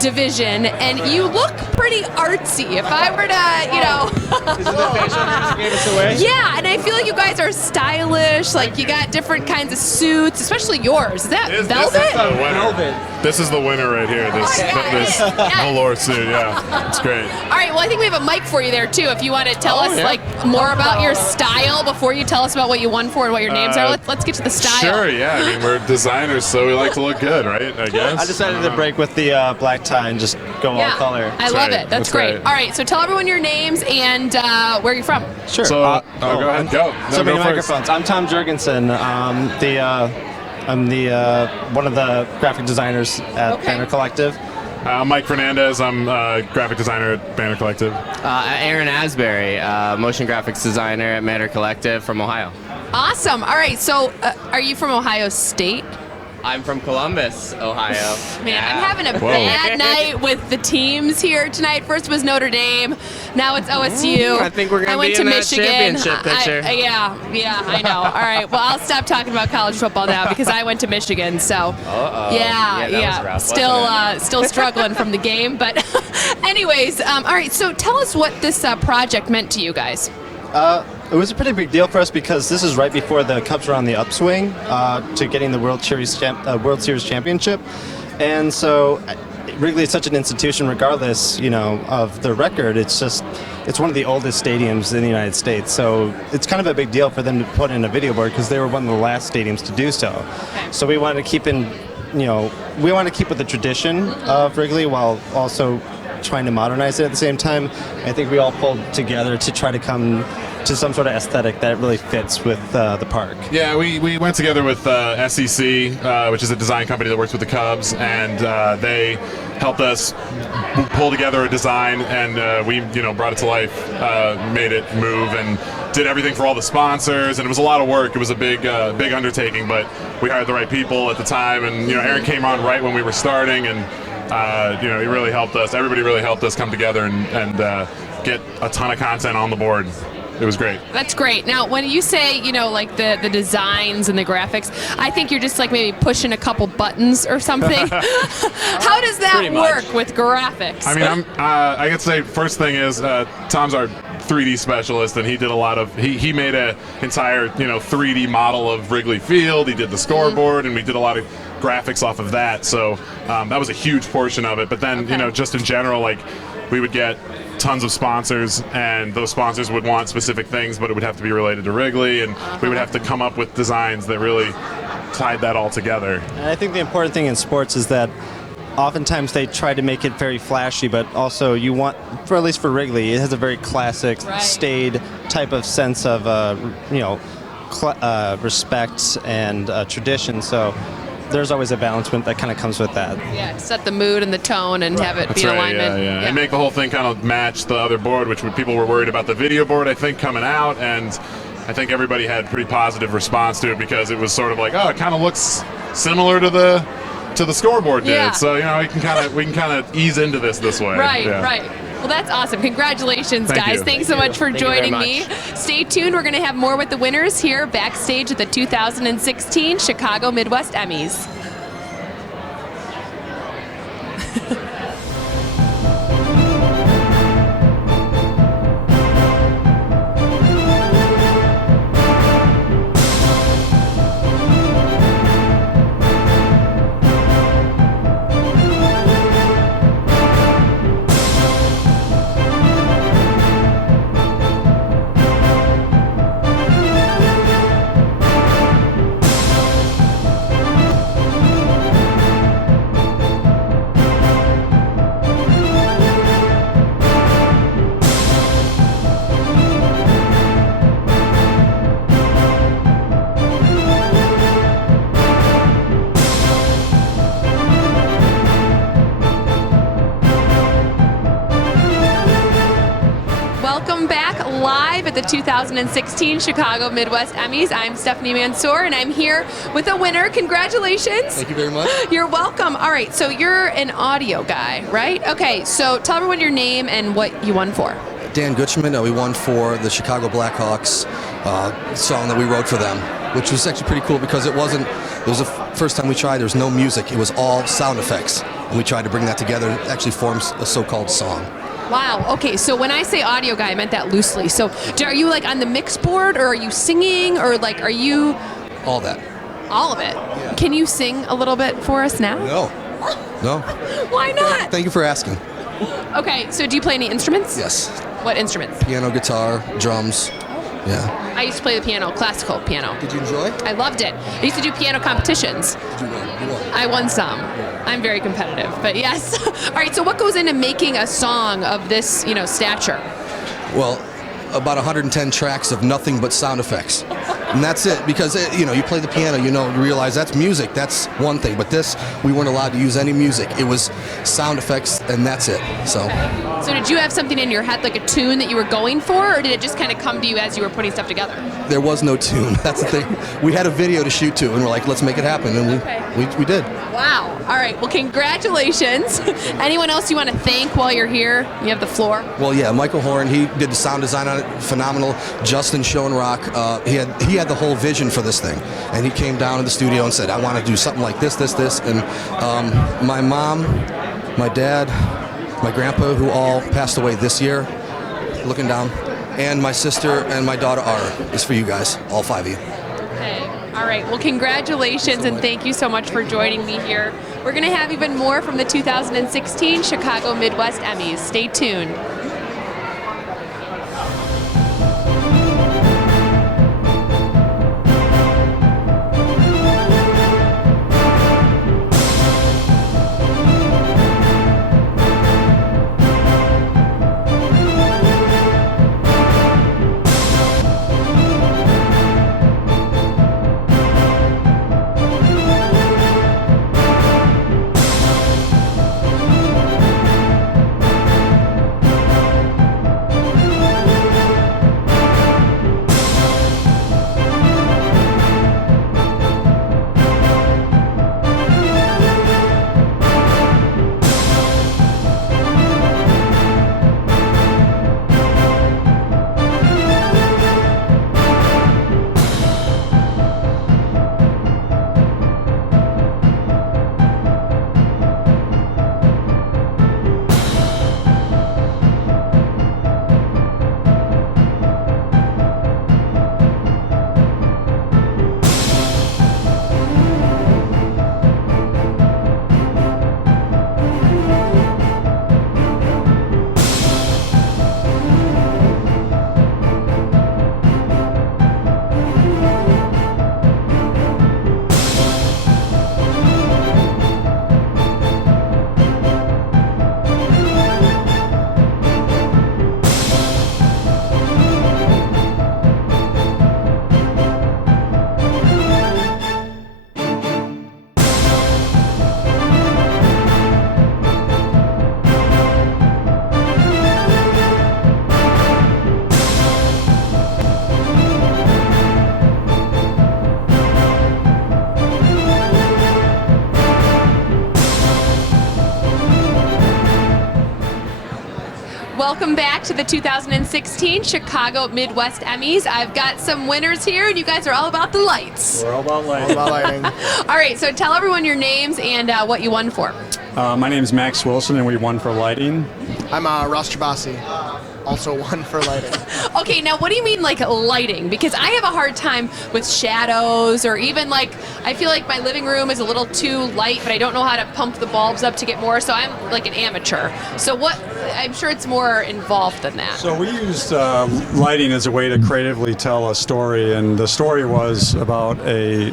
division, and you look pretty artsy. If I were to, Is it the fashion that gave us away? Yeah, and I feel like you guys are stylish. Like, you got different kinds of suits, especially yours. Is that velvet? This is the winner right here. This velour suit. Yeah, it's great. All right, well, I think we have a mic for you there, too. If you want to tell us, more about your style before you tell us about what you won for and what your names are. Let's get to the style. Sure, yeah. I mean, we're designers, so we like to look good, right? I guess. I decided to break with the black tie and just go all color. I love it. That's great. All right, so tell everyone your names and where you're from. Sure. So, go ahead. Go. So many go first. microphones. I'm Tom Jurgensen. I'm one of the graphic designers at Banner Collective. I'm Mike Fernandez. I'm a graphic designer at Banner Collective. Aaron Asbury, motion graphics designer at Matter Collective from Ohio. Awesome. All right, so are you from Ohio State? I'm from Columbus, Ohio. Man, I'm having a bad night with the teams here tonight. First was Notre Dame, now it's OSU. I think we're going to be in that championship picture. Yeah, I know. All right, well, I'll stop talking about college football now because I went to Michigan, so that was rough, still struggling from the game. But anyways, all right, so tell us what this project meant to you guys. It was a pretty big deal for us because this is right before the Cubs were on the upswing to getting the World Series championship, and so Wrigley is such an institution, regardless, of the record. It's one of the oldest stadiums in the United States, so it's kind of a big deal for them to put in a video board because they were one of the last stadiums to do so. So we wanted to keep we want to keep with the tradition of Wrigley while also trying to modernize it at the same time. I think we all pulled together to try to come to some sort of aesthetic that really fits with the park. Yeah, we went together with SEC, which is a design company that works with the Cubs, and they helped us pull together a design, and we brought it to life, made it move, and did everything for all the sponsors, and it was a lot of work. It was a big undertaking, but we hired the right people at the time, and Aaron came on right when we were starting, and he really helped us. Everybody really helped us come together and get a ton of content on the board. It was great. That's great. Now, when you say, like the designs and the graphics, I think you're just like maybe pushing a couple buttons or something. How does that work with graphics? I mean, I could say first thing is Tom's our 3D specialist, and he did a lot of, he made an entire, 3D model of Wrigley Field. He did the scoreboard, and we did a lot of graphics off of that. So that was a huge portion of it. But then, just in general, like, we would get tons of sponsors, and those sponsors would want specific things, but it would have to be related to Wrigley, and we would have to come up with designs that really tied that all together. And I think the important thing in sports is that oftentimes they try to make it very flashy, but also you want, at least for Wrigley, it has a very classic, staid type of sense of, respect and tradition. So there's always a balance that kind of comes with that. Yeah, set the mood and the tone and have it be in alignment. Yeah. And make the whole thing kind of match the other board, which people were worried about the video board, I think, coming out, and I think everybody had pretty positive response to it because it was sort of like, oh, it kind of looks similar to the scoreboard did. Yeah. So we can kind of ease into this way. Right. Well, that's awesome. Congratulations, guys. Thanks so much for joining me. Stay tuned. We're going to have more with the winners here backstage at the 2016 Chicago Midwest Emmys. Welcome back live at the 2016 Chicago Midwest Emmys. I'm Stephanie Mansour, and I'm here with a winner. Congratulations. Thank you very much. You're welcome. All right, so you're an audio guy, right? Okay, so tell everyone your name and what you won for. Dan Gutschman. We won for the Chicago Blackhawks song that we wrote for them, which was actually pretty cool because it was the first time we tried. There was no music. It was all sound effects. And we tried to bring that together. It actually forms a so-called song. Wow. Okay. So when I say audio guy, I meant that loosely. So are you like on the mix board, or are you singing, or like are you? All that. All of it. Yeah. Can you sing a little bit for us now? No. Why not? Thank you for asking. Okay. So do you play any instruments? Yes. What instruments? Piano, guitar, drums. Yeah. I used to play the piano, classical piano. Did you enjoy? I loved it. I used to do piano competitions. Did you win? You won. I won some. I'm very competitive, but yes. All right, so what goes into making a song of this, stature? Well, about 110 tracks of nothing but sound effects. And that's it, because, you play the piano, you realize that's music, that's one thing. But this, we weren't allowed to use any music. It was sound effects, and that's it. So did you have something in your head, like a tune that you were going for, or did it just kind of come to you as you were putting stuff together? There was no tune. That's the thing. We had a video to shoot to, and we're like, let's make it happen. And we did. Wow. All right. Well, congratulations. Anyone else you want to thank while you're here? You have the floor. Well, yeah, Michael Horn, he did the sound design on it, phenomenal. Justin Schoenrock, he had the whole vision for this thing, and he came down to the studio and said, I want to do something like this, and my mom, my dad, my grandpa, who all passed away this year, looking down, and my sister and my daughter Ara, is for you guys, all 5 of you. Okay. All right. Well, congratulations, and thank you so much for joining me here. We're going to have even more from the 2016 Chicago Midwest Emmys. Stay tuned. Welcome back to the 2016 Chicago Midwest Emmys. I've got some winners here, and you guys are all about the lights. We're all about lighting. All about lighting. All right, so tell everyone your names and what you won for. My name's Max Wilson, and we won for lighting. I'm Ross Trabasi, also won for lighting. Okay, now what do you mean like lighting? Because I have a hard time with shadows, or even like, I feel like my living room is a little too light, but I don't know how to pump the bulbs up to get more, so I'm like an amateur. So what, I'm sure it's more involved than that. So we used lighting as a way to creatively tell a story, and the story was about a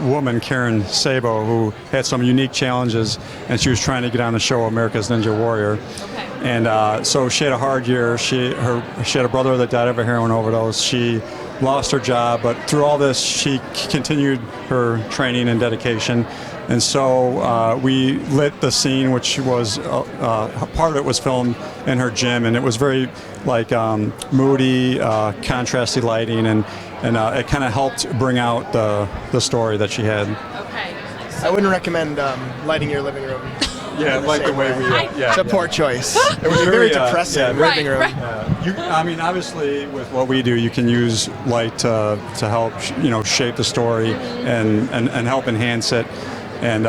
woman, Karen Sabo, who had some unique challenges, and she was trying to get on the show America's Ninja Warrior. Okay. And so she had a hard year. She had a brother that died of a heroin overdose. She lost her job, but through all this, she continued her training and dedication. And so we lit the scene, which was part of it was filmed in her gym, and it was very like moody, contrasty lighting, and it kind of helped bring out the story that she had. Okay. I wouldn't recommend lighting your living room. Yeah, like the way we. It's a poor choice. It was very depressing. living room. I mean, obviously, with what we do, you can use light to help, shape the story and help enhance it, and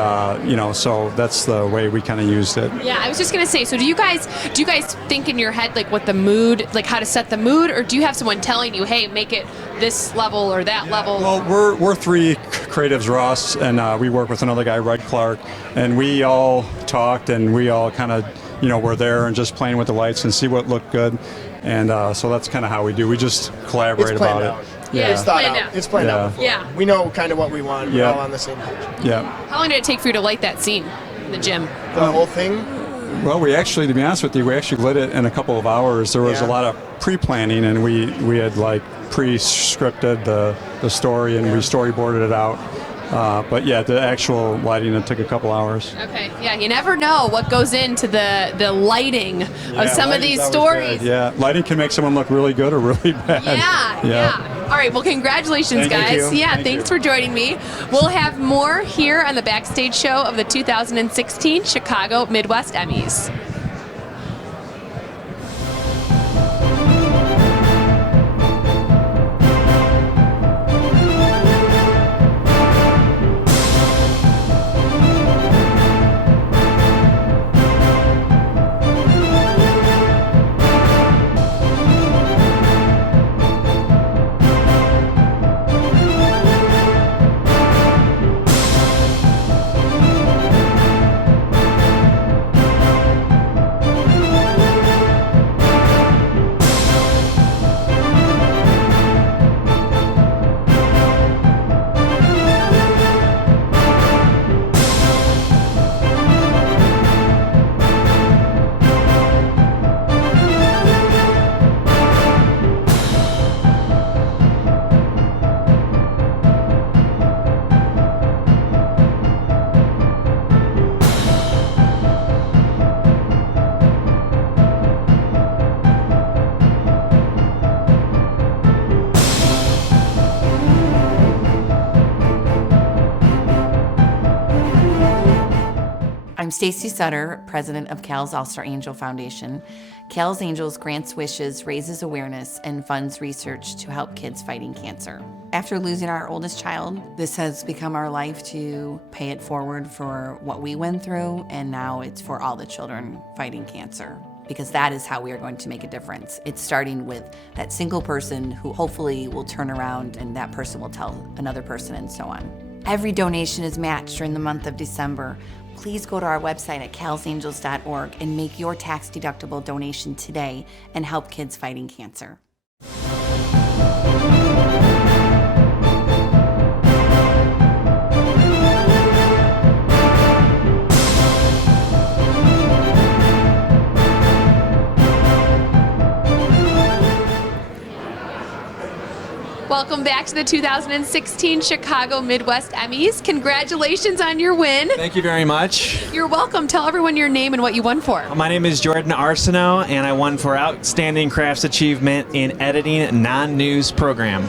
so that's the way we kind of used it. Yeah, I was just gonna say. So do you guys think in your head like what the mood, like how to set the mood, or do you have someone telling you, hey, make it this level or that level? Well, we're three creatives, Ross, and we work with another guy, Red Clark, and we all talked and we all kind of were there and just playing with the lights and see what looked good, and so that's kind of how we do. We just collaborate about it. Yeah, it's thought out. It's planned out before. Yeah. We know kind of what we want. We're all on the same page. Yeah. How long did it take for you to light that scene in the gym? The whole thing? Well, we actually, to be honest with you, we actually lit it in a couple of hours. There was a lot of pre-planning, and we had like pre-scripted the story, and we storyboarded it out. But yeah, the actual lighting, it took a couple hours. Okay, yeah, you never know what goes into the lighting of some of these stories. Good. Yeah, lighting can make someone look really good or really bad. Yeah. All right, well, congratulations, guys. Thanks for joining me. We'll have more here on the Backstage show of the 2016 Chicago Midwest Emmys. I'm Stacy Sutter, president of Cal's All-Star Angel Foundation. Cal's Angels grants wishes, raises awareness, and funds research to help kids fighting cancer. After losing our oldest child, this has become our life to pay it forward for what we went through, and now it's for all the children fighting cancer, because that is how we are going to make a difference. It's starting with that single person who hopefully will turn around and that person will tell another person, and so on. Every donation is matched during the month of December. Please go to our website at calsangels.org and make your tax-deductible donation today and help kids fighting cancer. Welcome back to the 2016 Chicago Midwest Emmys. Congratulations on your win. Thank you very much. You're welcome. Tell everyone your name and what you won for. My name is Jordan Arsenault, and I won for Outstanding Crafts Achievement in Editing Non-News Program.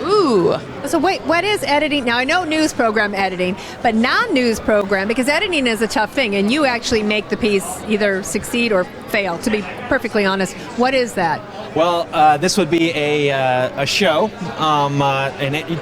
Ooh. So wait, what is editing? Now I know news program editing, but non-news program, because editing is a tough thing, and you actually make the piece either succeed or fail, to be perfectly honest. What is that? Well, this would be a show,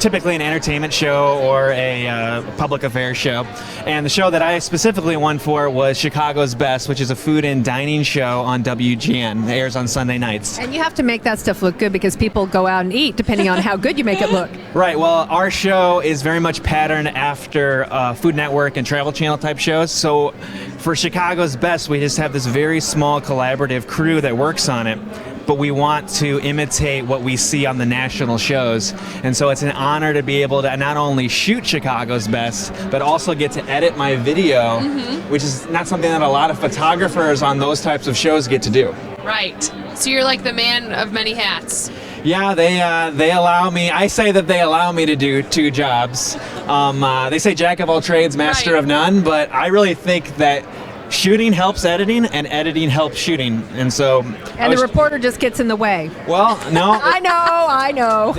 typically an entertainment show or a public affairs show. And the show that I specifically won for was Chicago's Best, which is a food and dining show on WGN. It airs on Sunday nights. And you have to make that stuff look good because people go out and eat depending on how good you make it look. Right. Well, our show is very much patterned after Food Network and Travel Channel type shows. So for Chicago's Best, we just have this very small collaborative crew that works on it. But we want to imitate what we see on the national shows. And so it's an honor to be able to not only shoot Chicago's Best, but also get to edit my video, which is not something that a lot of photographers on those types of shows get to do. Right. So you're like the man of many hats. Yeah, they allow me. I say that they allow me to do two jobs. They say jack of all trades, master of none, but I really think that shooting helps editing, and editing helps shooting, and so. And the reporter just gets in the way. Well, no. I know.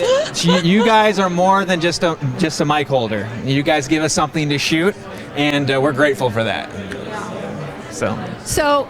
You guys are more than just a mic holder. You guys give us something to shoot, and we're grateful for that. So,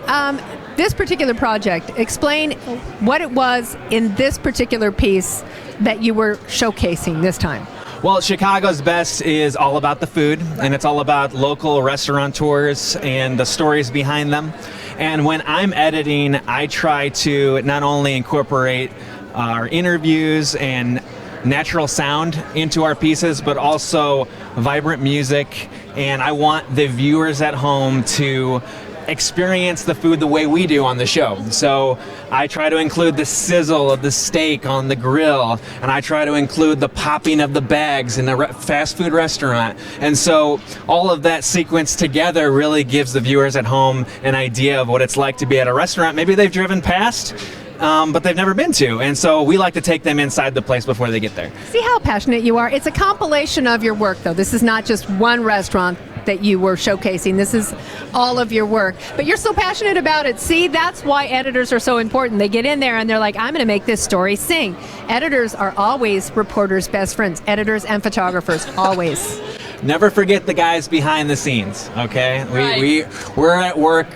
this particular project, explain what it was in this particular piece that you were showcasing this time. Well, Chicago's Best is all about the food, and it's all about local restaurateurs and the stories behind them. And when I'm editing, I try to not only incorporate our interviews and natural sound into our pieces, but also vibrant music. And I want the viewers at home to experience the food the way we do on the show. So I try to include the sizzle of the steak on the grill, and I try to include the popping of the bags in a fast food restaurant. And so all of that sequence together really gives the viewers at home an idea of what it's like to be at a restaurant. Maybe they've driven past, but they've never been to. And so we like to take them inside the place before they get there. See how passionate you are. It's a compilation of your work, though. This is not just one restaurant that you were showcasing. This is all of your work. But you're so passionate about it. See, that's why editors are so important. They get in there and they're like, I'm going to make this story sing. Editors are always reporters' best friends. Editors and photographers, always. Never forget the guys behind the scenes, okay? Right. We're at work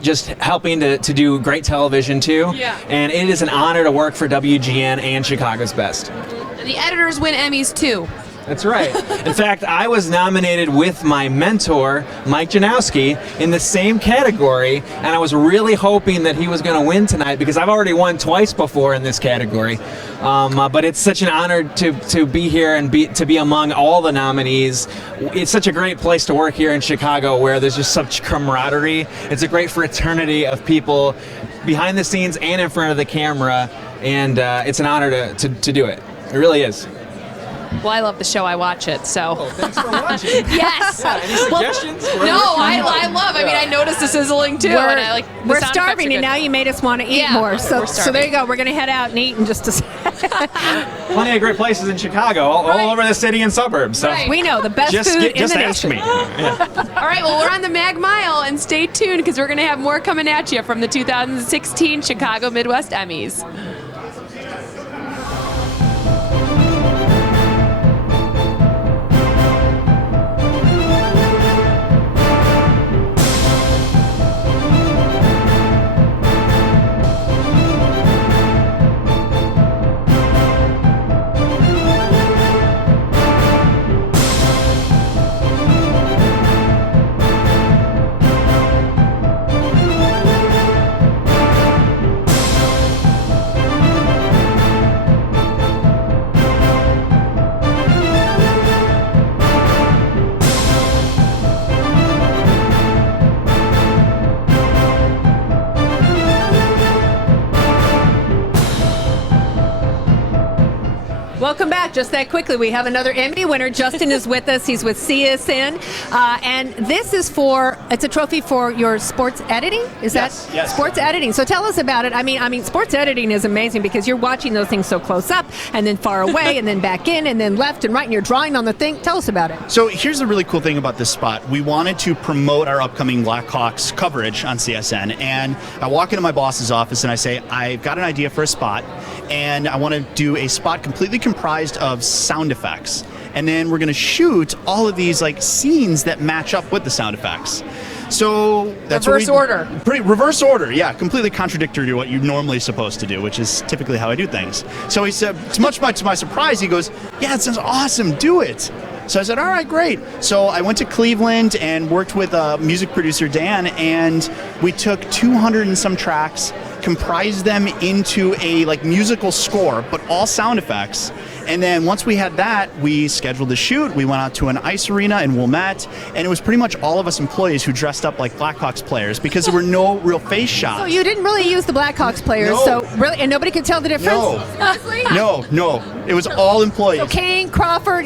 just helping to do great television too. Yeah. And it is an honor to work for WGN and Chicago's Best. The editors win Emmys too. That's right. In fact, I was nominated with my mentor, Mike Janowski, in the same category, and I was really hoping that he was going to win tonight because I've already won twice before in this category. But it's such an honor to be here and to be among all the nominees. It's such a great place to work here in Chicago where there's just such camaraderie. It's a great fraternity of people behind the scenes and in front of the camera, and it's an honor to do it. It really is. Well, I love the show. I watch it, so. Oh, thanks for watching. Yes. Any suggestions? I noticed the sizzling too. And I like the we're sound starving, effects are and now you made us want to eat more. So, we're so there you go. We're going to head out and eat in just a second. Plenty of great places in Chicago, all over the city and suburbs. So We know the best food in just the ask nation. me. Yeah. All right, well, we're on the Mag Mile, and stay tuned because we're going to have more coming at you from the 2016 Chicago Midwest Emmys. Welcome back. Just that quickly, we have another Emmy winner. Justin is with us. He's with CSN. And this is it's a trophy for your sports editing? Yes. Sports editing. So tell us about it. I mean, sports editing is amazing because you're watching those things so close up and then far away and then back in and then left and right and you're drawing on the thing. Tell us about it. So here's the really cool thing about this spot. We wanted to promote our upcoming Blackhawks coverage on CSN. And I walk into my boss's office and I say, I've got an idea for a spot and I want to do a spot completely comprised of sound effects. And then we're going to shoot all of these like scenes that match up with the sound effects. So that's reverse order. Reverse order, yeah, completely contradictory to what you're normally supposed to do, which is typically how I do things. So he said, to much to my surprise, he goes, "Yeah, it sounds awesome. Do it." So I said, all right, great. So I went to Cleveland and worked with music producer Dan, and we took 200 and some tracks, comprised them into a like musical score, but all sound effects. And then once we had that, we scheduled the shoot. We went out to an ice arena in Wilmette, and it was pretty much all of us employees who dressed up like Blackhawks players because there were no real face shots. So you didn't really use the Blackhawks players, No. so really, and nobody could tell the difference? Honestly? No. It was all employees. So Kane, Crawford,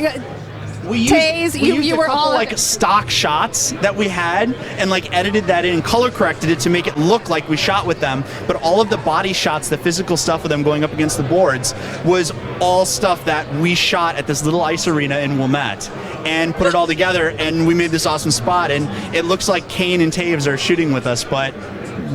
We Taze, used you a were couple, all like stock shots that we had and like edited that in, color corrected it to make it look like we shot with them. But all of the body shots, the physical stuff of them going up against the boards, was all stuff that we shot at this little ice arena in Wilmette and put it all together. And we made this awesome spot. And it looks like Kane and Taves are shooting with us, but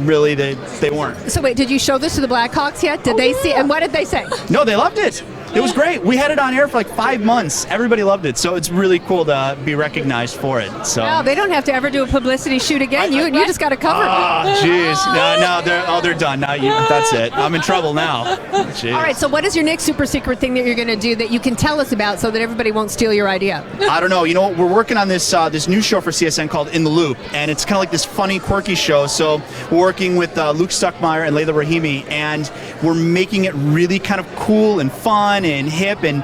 really they weren't. So wait, did you show this to the Blackhawks yet? Did they see? And what did they say? No, they loved it. It was great. We had it on air for like 5 months. Everybody loved it. So it's really cool to be recognized for it. So. Well, they don't have to ever do a publicity shoot again. You just got to cover it. Oh, jeez. No, they're done. Now that's it. I'm in trouble now. Jeez. All right, so what is your next super secret thing that you're going to do that you can tell us about so that everybody won't steal your idea? I don't know. You know what? We're working on this this new show for CSN called In the Loop, and it's kind of like this funny, quirky show. So we're working with Luke Stuckmeyer and Layla Rahimi, and we're making it really kind of cool and fun and hip. And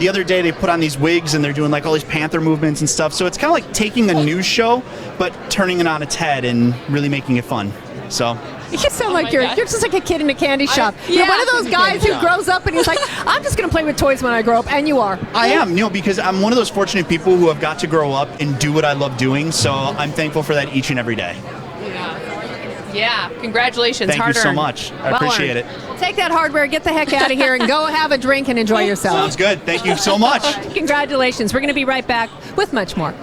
the other day they put on these wigs and they're doing like all these panther movements and stuff. So it's kind of like taking a news show, but turning it on its head and really making it fun. So. You sound like you're just like a kid in a candy shop. You're one of those guys who grows up and he's like, I'm just going to play with toys when I grow up, and you are. I am, because I'm one of those fortunate people who have got to grow up and do what I love doing, so I'm thankful for that each and every day. Yeah, congratulations. Thank you so much. I appreciate it. Take that hardware, get the heck out of here, and go have a drink and enjoy yourself. Sounds good. Thank you so much. Congratulations. We're going to be right back with much more.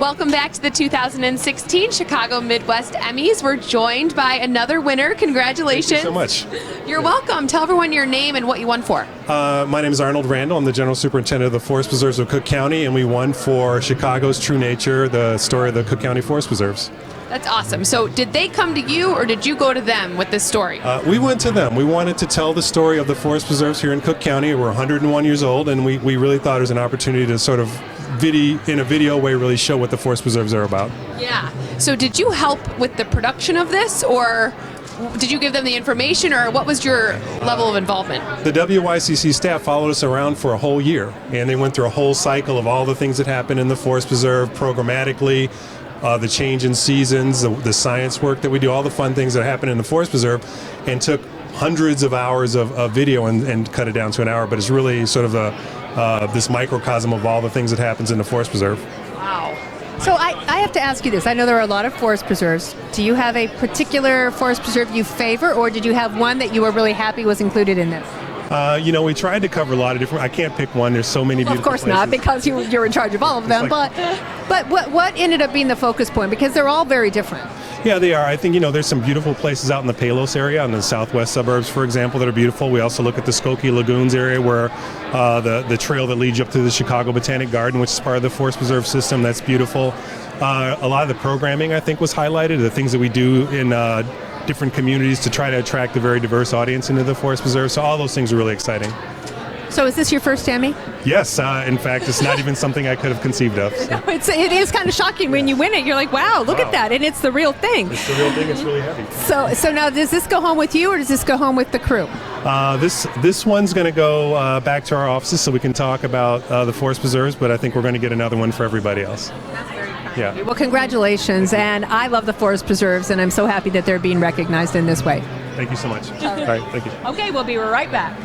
Welcome back to the 2016 Chicago Midwest Emmys. We're joined by another winner. Congratulations. Thank you so much. You're welcome. Tell everyone your name and what you won for. My name is Arnold Randall. I'm the General Superintendent of the Forest Preserves of Cook County, and we won for Chicago's True Nature, the story of the Cook County Forest Preserves. That's awesome. So did they come to you or did you go to them with this story? We went to them. We wanted to tell the story of the Forest Preserves here in Cook County. We're 101 years old, and we really thought it was an opportunity to sort of in a video way really show what the Forest Preserves are about. Yeah. So did you help with the production of this, or did you give them the information, or what was your level of involvement? The WYCC staff followed us around for a whole year, and they went through a whole cycle of all the things that happened in the Forest Preserve programmatically, the change in seasons, the science work that we do, all the fun things that happen in the Forest Preserve, and took hundreds of hours of video and cut it down to an hour. But it's really sort of this microcosm of all the things that happens in the Forest Preserve. Wow. So I have to ask you this. I know there are a lot of forest preserves. Do you have a particular forest preserve you favor, or did you have one that you were really happy was included in this? We tried to cover a lot of different. I can't pick one. There's so many beautiful Of course places. not, because you're in charge of all of them. But what ended up being the focus point? Because they're all very different. Yeah, they are. I think, there's some beautiful places out in the Palos area, in the southwest suburbs, for example, that are beautiful. We also look at the Skokie Lagoons area, where the trail that leads you up to the Chicago Botanic Garden, which is part of the Forest Preserve system, that's beautiful. A lot of the programming, I think, was highlighted, the things that we do in different communities to try to attract a very diverse audience into the Forest Preserve. So all those things are really exciting. So is this your first Emmy? Yes. In fact, it's not even something I could have conceived of. So. No, it is kind of shocking when you win it. You're like, wow, look at that. And it's the real thing. It's the real thing. It's really heavy. So now, does this go home with you, or does this go home with the crew? This one's going to go back to our offices so we can talk about the Forest Preserves, but I think we're going to get another one for everybody else. That's very kind. Yeah. Well, congratulations. And I love the Forest Preserves, and I'm so happy that they're being recognized in this way. Thank you so much. All right. Thank you. Okay, we'll be right back.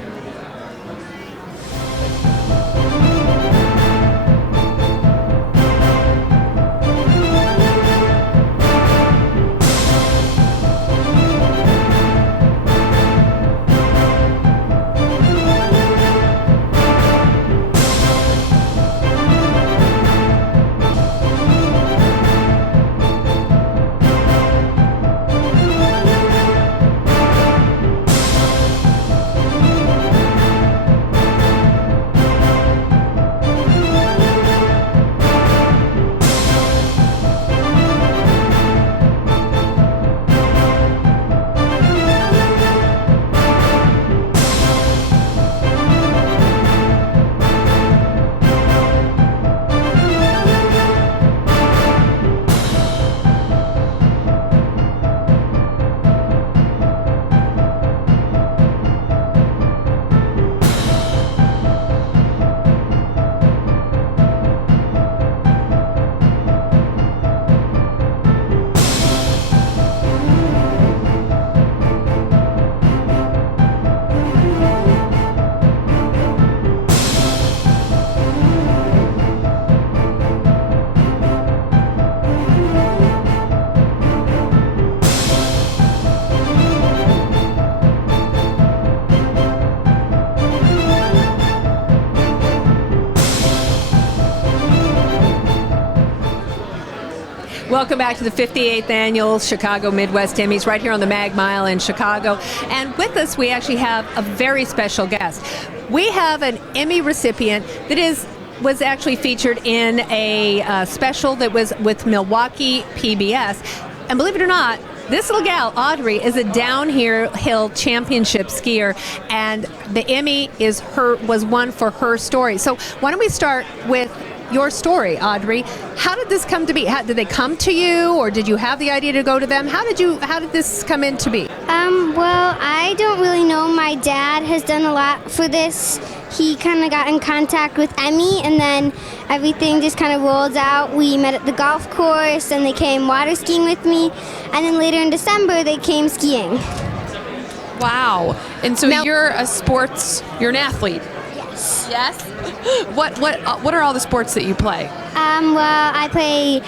welcome back to the 58th Annual Chicago Midwest Emmys right here on the Mag Mile in Chicago. And with us, we actually have a very special guest. We have an Emmy recipient that was actually featured in a special that was with Milwaukee PBS. And believe it or not, this little gal, Audrey, is a downhill championship skier, and the Emmy was won for her story. So why don't we start with your story, Audrey? How did this come to be? Did they come to you, or did you have the idea to go to them? How did this come into be? Well, I don't really know. My dad has done a lot for this. He kind of got in contact with Emmy, and then everything just kind of rolled out. We met at the golf course, and they came water skiing with me, and then later in December, they came skiing. Wow. And so you're an athlete? Yes. Yes? What are all the sports that you play? Well, I play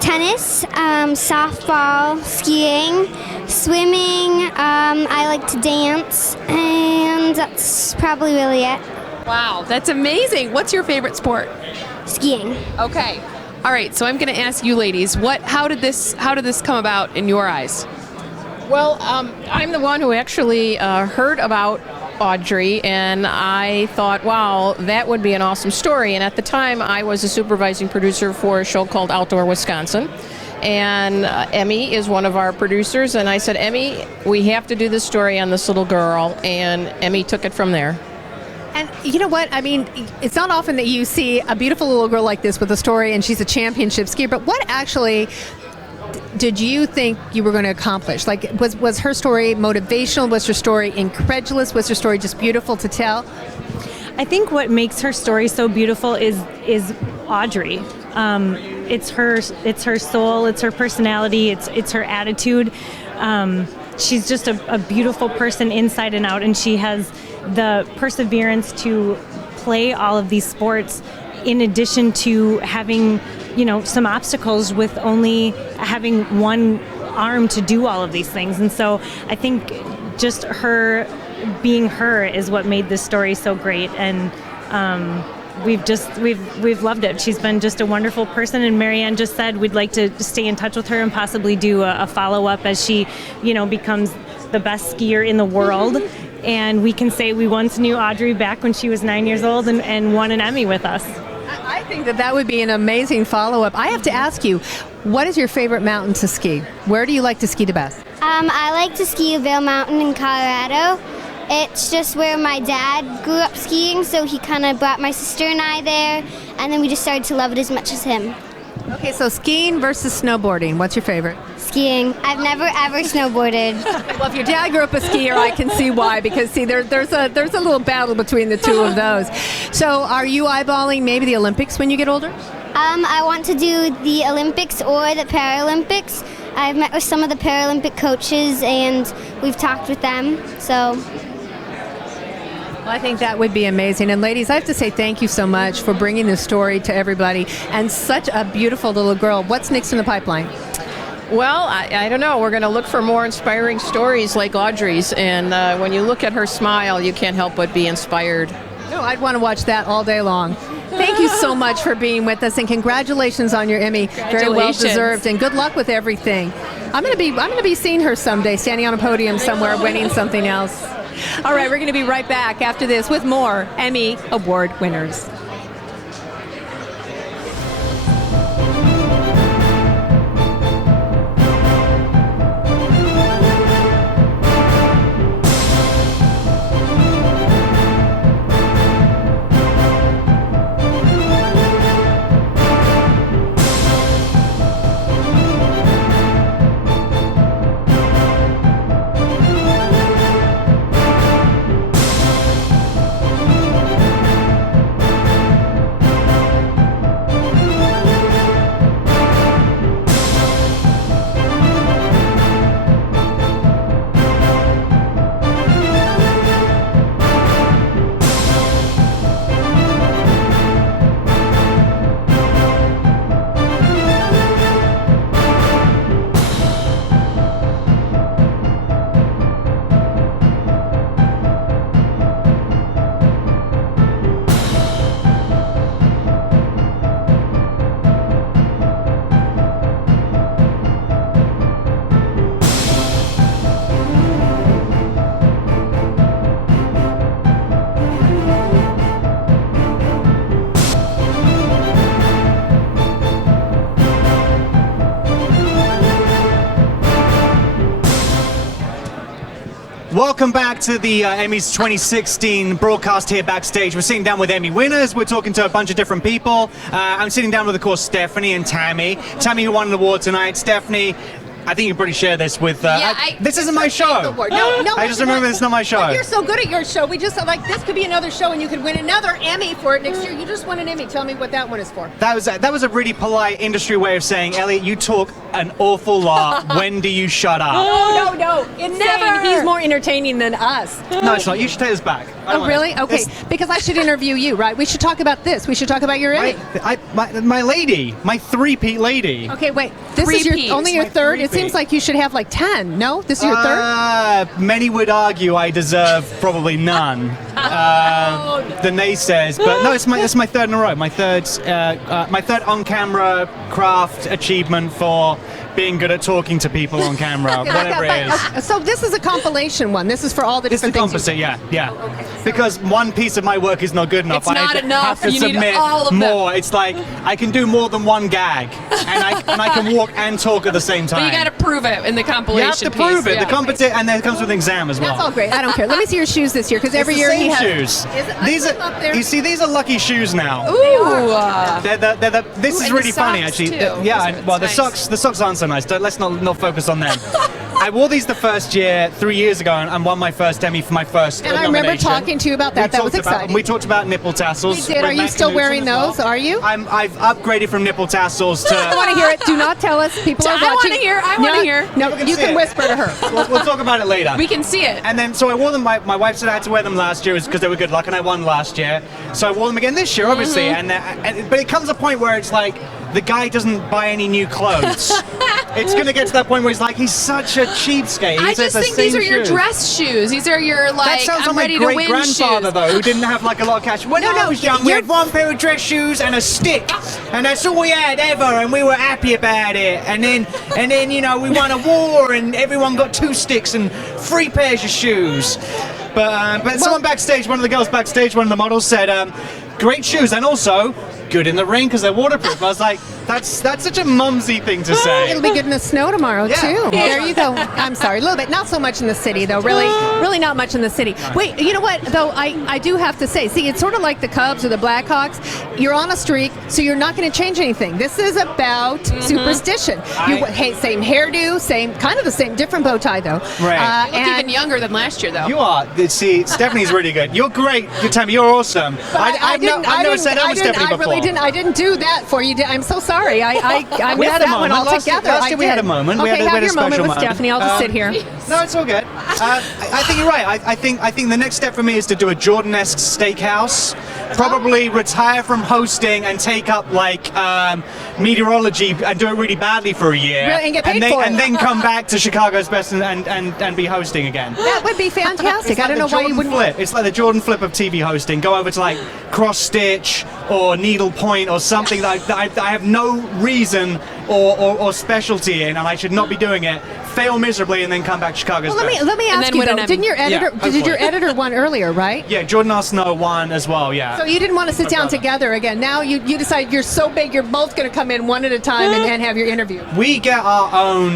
tennis, softball, skiing, swimming. I like to dance, and that's probably really it. Wow, that's amazing. What's your favorite sport? Skiing. Okay. All right, so I'm going to ask you ladies, how did this come about in your eyes? Well, I'm the one who actually heard about Audrey, and I thought, wow, that would be an awesome story. And at the time, I was a supervising producer for a show called Outdoor Wisconsin. And Emmy is one of our producers, and I said, Emmy, we have to do this story on this little girl, and Emmy took it from there. And you know what? I mean, it's not often that you see a beautiful little girl like this with a story, and she's a championship skier, but what actually did you think you were going to accomplish? Like, was her story motivational? Was her story incredulous? Was her story just beautiful to tell? I think what makes her story so beautiful is Audrey. It's her soul, it's her personality, it's her attitude. She's just a beautiful person inside and out, and she has the perseverance to play all of these sports in addition to having, some obstacles with only having one arm to do all of these things. And so I think just her being her is what made this story so great. And we've loved it. She's been just a wonderful person, and Marianne just said we'd like to stay in touch with her and possibly do a follow-up as she, becomes the best skier in the world. And we can say we once knew Audrey back when she was 9 years old and won an Emmy with us. I think that would be an amazing follow-up. I have to ask you, what is your favorite mountain to ski? Where do you like to ski the best? I like to ski Vail Mountain in Colorado. It's just where my dad grew up skiing, so he kind of brought my sister and I there, and then we just started to love it as much as him. Okay, so skiing versus snowboarding, what's your favorite? Skiing. I've never ever snowboarded. Well, if your dad grew up a skier, I can see why, because there's a little battle between the two of those. So are you eyeballing maybe the Olympics when you get older? I want to do the Olympics or the Paralympics. I've met with some of the Paralympic coaches, and we've talked with them, so... Well, I think that would be amazing. And ladies, I have to say thank you so much for bringing this story to everybody. And such a beautiful little girl. What's next in the pipeline? Well, I don't know. We're going to look for more inspiring stories like Audrey's. And when you look at her smile, you can't help but be inspired. No, I'd want to watch that all day long. Thank you so much for being with us, and congratulations on your Emmy. Very well deserved, and good luck with everything. I'm going to be seeing her someday, standing on a podium somewhere, winning something else. All right, we're going to be right back after this with more Emmy Award winners. Welcome back to the Emmys 2016 broadcast here backstage. We're sitting down with Emmy winners. We're talking to a bunch of different people. I'm sitting down with, of course, Stephanie and Tammy. Tammy, who won an award tonight. Stephanie, I think you can probably share this with. This isn't my show. No, I just remember it's not my show. You're so good at your show. We just like this could be another show, and you could win another Emmy for it next year. You just won an Emmy. Tell me what that one is for. That was a really polite industry way of saying, Elliot, you talk an awful lot. When do you shut up? No. It's never. He's more entertaining than us. No, it's not. You should take this back. Oh, really? Okay. Because I should interview you, right? We should talk about this. We should talk about your Emmy. My lady, my three-peat lady. Okay, wait. This is only your third? It seems like you should have like 10. No? This is your third? Many would argue I deserve probably none. The naysayers, but no, it's my third in a row. My third on-camera craft achievement for being good at talking to people on camera, whatever it is. So this is a compilation one. This is for all the different things. It's the composite, yeah. Okay. Because one piece of my work is not good enough. It's not enough. Have to You need submit all of them. more. It's like I can do more than one gag, and I can walk and talk at the same time. But you got to prove it in the compilation. You have to prove it. Yeah. The competition, and then it comes with an exam as well. That's all great. I don't care. Let me see your shoes this year, because every It's year the he same has shoes. These are. You see, these are lucky shoes now. Ooh. This is and really the funny, socks, actually. too. Yeah, well, the socks aren't so nice. Let's not focus on them. I wore these the first year, 3 years ago, and won my first Emmy for my first And I remember nomination. talking to you about that. That was exciting. We talked about nipple tassels. We did. Are you still wearing those? Are you? I've upgraded from nipple tassels to. I want to hear it. Do not tell us. People are watching. I want to hear. I want to hear. No, you see can it. whisper to her. We'll talk about it later. We can see it. And then, so I wore them. My wife said I had to wear them last year because they were good luck, and I won last year. So I wore them again this year, obviously. Mm-hmm. But it comes a point where it's like the guy doesn't buy any new clothes. It's going to get to that point where he's such a cheapskate. I just think these are your dress shoes. These are your That sounds I'm like ready my to win great-grandfather, shoes. though, who didn't have like a lot of cash. When I was young, we had one pair of dress shoes and a stick, and that's all we had ever, and we were happy about it. And then we won a war, and everyone got 2 sticks and 3 pairs of shoes. But someone backstage, one of the girls backstage, one of the models said, great shoes, and also good in the rain because they're waterproof. I was like, that's such a mumsy thing to say. It'll be good in the snow tomorrow too. There you go. I'm sorry, a little bit. Not so much in the city though. Really not much in the city. Wait, you know what though? I do have to say. See, it's sort of like the Cubs or the Blackhawks. You're on a streak, so you're not going to change anything. This is about superstition. Same hairdo, kind of the same, different bow tie though. Right. You look even younger than last year though. You are. See, Stephanie's really good. You're great. Tammy, you're awesome. I've never said that with Stephanie before. I didn't do that for you. I'm so sorry. I We missed had a that one moment. altogether. Last year we had a moment. Okay, We had have a your moment special with Stephanie. I'll just sit here. No, it's all good. I think you're right. I think the next step for me is to do a Jordan-esque steakhouse. Probably retire from hosting and take up meteorology and do it really badly for a year. Really, and get paid for it. And then come back to Chicago's Best and be hosting again. That would be fantastic. I don't know why you wouldn't. Flip. It's like the Jordan flip of TV hosting. Go over to like cross stitch or needle point or something that I have no reason or specialty in, and I should not be doing it. Fail miserably and then come back to Chicago's Well, Best. let me ask you though. Didn't your editor? Did your editor won earlier, right? Yeah, Jordan Arsenault won as well. Yeah. So you didn't want to sit down together again. Now you decide you're so big, you're both going to come in one at a time and have your interview. We get our own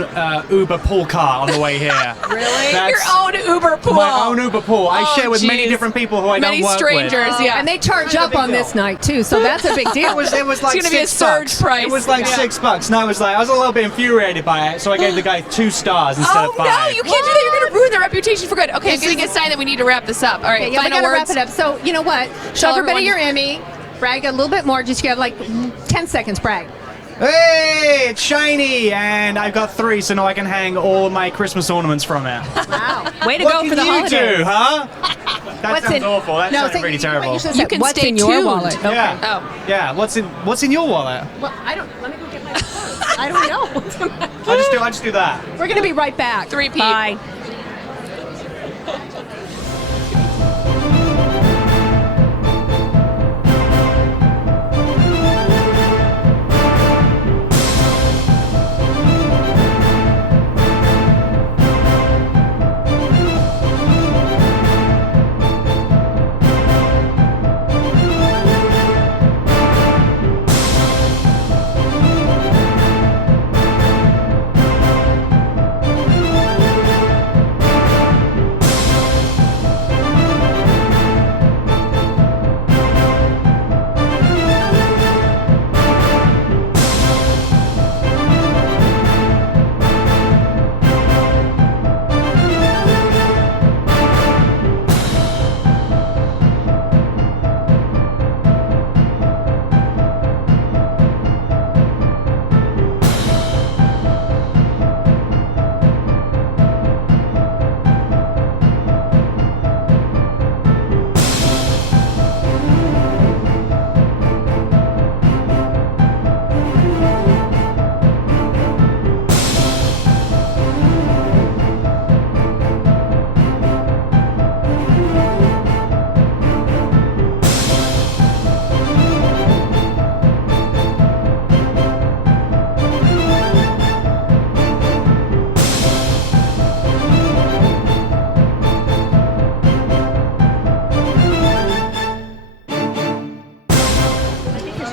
Uber pool car on the way here. Really? Your own Uber pool. My own Uber pool. I share with many different people who I don't work with. Many strangers, yeah. And they charge up on this night too, so that's a big deal. It was like it's going to be a surge price. It was like $6. And I was a little bit infuriated by it, so I gave the guy 2 stars instead of 5. No, you can't do that. You're going to ruin their reputation for good. Okay, I'm getting a sign that we need to wrap this up. All right, Okay, yeah, we final got to words. wrap it up. So you know what? Show Tell everybody your everyone- Emmy. Brag a little bit more. Just you have like 10 seconds. Brag. Hey, it's shiny, and I've got 3, so now I can hang all of my Christmas ornaments from it. Wow. Way to What go can for the you holidays. do, huh? That sounds awful. That sounds say- really terrible. You should have said, what's in your wallet? Okay. Yeah. Yeah. What's in your wallet? Well, I don't. Let me go get my phone. I don't know. I just do that. We're going to be right back. 3P. Bye.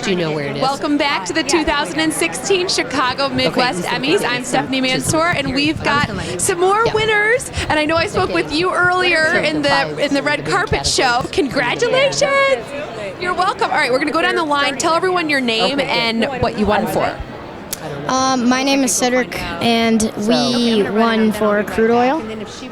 do know where it is. Welcome back to the 2016 Chicago Midwest Emmys. I'm Stephanie Mansour, and we've got some more winners. And I know I spoke with you earlier in the red carpet show. Congratulations! You're welcome. All right, we're going to go down the line. Tell everyone your name and what you won for. My name is Cedric, and we won for crude oil.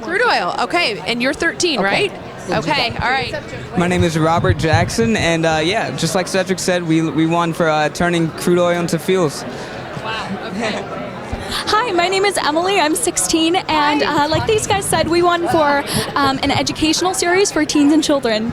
Crude oil, okay. And you're 13, right? Okay, all right. My name is Robert Jackson, and yeah, just like Cedric said, we won for turning crude oil into fuels. Wow, okay. Hi, my name is Emily. I'm 16, and like these guys said, we won for an educational series for teens and children.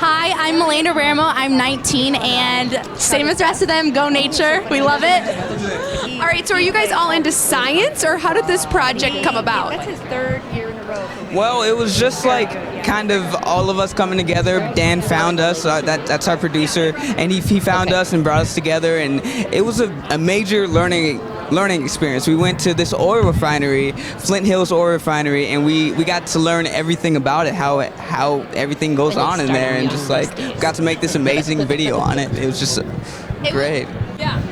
Hi, I'm Melinda Ramo. I'm 19, and same as the rest of them, go nature. We love it. All right, so are you guys all into science, or how did this project come about? That's his third year in a row. Well, it was just like kind of all of us coming together. Dan found us, that's our producer, and he found us and brought us together, and it was a major learning experience. We went to this oil refinery, Flint Hills Oil Refinery, and we got to learn everything about it, how everything goes on in there, and just like got to make this amazing video on it. It was just great. Yeah.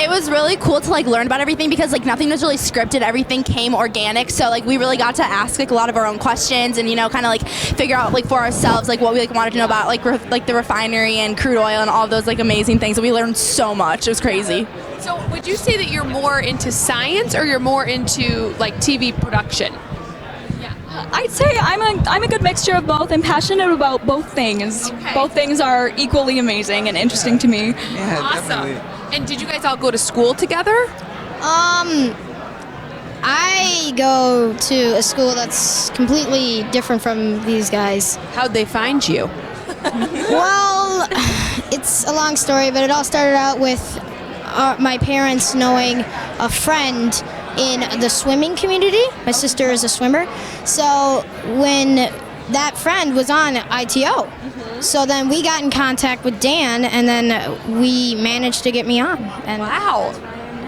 It was really cool to like learn about everything because like nothing was really scripted. Everything came organic. So like we really got to ask like a lot of our own questions and kind of like figure out like for ourselves like what we like wanted to know about like the refinery and crude oil and all those like amazing things. And we learned so much. It was crazy. So would you say that you're more into science or you're more into like TV production? I'd say I'm a good mixture of both. I'm passionate about both things. Okay. Both things are equally amazing and interesting to me. Yeah, awesome. definitely. And did you guys all go to school together? I go to a school that's completely different from these guys. How'd they find you? Well, it's a long story, but it all started out with my parents knowing a friend in the swimming community. My sister is a swimmer. So when that friend was on ITO, so then we got in contact with Dan, and then we managed to get me on. And wow.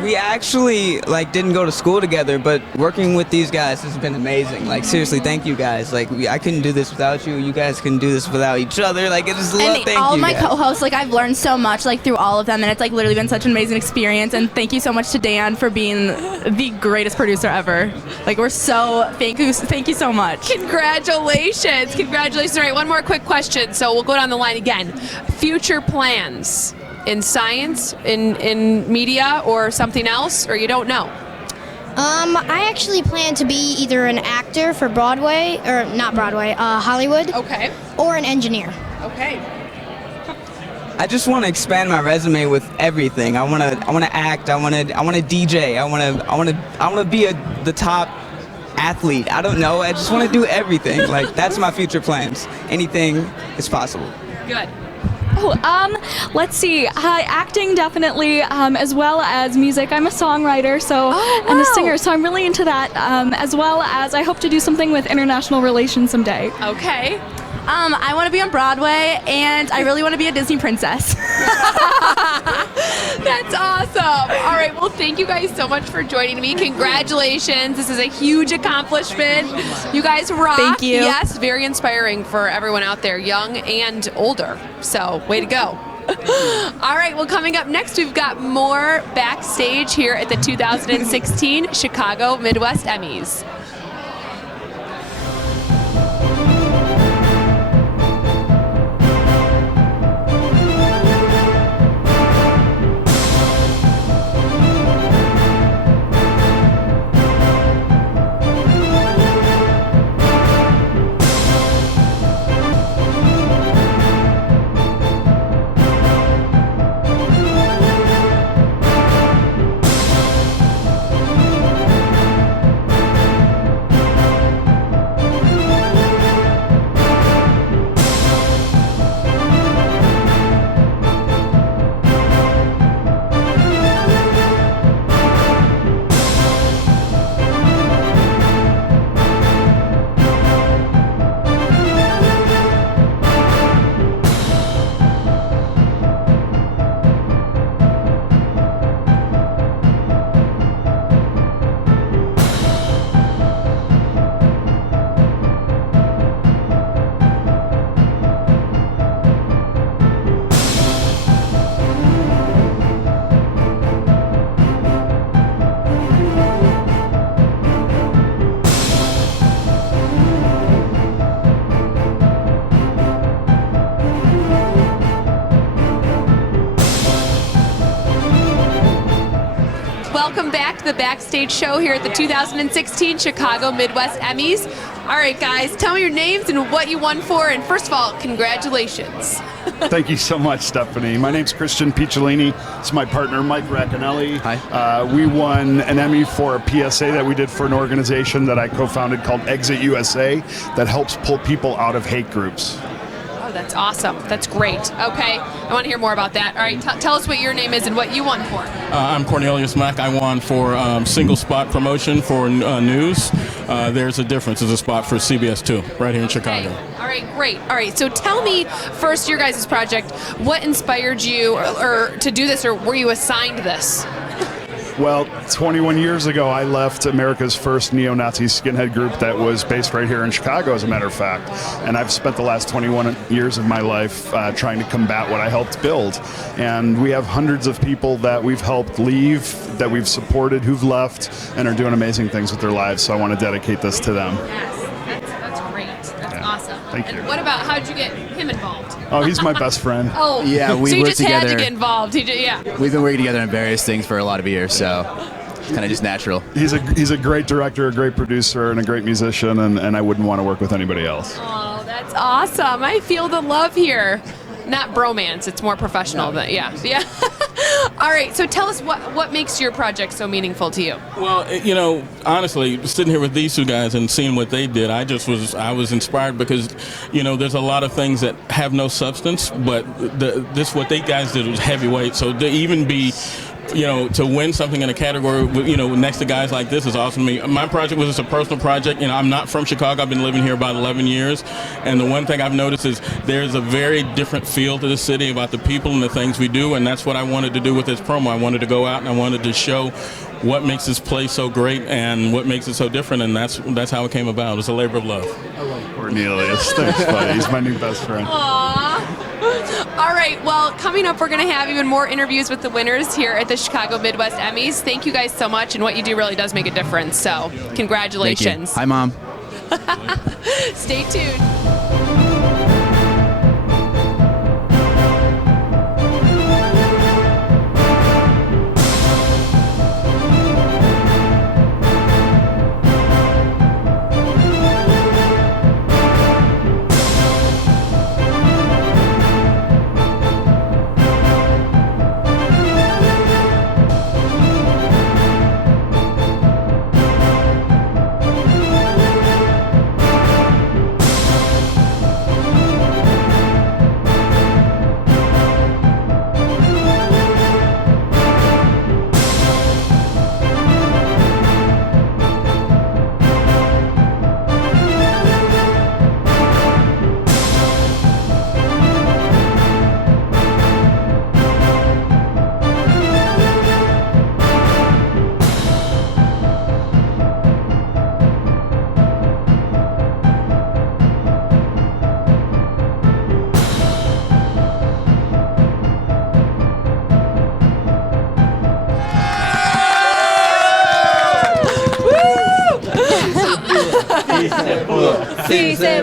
We actually like didn't go to school together, but working with these guys has been amazing. Like seriously, thank you guys. Like I couldn't do this without you. You guys couldn't do this without each other. Like it just And thank all you my guys. co-hosts, like I've learned so much like through all of them, and it's like literally been such an amazing experience. And thank you so much to Dan for being the greatest producer ever. Like we're so thank you so much. Congratulations. All right, one more quick question. So we'll go down the line again. Future plans in science, in media, or something else, or you don't know? I actually plan to be either an actor for Broadway, or not Broadway, Hollywood. Okay. Or an engineer. Okay. I just want to expand my resume with everything. I want to act. I want to DJ. I want to be the top athlete. I don't know. I just want to do everything. Like that's my future plans. Anything is possible. Good. Oh, let's see. Acting definitely, as well as music. I'm a songwriter, and a singer, so I'm really into that. As well as I hope to do something with international relations someday. Okay. I want to be on Broadway, and I really want to be a Disney princess. That's awesome. All right, well, thank you guys so much for joining me. Congratulations. This is a huge accomplishment. You guys rock. Thank you. Yes, very inspiring for everyone out there, young and older. So, way to go. All right, well, coming up next, we've got more Backstage here at the 2016 Chicago Midwest Emmys. the Backstage show here at the 2016 Chicago Midwest Emmys. All right, guys, tell me your names and what you won for. And first of all, congratulations. Thank you so much, Stephanie. My name's Christian Picciolini. It's my partner, Mike Racanelli. Hi. We won an Emmy for a PSA that we did for an organization that I co-founded called Exit USA that helps pull people out of hate groups. Oh, that's awesome. That's great. Okay, I want to hear more about that. All right, tell us what your name is and what you won for. I'm Cornelius Mack. I won for single spot promotion for news. There's a difference. There's a spot for CBS 2 right here in Chicago. Okay. All right, great. All right, so tell me first your guys' project. What inspired you or to do this, or were you assigned this? Well, 21 years ago, I left America's first neo-Nazi skinhead group that was based right here in Chicago, as a matter of fact. And I've spent the last 21 years of my life trying to combat what I helped build. And we have hundreds of people that we've helped leave, that we've supported, who've left, and are doing amazing things with their lives. So I want to dedicate this to them. Yes, that's great. That's awesome. Thank you. And what about, how'd you get him involved? Oh, he's my best friend. Oh, yeah, we so you worked just had to together. get involved. Yeah. We've been working together on various things for a lot of years, so it's kind of just natural. He's a great director, a great producer, and a great musician, and I wouldn't want to work with anybody else. Oh, that's awesome. I feel the love here. Not bromance, it's more professional. But yeah. All right, so tell us what makes your project so meaningful to you? Well, you know, honestly, sitting here with these two guys and seeing what they did, I was inspired because, you know, there's a lot of things that have no substance, but what they guys did was heavyweight. So to even be, you know, to win something in a category, you know, next to guys like this is awesome to me. My project was just a personal project. You know, I'm not from Chicago. I've been living here about 11 years. And the one thing I've noticed is there's a very different feel to the city about the people and the things we do. And that's what I wanted to do with this promo. I wanted to go out and I wanted to show what makes this place so great and what makes it so different. And that's how it came about. It's a labor of love. I love Cornelius. Thanks, buddy. He's my new best friend. Aww. All right, well, coming up, we're going to have even more interviews with the winners here at the Chicago Midwest Emmys. Thank you guys so much, and what you do really does make a difference, so congratulations. Hi, Mom. Stay tuned.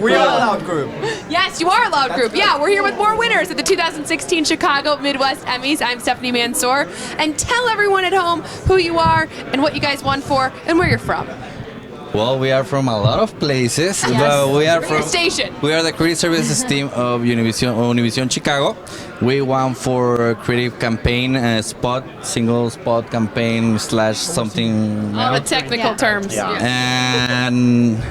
We are a loud group. Yes, you are a loud group. Yeah, we're here with more winners at the 2016 Chicago Midwest Emmys. I'm Stephanie Mansour. And tell everyone at home who you are and what you guys won for and where you're from. Well, we are from a lot of places, but we are from station. We are the creative services team of Univision Chicago. We won for creative campaign single spot campaign / something. All the technical terms. Yeah. And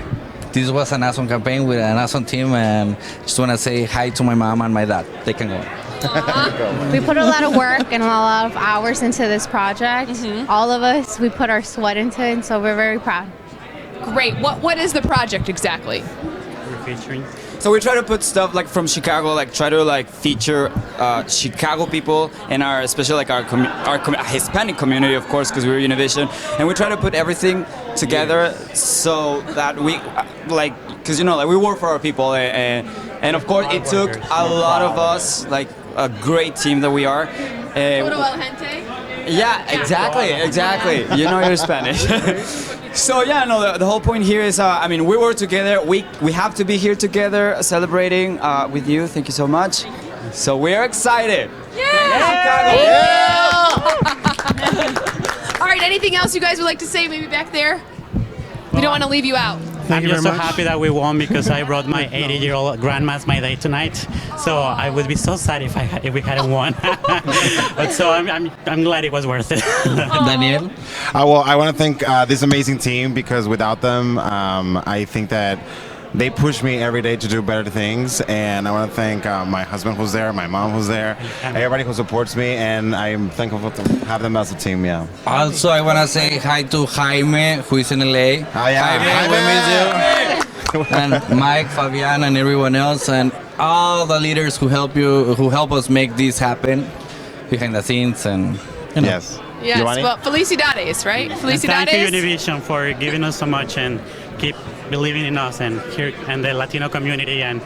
this was an awesome campaign with an awesome team, and just want to say hi to my mom and my dad. They can go. We put a lot of work and a lot of hours into this project. All of us, we put our sweat into it, and so we're very proud. Great. What is the project exactly? We're featuring. So we try to put stuff like from Chicago, like try to like feature Chicago people and especially like our Hispanic community, of course, because we're Univision, and we try to put everything together so that we because you know, like we work for our people, and of course it took a lot of us, like a great team that we are. Photo el gente. Yeah, exactly. You know you're Spanish. So yeah, no, the whole point here is, I mean, we work together. We have to be here together celebrating with you. Thank you so much. So we're excited. Yeah! Chicago. All right, anything else you guys would like to say? Maybe back there. We don't want to leave you out. I'm just so happy that we won because I brought my 80-year-old grandma's my day tonight. So I would be so sad if we hadn't won. But so I'm glad it was worth it. Daniel? Well, I want to thank this amazing team because without them, I think that they push me every day to do better things, and I want to thank my husband who's there, my mom who's there, everybody who supports me, and I'm thankful to have them as a team, yeah. Also, I want to say hi to Jaime, who is in LA. Jaime, we miss you. And Mike, Fabian, and everyone else, and all the leaders who help us make this happen behind the scenes, and you know. Yes. Yes, well, Felicidades, right? Felicidades. And thank you, Univision, for giving us so much and keep believing in us and here and the Latino community, and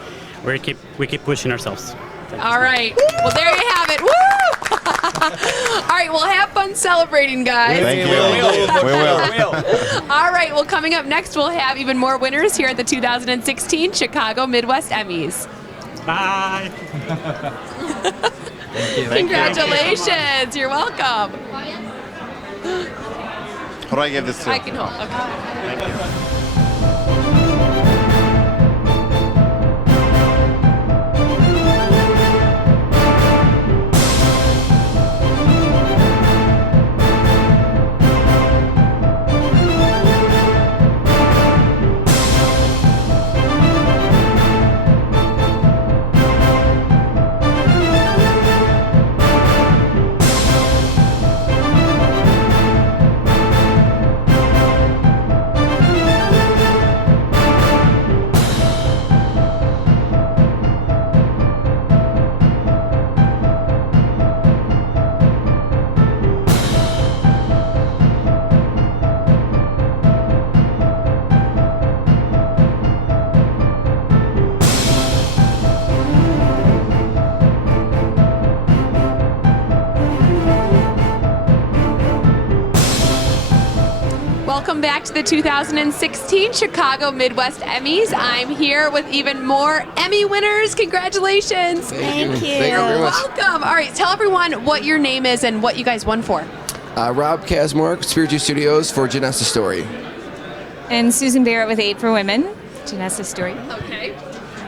we keep pushing ourselves. All right. Well, there you have it. Woo! All right. Well, have fun celebrating, guys. Thank you. We will. All right. Well, coming up next, we'll have even more winners here at the 2016 Chicago Midwest Emmys. Bye. Thank you. Congratulations. You're welcome. How do I give this to? I can hold. Okay. Thank you. Welcome back to the 2016 Chicago Midwest Emmys. I'm here with even more Emmy winners. Congratulations. Thank you. Thank you You're very much. welcome. All right, tell everyone what your name is and what you guys won for. Rob Casmore, Spirit Juice Studios for Janessa Story. And Susan Barrett with Aid for Women, Janessa Story. Okay.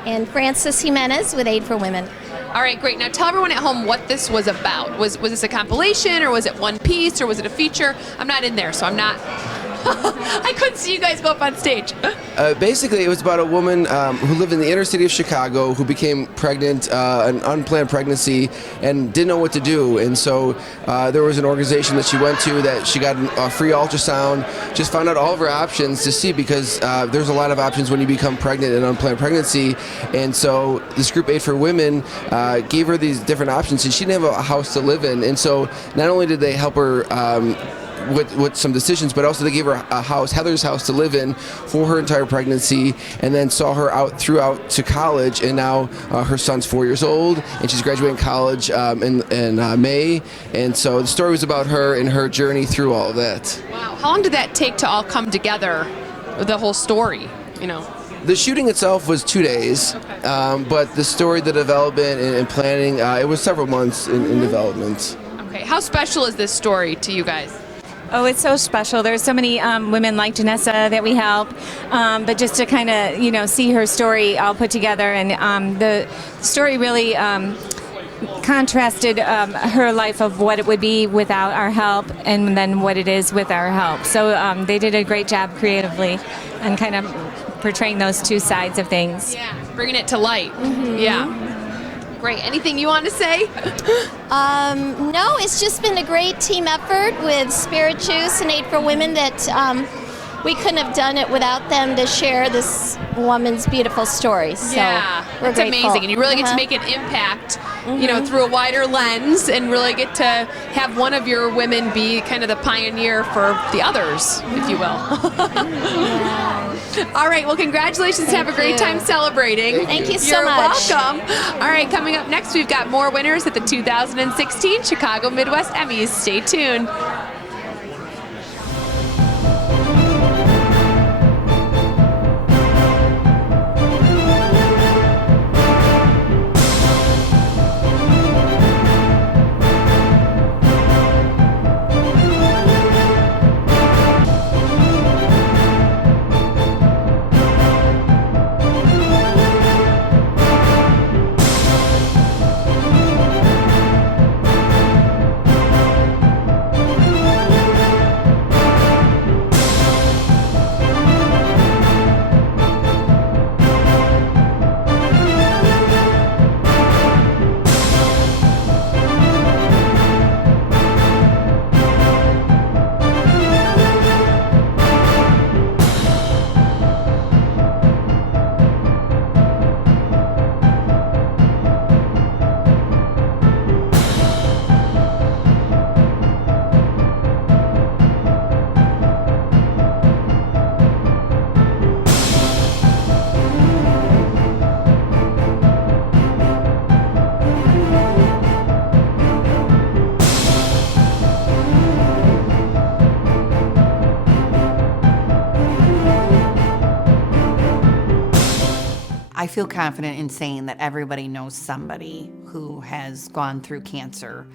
And Frances Jimenez with Aid for Women. All right, great. Now tell everyone at home what this was about. Was this a compilation, or was it one piece, or was it a feature? I'm not in there, so I'm not... I couldn't see you guys go up on stage. Basically, it was about a woman who lived in the inner city of Chicago who became pregnant, an unplanned pregnancy, and didn't know what to do. And so there was an organization that she went to that she got a free ultrasound, just found out all of her options to see, because there's a lot of options when you become pregnant in unplanned pregnancy. And so this group Aid for Women gave her these different options, and she didn't have a house to live in. And so not only did they help her with some decisions, but also they gave her a house, Heather's house, to live in for her entire pregnancy, and then saw her out throughout to college. And now her son's 4 years old, and she's graduating college in May. And so the story was about her and her journey through all of that. Wow. How long did that take to all come together, the whole story, you know? The shooting itself was 2 days, but the story, the development and planning, it was several months in development. Okay. How special is this story to you guys? Oh, it's so special. There's so many women like Janessa that we help, but just to kind of, see her story all put together, and the story really contrasted her life of what it would be without our help, and then what it is with our help. So they did a great job creatively and kind of portraying those two sides of things. Yeah, bringing it to light. Mm-hmm. Yeah. Great. Anything you want to say? No, it's just been a great team effort with Spirit Juice and Aid for Women that we couldn't have done it without them to share this woman's beautiful story. So we're it's grateful. amazing, and you really get to make an impact, through a wider lens, and really get to have one of your women be kind of the pioneer for the others, if you will. All right, well, congratulations. Have a great time celebrating. Thank you so You're much. welcome. All right, coming up next, we've got more winners at the 2016 Chicago Midwest Emmys. Stay tuned. I feel confident in saying that everybody knows somebody who has gone through cancer.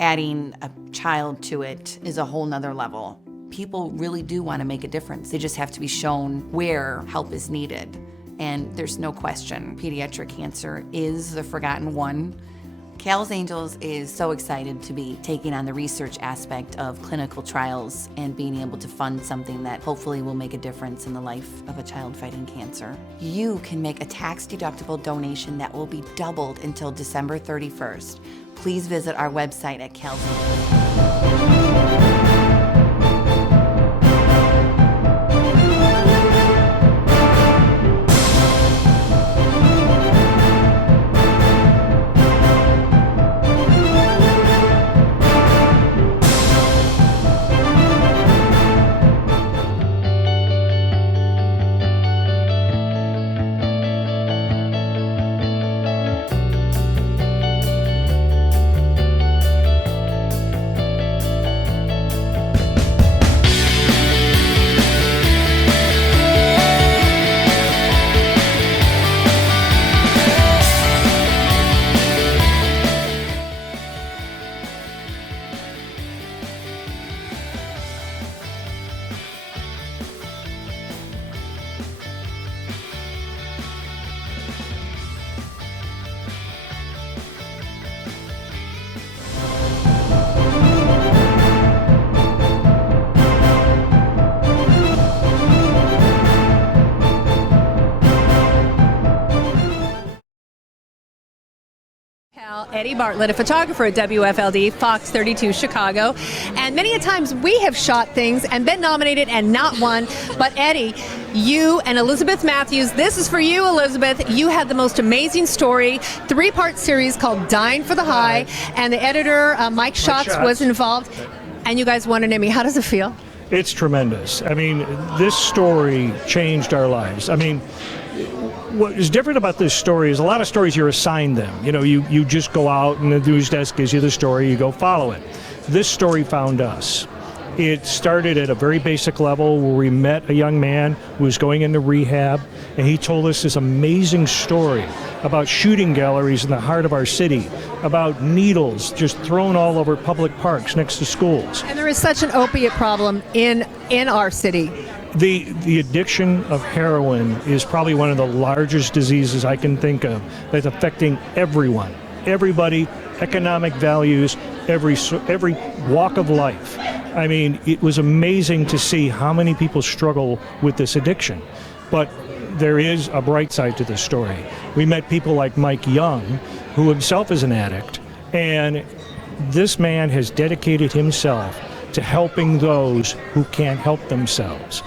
Adding a child to it is a whole nother level. People really do want to make a difference. They just have to be shown where help is needed. And there's no question, pediatric cancer is the forgotten one. Cal's Angels is so excited to be taking on the research aspect of clinical trials and being able to fund something that hopefully will make a difference in the life of a child fighting cancer. You can make a tax-deductible donation that will be doubled until December 31st. Please visit our website at Cal's Angels. Eddie Bartlett, a photographer at WFLD, Fox 32 Chicago. And many a times we have shot things and been nominated and not won. But Eddie, you and Elizabeth Matthews, this is for you, Elizabeth. You had the most amazing story, 3-part series called Dying for the High. And the editor, Mike Schatz, was involved. And you guys won an Emmy. How does it feel? It's tremendous. I mean, this story changed our lives. I mean, what is different about this story is a lot of stories you're assigned them. You know, you just go out and the news desk gives you the story, you go follow it. This story found us. It started at a very basic level where we met a young man who was going into rehab, and he told us this amazing story about shooting galleries in the heart of our city, about needles just thrown all over public parks next to schools. And there is such an opiate problem in our city. The addiction of heroin is probably one of the largest diseases I can think of that's affecting everyone, everybody, economic values, every walk of life. I mean, it was amazing to see how many people struggle with this addiction. But there is a bright side to this story. We met people like Mike Young, who himself is an addict, and this man has dedicated himself to helping those who can't help themselves.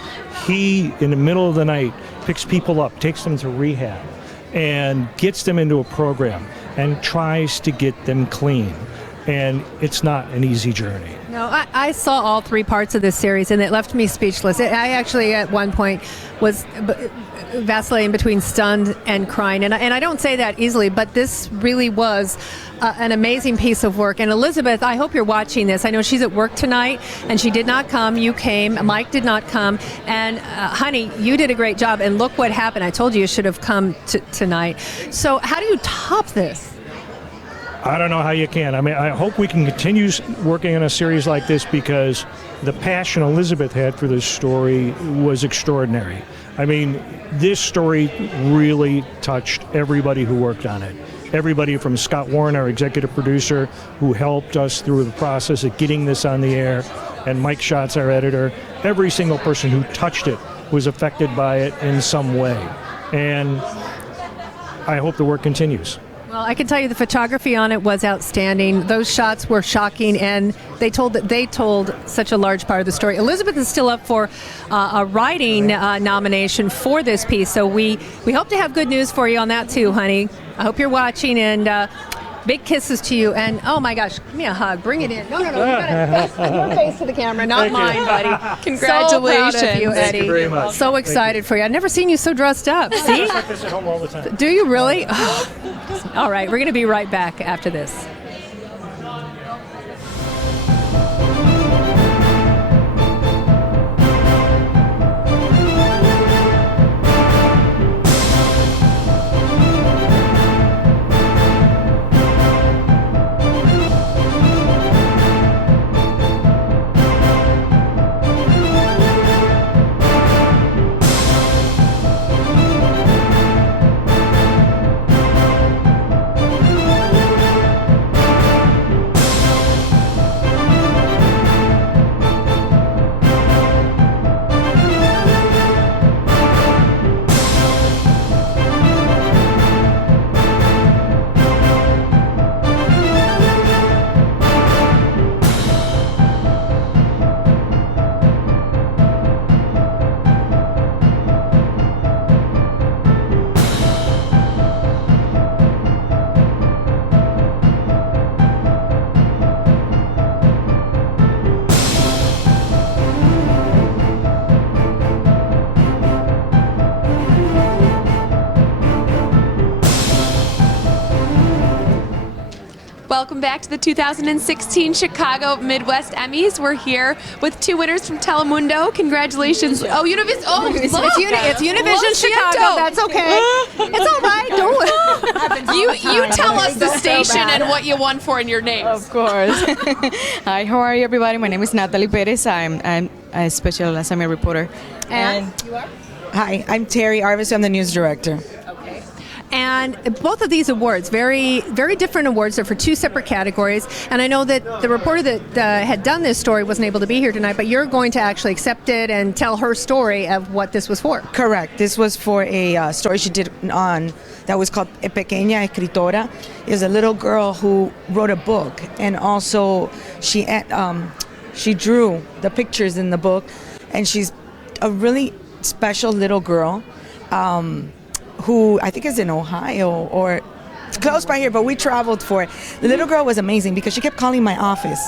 He, in the middle of the night, picks people up, takes them to rehab, and gets them into a program and tries to get them clean. And it's not an easy journey. No, I saw all 3 parts of this series, and it left me speechless. I actually, at one point, was vacillating between stunned and crying. And I don't say that easily, but this really was an amazing piece of work. And Elizabeth, I hope you're watching this. I know she's at work tonight, and she did not come. You came. Mike did not come. And honey, you did a great job. And look what happened. I told you should have come tonight. So how do you top this? I don't know how you can. I mean, I hope we can continue working on a series like this because the passion Elizabeth had for this story was extraordinary. I mean, this story really touched everybody who worked on it. Everybody from Scott Warren, our executive producer, who helped us through the process of getting this on the air, and Mike Schatz, our editor. Every single person who touched it was affected by it in some way. And I hope the work continues. Well, I can tell you the photography on it was outstanding. Those shots were shocking, and they told such a large part of the story. Elizabeth is still up for a writing nomination for this piece, so we hope to have good news for you on that too, honey. I hope you're watching, and big kisses to you. And oh my gosh, give me a hug. Bring it in. No. You gotta your face to the camera, not mine, buddy. Congratulations. So proud of you, Eddie. Thank you very much. So excited for you. I've never seen you so dressed up. See? I like this at home all the time. Do you really? All right, we're going to be right back after this. Welcome back to the 2016 Chicago Midwest Emmys. We're here with two winners from Telemundo. Congratulations. Oh, Univision. Oh, It's look. Univision Chicago. That's okay. It's all right. Don't You tell us the station and what you won for in your names. Of course. Hi, how are you, everybody? My name is Natalie Perez. I'm a special assignment reporter. And you are? Hi, I'm Terry Arvis. I'm the news director. Okay. And both of these awards, very, very different awards. They're for two separate categories. And I know that the reporter that had done this story wasn't able to be here tonight, but you're going to actually accept it and tell her story of what this was for. Correct. This was for a story she did on that was called Pequeña Escritora. It was a little girl who wrote a book, and also she drew the pictures in the book, and she's a really special little girl who I think is in Ohio or close by here, but we traveled for it. The little girl was amazing because she kept calling my office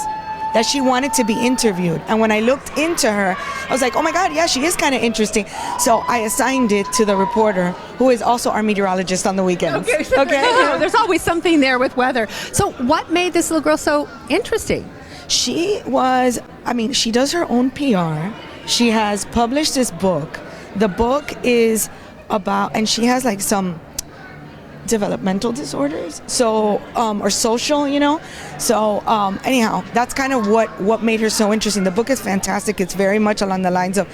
that she wanted to be interviewed. And when I looked into her, I was like, oh my God, yeah, she is kind of interesting. So I assigned it to the reporter, who is also our meteorologist on the weekends. Okay. There's always something there with weather. So what made this little girl so interesting? She does her own PR. She has published this book. The book is about, and she has like some developmental disorders, so or social, So anyhow, that's kind of what made her so interesting. The book is fantastic. It's very much along the lines of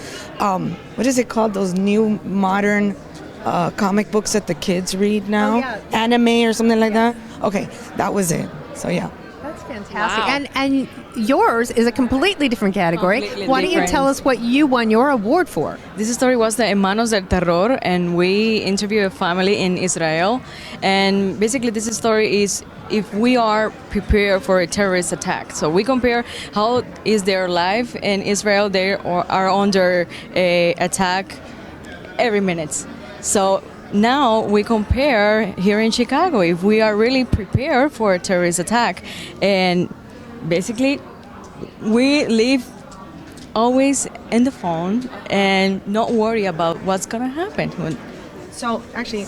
what is it called? Those new modern comic books that the kids read now, anime or something like that. Okay, that was it. So yeah. That's fantastic. And yours is a completely different category. Why don't you tell us what you won your award for? This story was the Hermanos del Terror, and we interviewed a family in Israel. And basically this story is if we are prepared for a terrorist attack. So we compare how is their life in Israel. They are under a attack every minute. So now we compare here in Chicago if we are really prepared for a terrorist attack. And basically we live always in the phone and not worry about what's going to happen. So actually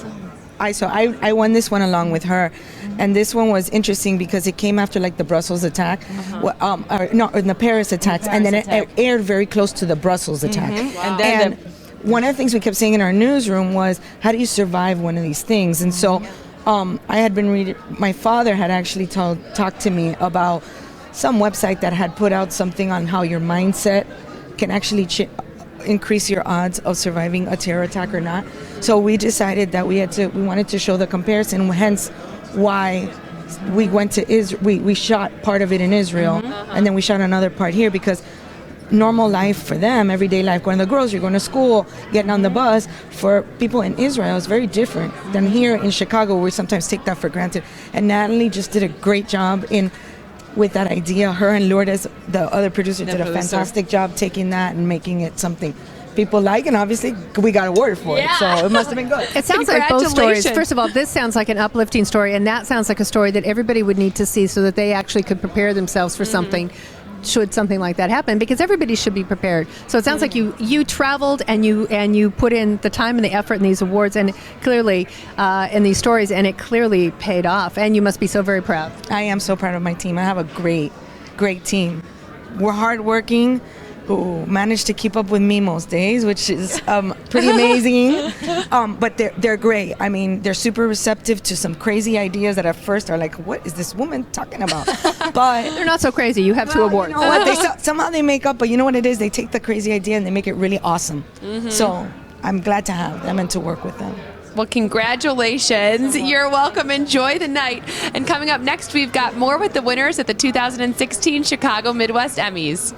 I won this one along with her, and this one was interesting because it came after like the Brussels attack, in the Paris attacks, and then it aired very close to the Brussels attack. And then one of the things we kept saying in our newsroom was, how do you survive one of these things? And so I had been reading, my father had actually talked to me about some website that had put out something on how your mindset can actually increase your odds of surviving a terror attack or not. So we decided that we wanted to show the comparison, hence why we went to we shot part of it in Israel, and then we shot another part here, because normal life for them, everyday life, going to the grocery, going to school, getting on the bus, for people in Israel is very different than here in Chicago, where we sometimes take that for granted. And Natalie just did a great job with that idea. Her and Lourdes, the other producer, did a fantastic job taking that and making it something people like, and obviously we got an award for it, so it must have been good. It sounds like both stories. First of all, this sounds like an uplifting story, and that sounds like a story that everybody would need to see so that they actually could prepare themselves for something, should something like that happen, because everybody should be prepared. So it sounds like you traveled and you put in the time and the effort in these awards, and clearly in these stories, and it clearly paid off, and you must be so very proud. I am so proud of my team. I have a great team. We're hardworking, who managed to keep up with me most days, which is pretty amazing. But they're great. I mean, they're super receptive to some crazy ideas that at first are like, what is this woman talking about? But they're not so crazy. You have two awards. You know what? Somehow they make up, but you know what it is? They take the crazy idea and they make it really awesome. So I'm glad to have them and to work with them. Well, congratulations. You're welcome. Enjoy the night. And coming up next, we've got more with the winners at the 2016 Chicago Midwest Emmys.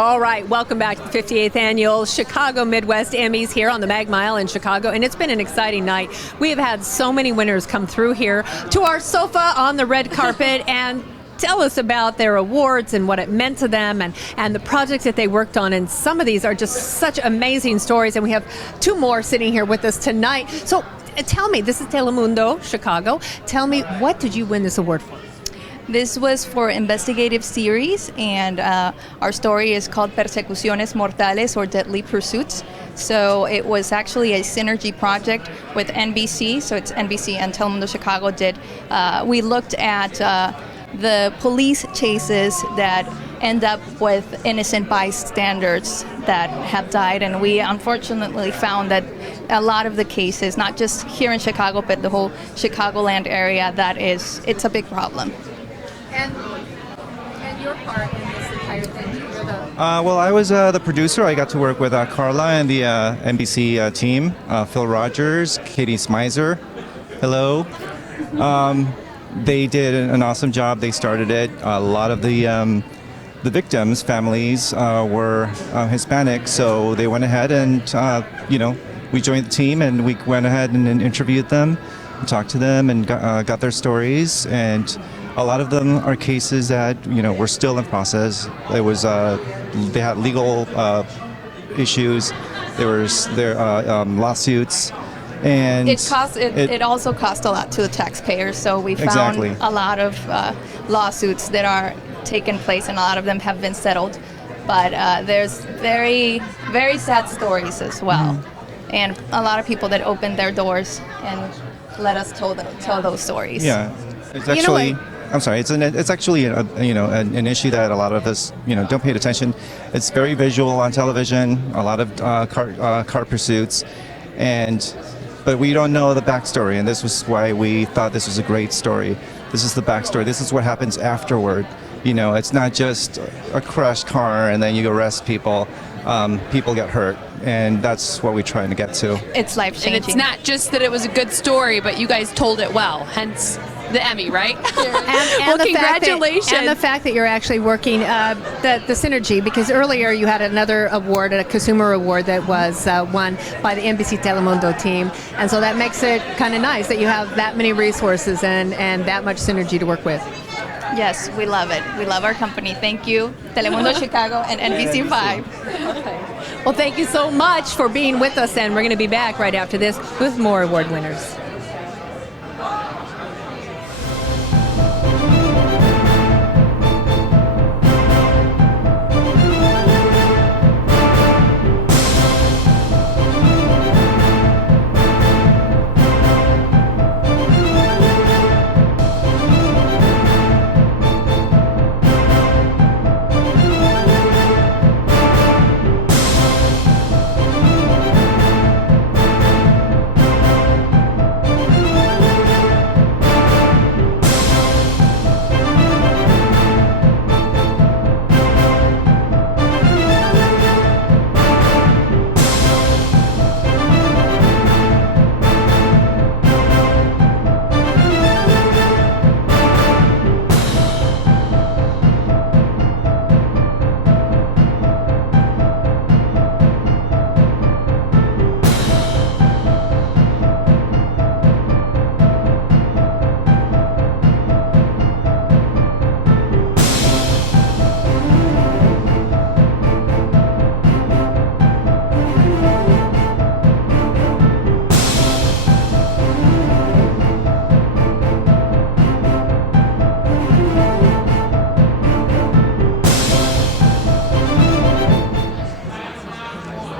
All right, welcome back to the 58th Annual Chicago Midwest Emmys here on the Mag Mile in Chicago, and it's been an exciting night. We have had so many winners come through here to our sofa on the red carpet and tell us about their awards and what it meant to them and the projects that they worked on, and some of these are just such amazing stories, and we have two more sitting here with us tonight. So tell me, this is Telemundo Chicago. Tell me, what did you win this award for? This was for investigative series, and our story is called Persecuciones Mortales, or Deadly Pursuits. So it was actually a synergy project with NBC, so it's NBC and Telemundo Chicago did. We looked at the police chases that end up with innocent bystanders that have died, and we unfortunately found that a lot of the cases, not just here in Chicago, but the whole Chicagoland area, it's a big problem. And your part in this entire thing? You're the Well, I was the producer. I got to work with Carla and the NBC team, Phil Rogers, Katie Smizer. Hello. They did an awesome job. They started it. A lot of the victims' families were Hispanic, so they went ahead and, we joined the team and we went ahead and interviewed them, talked to them, and got their stories. And a lot of them are cases that, were still in process. It was, they had legal issues. There was lawsuits. And it also cost a lot to the taxpayers, so we found a lot of lawsuits that are taking place, and a lot of them have been settled. But there's very, very sad stories as well, and a lot of people that opened their doors and let us tell those stories. Yeah, it's actually. I'm sorry. It's actually an issue that a lot of us don't pay attention. It's very visual on television. A lot of car pursuits, but we don't know the backstory, and this was why we thought this was a great story. This is the backstory. This is what happens afterward. It's not just a crashed car and then you arrest people. People get hurt, and that's what we're trying to get to. It's life-changing. And it's not just that it was a good story, but you guys told it well, hence the Emmy, right? Well, congratulations. And the fact that you're actually working the synergy, because earlier you had another award, a consumer award that was won by the NBC Telemundo team, and so that makes it kind of nice that you have that many resources and that much synergy to work with. Yes, we love it. We love our company. Thank you, Telemundo Chicago and NBC5. Okay. Well, thank you so much for being with us, and we're going to be back right after this with more award winners.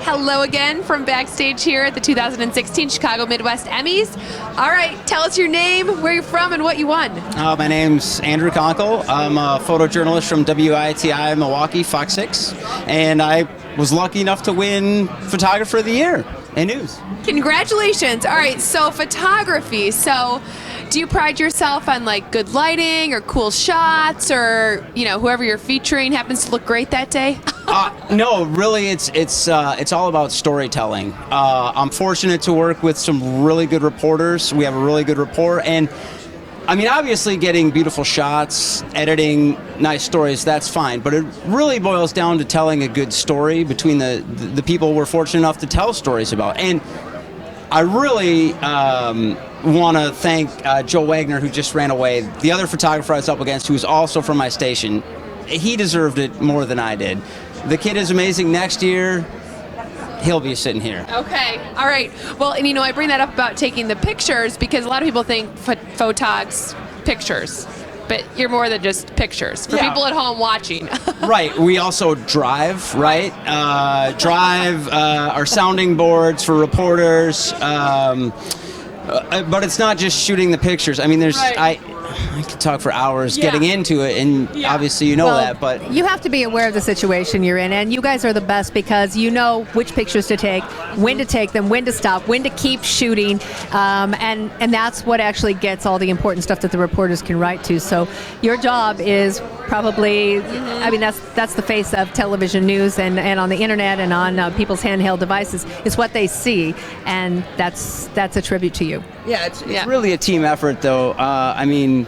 Hello again from Backstage here at the 2016 Chicago Midwest Emmys. All right, tell us your name, where you're from, and what you won. My name's Andrew Conkle. I'm a photojournalist from WITI Milwaukee, Fox 6, and I was lucky enough to win Photographer of the Year in news. Congratulations. All right, so photography. So do you pride yourself on like good lighting or cool shots, or whoever you're featuring happens to look great that day? No, really, it's all about storytelling. I'm fortunate to work with some really good reporters. We have a really good rapport, and I mean, obviously getting beautiful shots, editing nice stories, that's fine. But it really boils down to telling a good story between the people we're fortunate enough to tell stories about. And I really want to thank Joe Wagner, who just ran away. The other photographer I was up against, who was also from my station, he deserved it more than I did. The kid is amazing. Next year, he'll be sitting here. Okay. All right. Well, and I bring that up about taking the pictures because a lot of people think photogs pictures, but you're more than just pictures for people at home watching. Right. We also drive, right? Drive our sounding boards for reporters. But it's not just shooting the pictures. I mean, I could talk for hours getting into it, and obviously you know that, but you have to be aware of the situation you're in, and you guys are the best because you know which pictures to take, when to take them, when to stop, when to keep shooting, and that's what actually gets all the important stuff that the reporters can write to. So your job is probably, I mean, that's the face of television news and on the internet and on people's handheld devices. It's what they see, and that's a tribute to you. Yeah, it's really a team effort, though. I mean,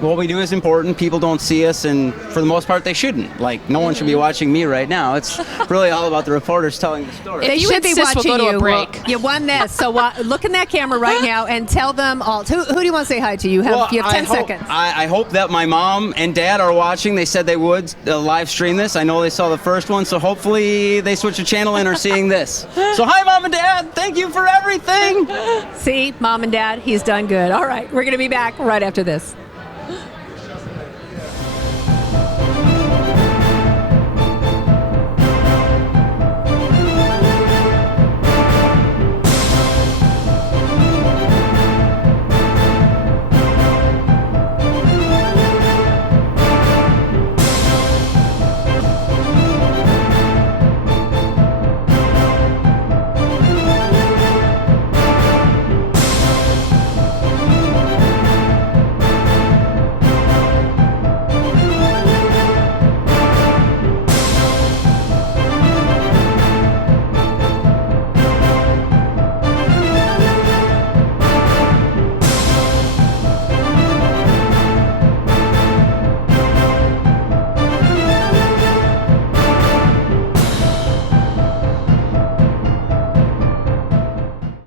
what we do is important. People don't see us, and for the most part, they shouldn't. Like, no one should be watching me right now. It's really all about the reporters telling the story. They should be watching you. Break. You won this, so look in that camera right now and tell them all. Who do you want to say hi to? You have 10 seconds. I hope that my mom and dad are watching. They said they would live stream this. I know they saw the first one, so hopefully they switch the channel and are seeing this. So hi, Mom and Dad. Thank you for everything. See, Mom and Dad, he's done good. All right, we're going to be back right after this.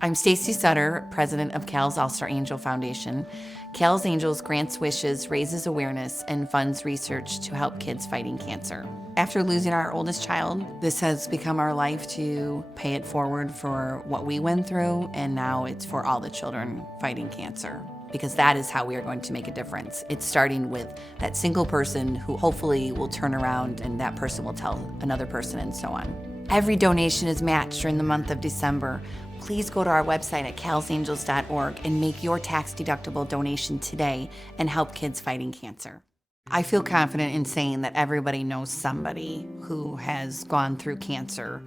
I'm Stacy Sutter, president of Cal's All-Star Angel Foundation. Cal's Angels grants wishes, raises awareness, and funds research to help kids fighting cancer. After losing our oldest child, this has become our life to pay it forward for what we went through, and now it's for all the children fighting cancer, because that is how we are going to make a difference. It's starting with that single person who hopefully will turn around and that person will tell another person, and so on. Every donation is matched during the month of December. Please go to our website at calsangels.org and make your tax-deductible donation today and help kids fighting cancer. I feel confident in saying that everybody knows somebody who has gone through cancer.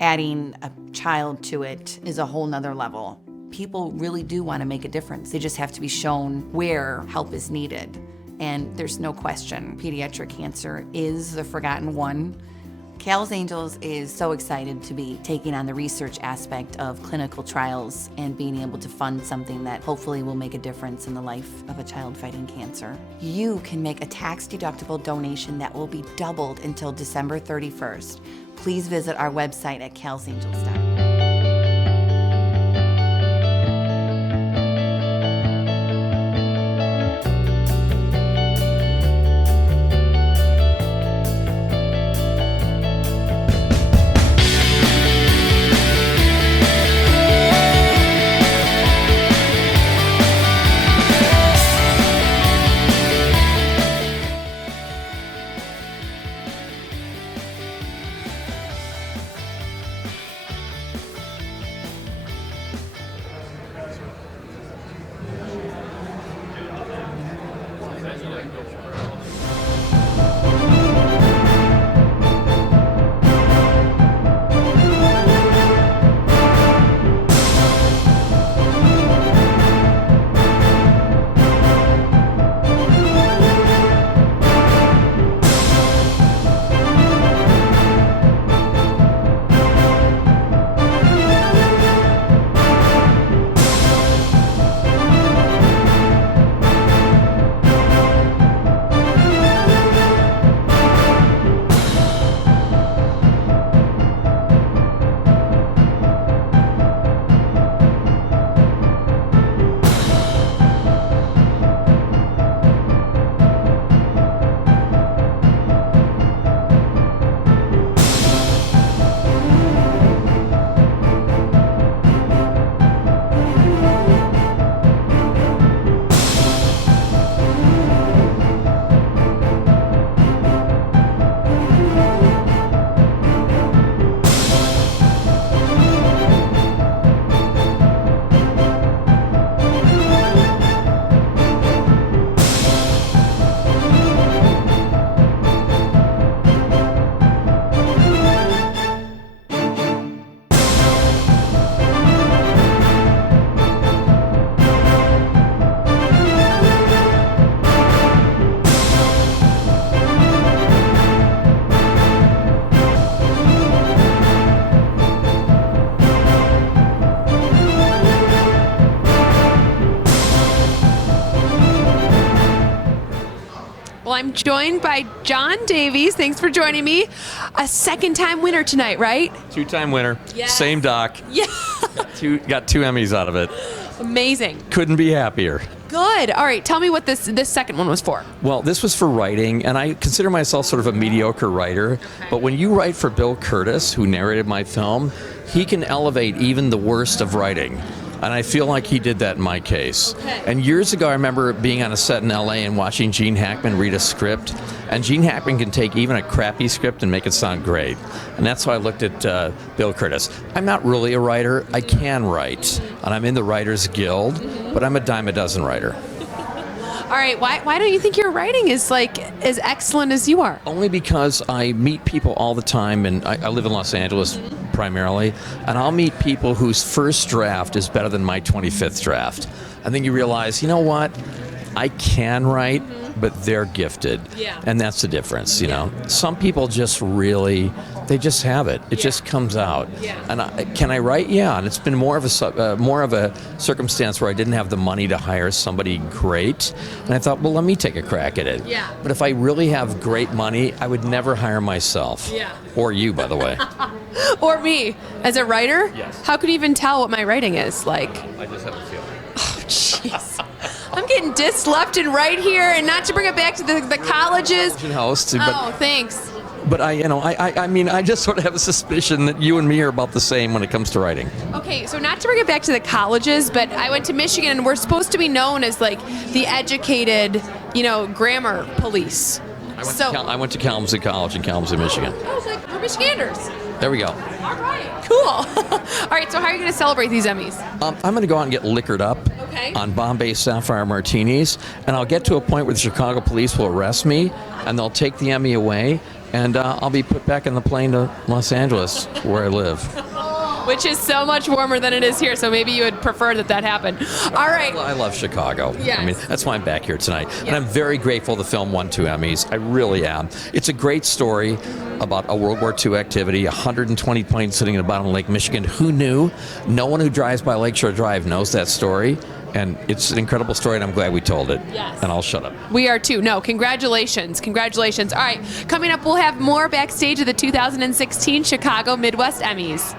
Adding a child to it is a whole nother level. People really do want to make a difference. They just have to be shown where help is needed. And there's no question, pediatric cancer is the forgotten one. Cal's Angels is so excited to be taking on the research aspect of clinical trials and being able to fund something that hopefully will make a difference in the life of a child fighting cancer. You can make a tax-deductible donation that will be doubled until December 31st. Please visit our website at calsangels.org. Well, I'm joined by John Davies. Thanks for joining me. A second-time winner tonight, right? Two-time winner. Yes. Same doc. Yeah. Got 2 Emmys out of it. Amazing. Couldn't be happier. Good. All right. Tell me what this second one was for. Well, this was for writing, and I consider myself sort of a mediocre writer. But when you write for Bill Curtis, who narrated my film, he can elevate even the worst of writing. And I feel like he did that in my case. Okay. And years ago, I remember being on a set in LA and watching Gene Hackman read a script. And Gene Hackman can take even a crappy script and make it sound great. And that's why I looked at Bill Curtis. I'm not really a writer. I can write. And I'm in the Writers Guild, but I'm a dime a dozen writer. All right. Why don't you think your writing is like as excellent as you are? Only because I meet people all the time, and I live in Los Angeles primarily, and I'll meet people whose first draft is better than my 25th draft. And then you realize, you know what? I can write, but they're gifted. Yeah. And that's the difference, you know. Some people just really, they just have it. It just comes out. Yeah. And can I write? Yeah. And it's been more of a circumstance where I didn't have the money to hire somebody great. And I thought, well, let me take a crack at it. Yeah. But if I really have great money, I would never hire myself. Yeah. Or you, by the way. Or me as a writer? Yes. How could you even tell what my writing is like? I just have a feeling. Oh, jeez. I'm getting dissed left and right here, and not to bring it back to the colleges. Host, but, Oh, thanks. but I mean, I just sort of have a suspicion that you and me are about the same when it comes to writing. Okay, so not to bring it back to the colleges, but I went to Michigan, and we're supposed to be known as like the educated, grammar police. I went to Kalamazoo College in Kalamazoo, Michigan. I was like, we're Michiganders. There we go. All right, cool. All right, so how are you going to celebrate these Emmys? I'm going to go out and get liquored up on Bombay Sapphire Martinis, and I'll get to a point where the Chicago police will arrest me, and they'll take the Emmy away, and I'll be put back in the plane to Los Angeles, where I live. Which is so much warmer than it is here, so maybe you would prefer that happened. All right. Well, I love Chicago. Yes. I mean, that's why I'm back here tonight. And I'm very grateful the film won 2 Emmys. I really am. It's a great story about a World War II activity, 120 planes sitting in the bottom of Lake Michigan. Who knew? No one who drives by Lakeshore Drive knows that story. And it's an incredible story, and I'm glad we told it. Yes. And I'll shut up. We are too. No, congratulations. Congratulations. All right, coming up, we'll have more backstage of the 2016 Chicago Midwest Emmys.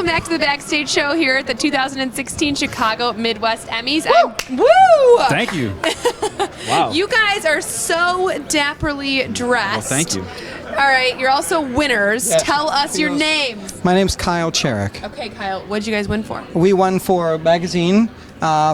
Welcome back to the Backstage show here at the 2016 Chicago Midwest Emmys. Woo! Thank you. Wow. You guys are so dapperly dressed. Well, thank you. All right, you're also winners. Yes. Tell us your names. My name's Kyle Cherrick. Okay, Kyle, what did you guys win for? We won for magazine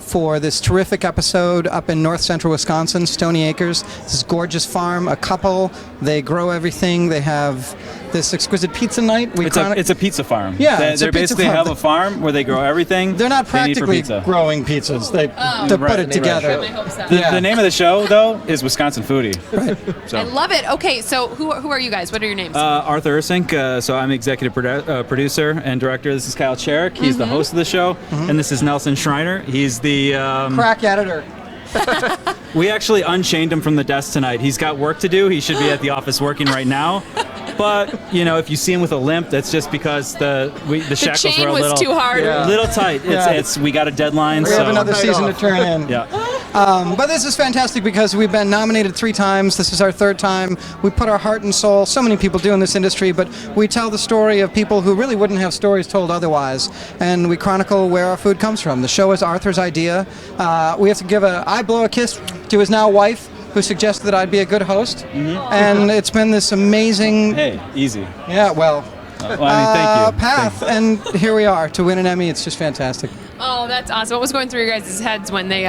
for this terrific episode up in north central Wisconsin, Stony Acres. This gorgeous farm, a couple. They grow everything. They have this exquisite pizza night. It's a pizza farm. Yeah, They it's a pizza basically farm. have a farm where they grow everything. They're not they need for practically pizza. growing pizzas. They put it together. The name of the show, though, is Wisconsin Foodie. So. I love it. Okay, so who are you guys? What are your names? Arthur Ursink, so I'm executive producer and director. This is Kyle Cherrick. He's the host of the show. And this is Nelson Schreiner. He's the... Crack editor. We actually unchained him from the desk tonight. He's got work to do. He should be at the office working right now. But, if you see him with a limp, that's just because the shackles chain were a was little too hard. little tight. We got a deadline. We have another season to turn in. Yeah. But this is fantastic because we've been nominated 3 times. This is our 3rd time. We put our heart and soul. So many people do in this industry, but we tell the story of people who really wouldn't have stories told otherwise. And we chronicle where our food comes from. The show is Arthur's idea. We have to give I blow a kiss to his now wife, who suggested that I'd be a good host. And it's been this amazing... Hey, easy. Yeah, well... Well, I mean, thank you. Path, and here we are to win an Emmy. It's just fantastic. Oh, that's awesome. What was going through your guys' heads when they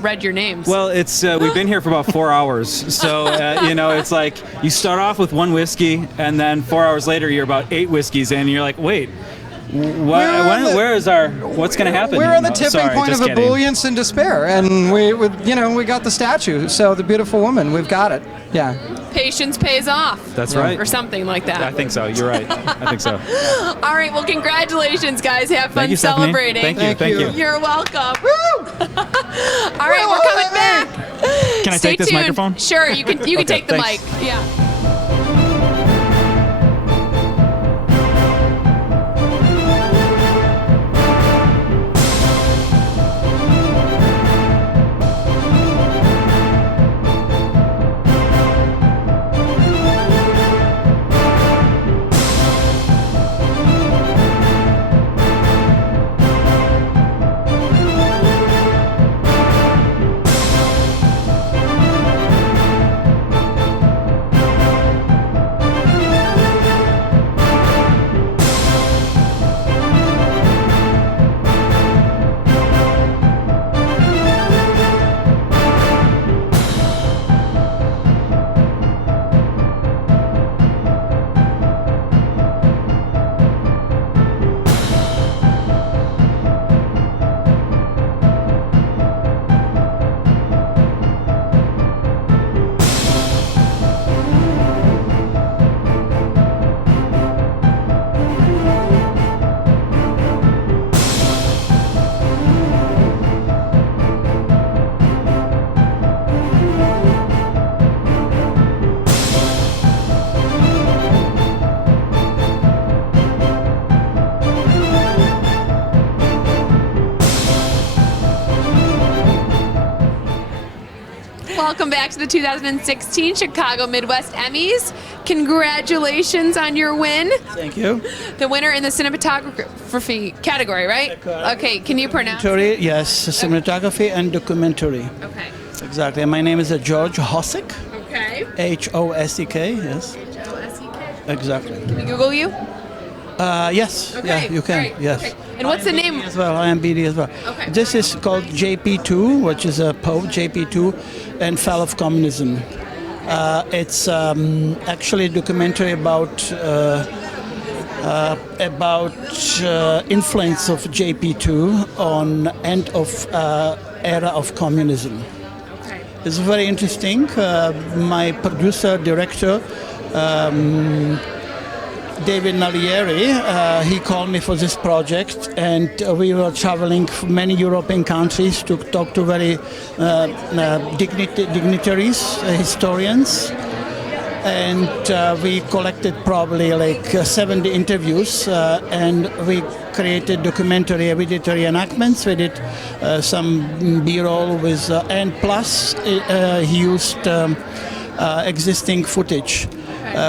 read your names? Well, it's we've been here for about 4 hours, so it's like you start off with 1 whiskey, and then 4 hours later you're about 8 whiskeys in, and you're like, wait. What's going to happen? We're on the tipping point of ebullience and despair, and we got the statue. So the beautiful woman, we've got it. Yeah. Patience pays off. That's right. Or something like that. I think so. You're right. I think so. All right. Well, congratulations, guys. Have fun Thank you, Stephanie. celebrating. Thank you. You're welcome. Woo! All right, we're coming back. Can I Stay take this tuned. microphone? Sure. You can Okay, take the thanks. mic. Yeah. Welcome back to the 2016 Chicago Midwest Emmys. Congratulations on your win. Thank you. The winner in the cinematography category, right? Okay, can you pronounce it? Documentary, yes, cinematography and documentary. Okay. Exactly. And my name is George Hosek. Okay. H-O-S-E-K, yes. H-O-S-E-K. Exactly. Can we Google you? Yes. Okay, Yeah, you can. great, Yes. okay. And what's the name? As well, I am BD as well. Okay. This is called JP2, which is a Pope, JP2, and Fall of Communism. It's actually a documentary about influence of JP2 on end of era of communism. Okay. It's very interesting. My producer, director, David Nalieri, he called me for this project, and we were traveling many European countries to talk to very dignitaries, historians, and we collected probably like 70 interviews, and we created documentary. We did reenactments, we did some B-roll and plus he used existing footage.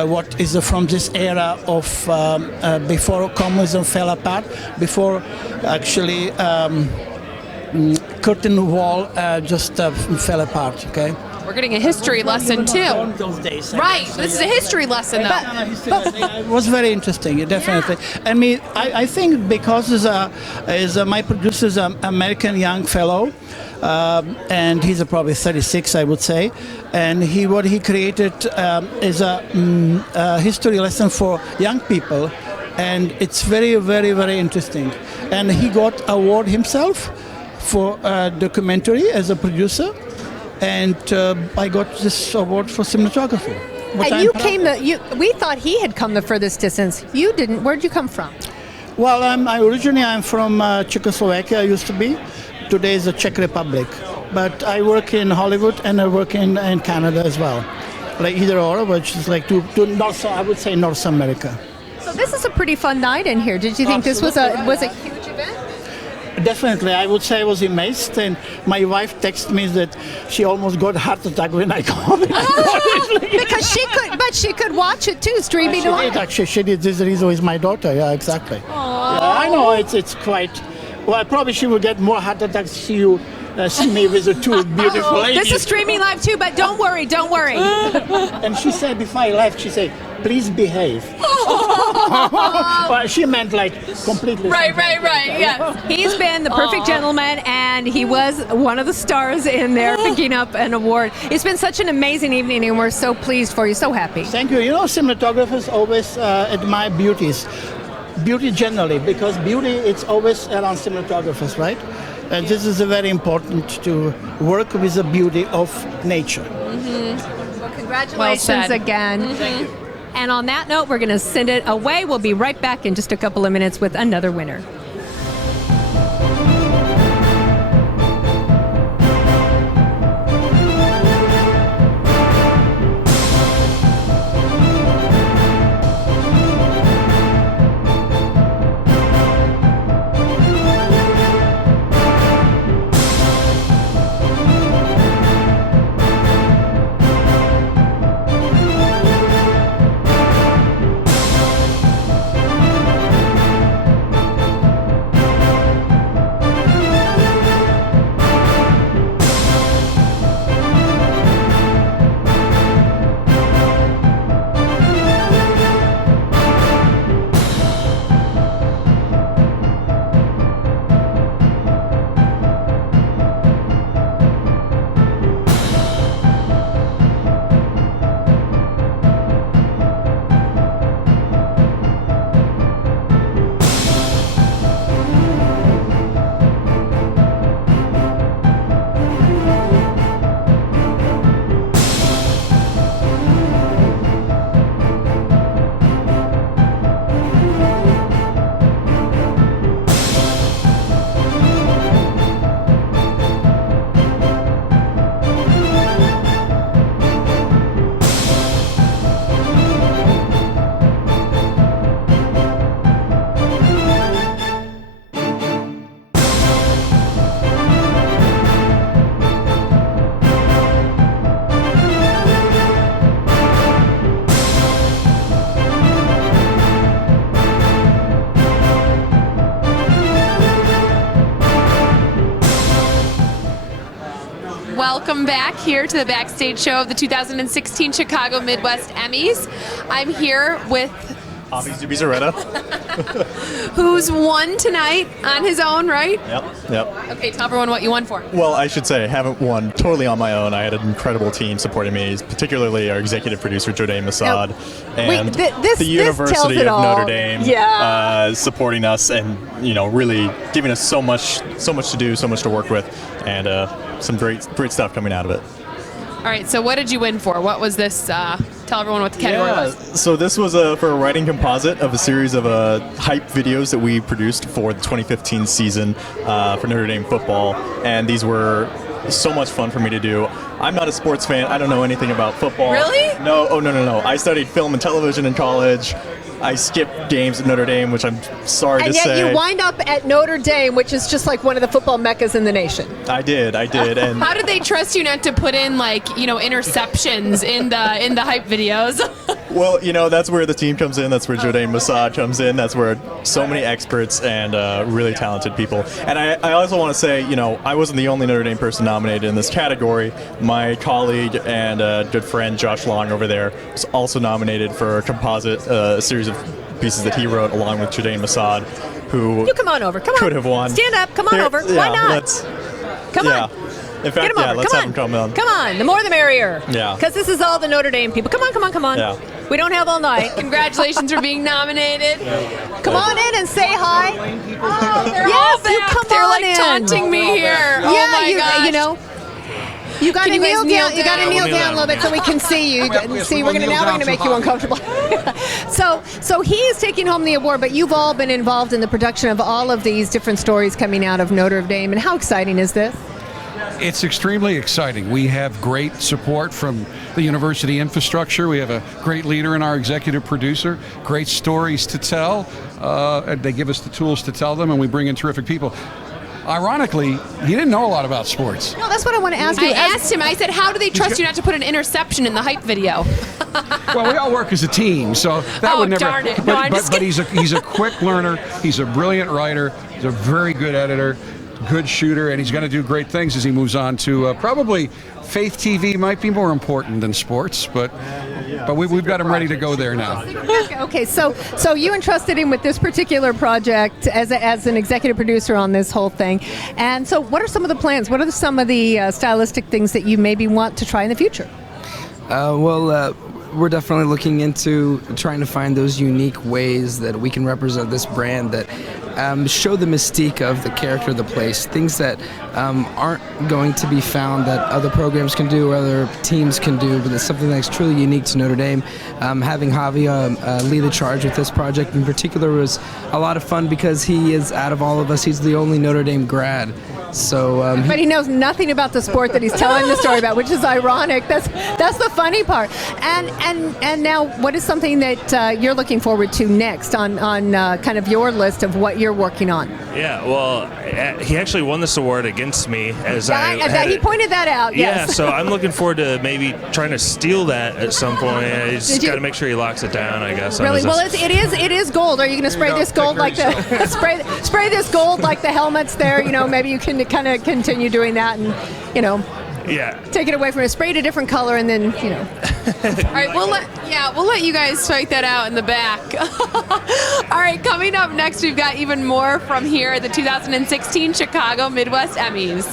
what is from this era of before communism fell apart, before actually curtain wall just fell apart. Okay. We're getting a history lesson too. Those days, Right. This is a history lesson, though. It was very interesting, definitely. I mean, I think because my producer is an American young fellow, and he's probably 36, I would say, and what he created is a history lesson for young people, and it's very, very, very interesting. And he got award himself for a documentary as a producer. And I got this award for cinematography. And you came we thought he had come the furthest distance. You didn't. Where'd you come from? Well, I'm from Czechoslovakia. I used to be. Today is the Czech Republic. But I work in Hollywood and I work in Canada as well. Like either or, which is like to North, I would say North America. So this is a pretty fun night in here. Did you think this was a huge event? Definitely, I would say I was amazed, and my wife texted me that she almost got a heart attack when I called it. Because she could watch it too, streaming She live. did, actually. She did. This is the reason with my daughter. Yeah, exactly. Yeah, I know it's quite. Well, probably she will get more heart attacks. See me with the two beautiful ladies. This is streaming live too, but don't worry. And she said before I left, she said, "Please behave." Well, she meant like completely. Right. Yes. He's been the perfect gentleman, and he was one of the stars in there picking up an award. It's been such an amazing evening, and we're so pleased for you, so happy. Thank you. You know, cinematographers always admire beauty generally, because beauty it's always around cinematographers, right? And this is very important to work with the beauty of nature. Well, congratulations again. Thank you. And on that note, we're going to send it away. We'll be right back in just a couple of minutes with another winner. Welcome back here to the Backstage show of the 2016 Chicago Midwest Emmys. I'm here with Avi Zubizarreta. who's won tonight on his own, right? Yep. Okay, tell everyone what you won for. Well, I should say I haven't won totally on my own. I had an incredible team supporting me, particularly our executive producer, Jodane Masad, and the University of Notre Dame supporting us and, really giving us so much to do, so much to work with, and some great stuff coming out of it. All right, so what did you win for? What was this? Tell everyone what the category was. So this was for a writing composite of a series of hype videos that we produced for the 2015 season for Notre Dame football, and these were so much fun for me to do. I'm not a sports fan. I don't know anything about football. Really? No. Oh, no. I studied film and television in college. I skipped games at Notre Dame, which I'm sorry to say. And yet you wind up at Notre Dame, which is just like one of the football meccas in the nation. I did. And how did they trust you not to put in interceptions in the hype videos? Well, that's where the team comes in. That's where Joe Dame Massad comes in. That's where so many experts and really talented people. And I also want to say, I wasn't the only Notre Dame person nominated in this category. My colleague and good friend Josh Long over there was also nominated for a composite series of pieces that he wrote along with Joe Dame Massad, who You come on over. Come on. could have won. Stand up. Come on over. Why not? Come on. In fact, Get him over. let's Come have him come on. Come on. The more the merrier. Yeah. Because this is all the Notre Dame people. Come on. Yeah. We don't have all night. Congratulations for being nominated. Come on in and say hi. Oh, they're all back. They're like taunting me here. Oh my gosh. You got Can to you guys kneel kneel down. You got to down? kneel We'll kneel down a little bit so we can see you. See, we're kneel we're down gonna make too you high. uncomfortable. So he is taking home the award, but you've all been involved in the production of all of these different stories coming out of Notre Dame. And how exciting is this? It's extremely exciting. We have great support from the university infrastructure. We have a great leader in our executive producer, great stories to tell. And they give us the tools to tell them, and we bring in terrific people. Ironically, he didn't know a lot about sports. No, that's what I want to ask you. I asked him, I said, how do they trust you not to put an interception in the hype video? Well, we all work as a team, so that would never. Darn it. No, I'm just But he's a quick learner. He's a brilliant writer. He's a very good editor, good shooter, and he's going to do great things as he moves on to probably Faith TV might be more important than sports, but we've got him ready to go there now. Okay, so you entrusted him with this particular project as an executive producer on this whole thing, and so what are some of the plans? What are some of the stylistic things that you maybe want to try in the future? We're definitely looking into trying to find those unique ways that we can represent this brand that show the mystique of the character of the place, things that aren't going to be found that other programs can do or other teams can do, but it's something that's truly unique to Notre Dame. Having Javi lead the charge with this project in particular was a lot of fun because he is, out of all of us, he's the only Notre Dame grad. So, but he knows nothing about the sport that he's telling the story about, which is ironic. That's the funny part. And now, what is something that you're looking forward to next on kind of your list of what you're working on? Yeah, well, he actually won this award against me as He pointed that out. Yeah, Yes. so I'm looking forward to maybe trying to steal that at some point. I just got to make sure he locks it down, I guess. Really? Well, it is gold. Are you going to spray this gold like the spray this gold like the helmets there? Maybe you can kind of continue doing that and Yeah. take it away from it. Spray it a different color and then All right, we'll let you guys fight that out in the back. All right, coming up next, we've got even more from here at the 2016 Chicago Midwest Emmys.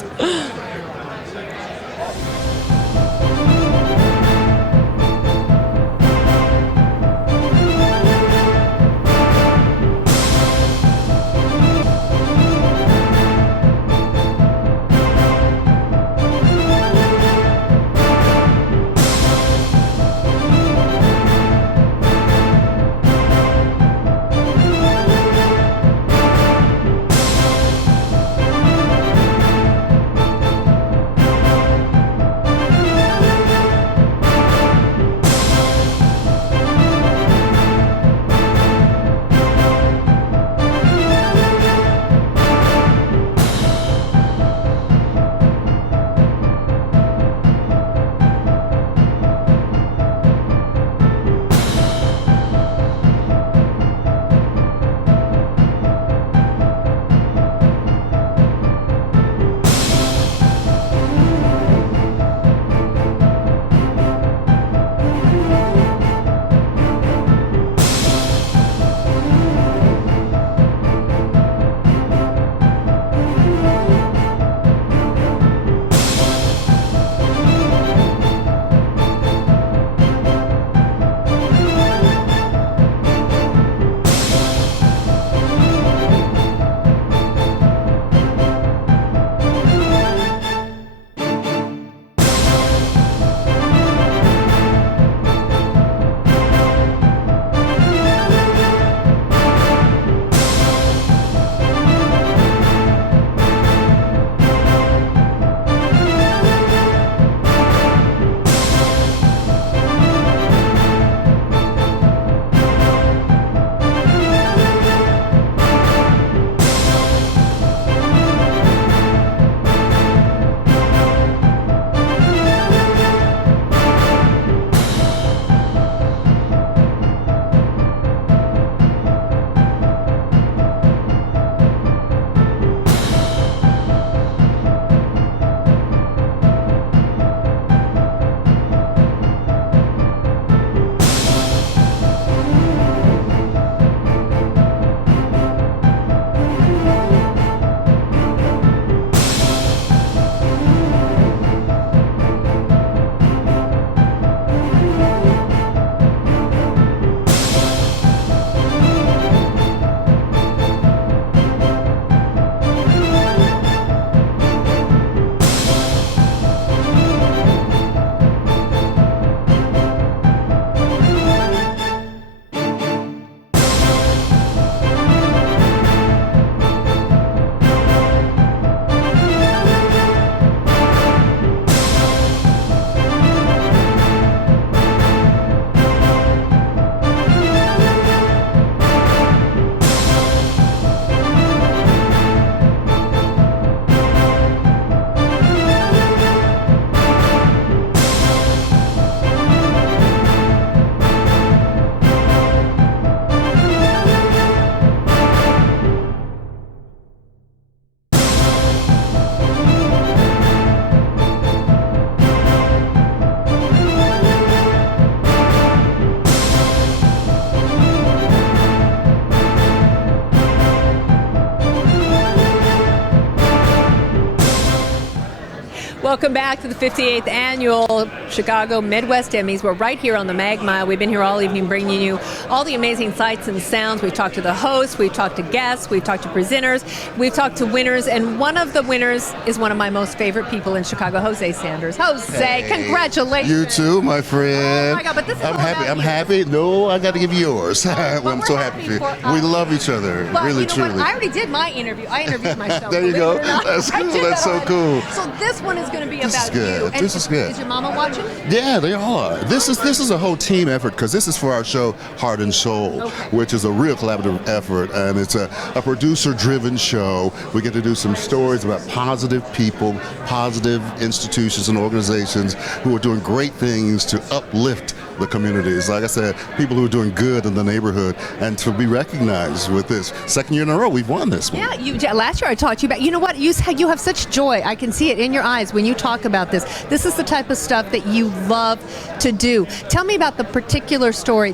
Welcome back to the 58th Annual Chicago Midwest Emmys. We're right here on the Mag Mile. We've been here all evening bringing you all the amazing sights and sounds. We've talked to the hosts, we've talked to guests, we've talked to presenters, we've talked to winners, and one of the winners is one of my most favorite people in Chicago, Jose Sanders. Jose, congratulations. You too, my friend. Oh my God, but this is I'm all happy. about I'm you. happy. No, I got to give you yours. I'm so happy for you. We love each other, Well, really, you know truly. what? I already did my interview. I interviewed myself. There you believe go. it or not. That's I cool. did That's that so already. cool. So this one is going to be This is about good. you. And This is good. Is your mama watching? Yeah, they all are. This is a whole team effort because this is for our show Heart and Soul, which is a real collaborative effort, and it's a producer-driven show. We get to do some stories about positive people, positive institutions and organizations who are doing great things to uplift the communities. Like I said, people who are doing good in the neighborhood, and to be recognized with this. Second year in a row, we've won this one. Yeah, last year I talked to you about, you know what, you have such joy. I can see it in your eyes when you talk about this. This is the type of stuff that you love to do. Tell me about this particular story.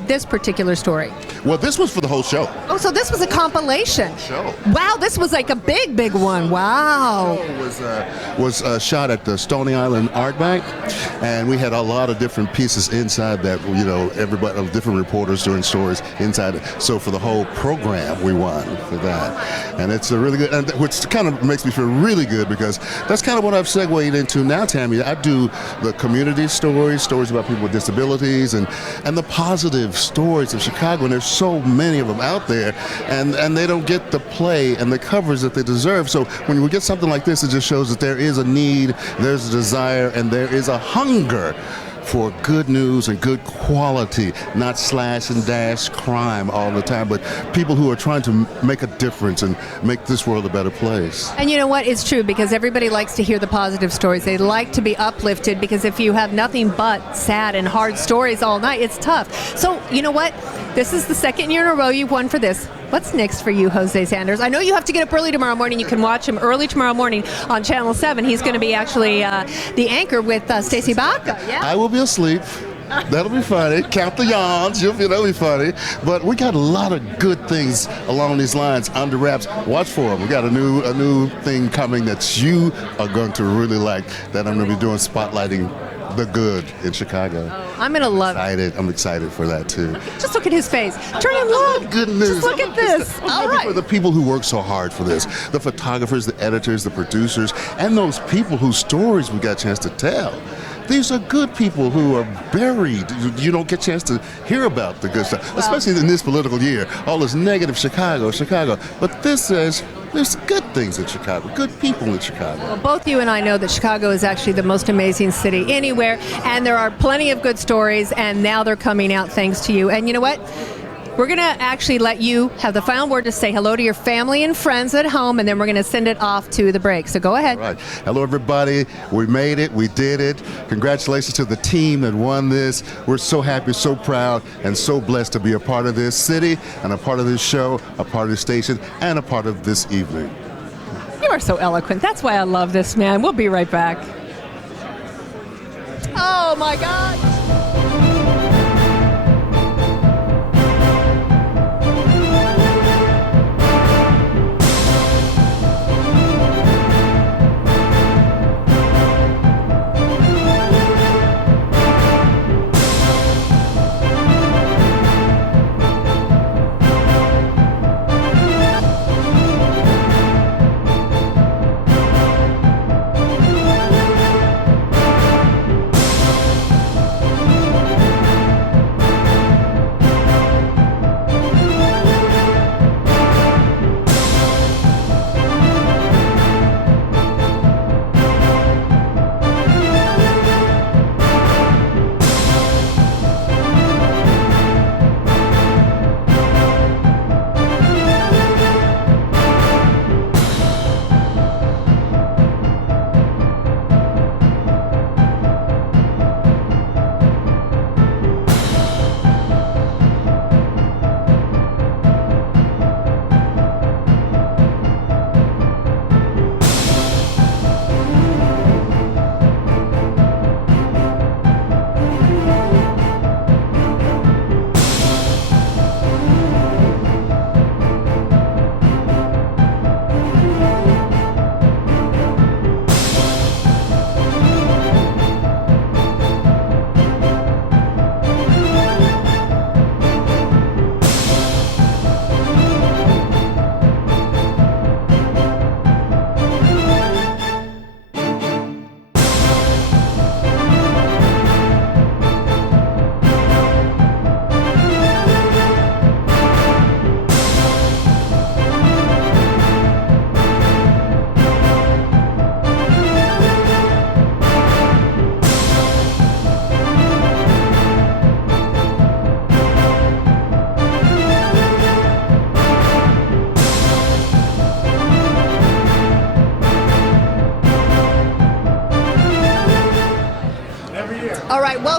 Well, this was for the whole show. Oh, so this was a compilation. Show. Wow, this was like a big one. Wow. It was shot at the Stony Island Art Bank, and we had a lot of different pieces inside that, you know, everybody, different reporters doing stories inside it. So for the whole program, we won for that. And it's a really good, and which kind of makes me feel really good because that's kind of what I've segued into now, Tammy. I do the community stories about people with disabilities, and the positive stories of Chicago, and there's so many of them out there, and they don't get the play and the coverage that they deserve. So when we get something like this, it just shows that there is a need, there's a desire, and there is a hunger for good news and good quality, not slash and dash crime all the time, but people who are trying to make a difference and make this world a better place. And you know what? It's true, because everybody likes to hear the positive stories. They like to be uplifted, because if you have nothing but sad and hard stories all night, it's tough. So, you know what? This is the second year in a row you've won for this. What's next for you, Jose Sanders? I know you have to get up early tomorrow morning. You can watch him early tomorrow morning on Channel 7. He's going to be actually the anchor with Stacey Baca. Yeah. I will be asleep. That'll be funny. Count the yawns. That'll be funny. But we got a lot of good things along these lines under wraps. Watch for them. We got a new thing coming that you are going to really like, that I'm going to be doing, spotlighting the good in Chicago. I'm going to love it. I'm excited for that too. Just look at his face. Turn and look. Good news. Just look at this. All right. For the people who work so hard for this, the photographers, the editors, the producers, and those people whose stories we got a chance to tell. These are good people who are buried. You don't get a chance to hear about the good stuff, especially in this political year. All this negative Chicago. But this says there's good things in Chicago, good people in Chicago. Well, both you and I know that Chicago is actually the most amazing city anywhere, and there are plenty of good stories, and now they're coming out thanks to you. And you know what? We're going to actually let you have the final word to say hello to your family and friends at home, and then we're going to send it off to the break. So go ahead. All right. Hello, everybody. We made it. We did it. Congratulations to the team that won this. We're so happy, so proud, and so blessed to be a part of this city and a part of this show, a part of this station, and a part of this evening. You are so eloquent. That's why I love this man. We'll be right back. Oh, my God.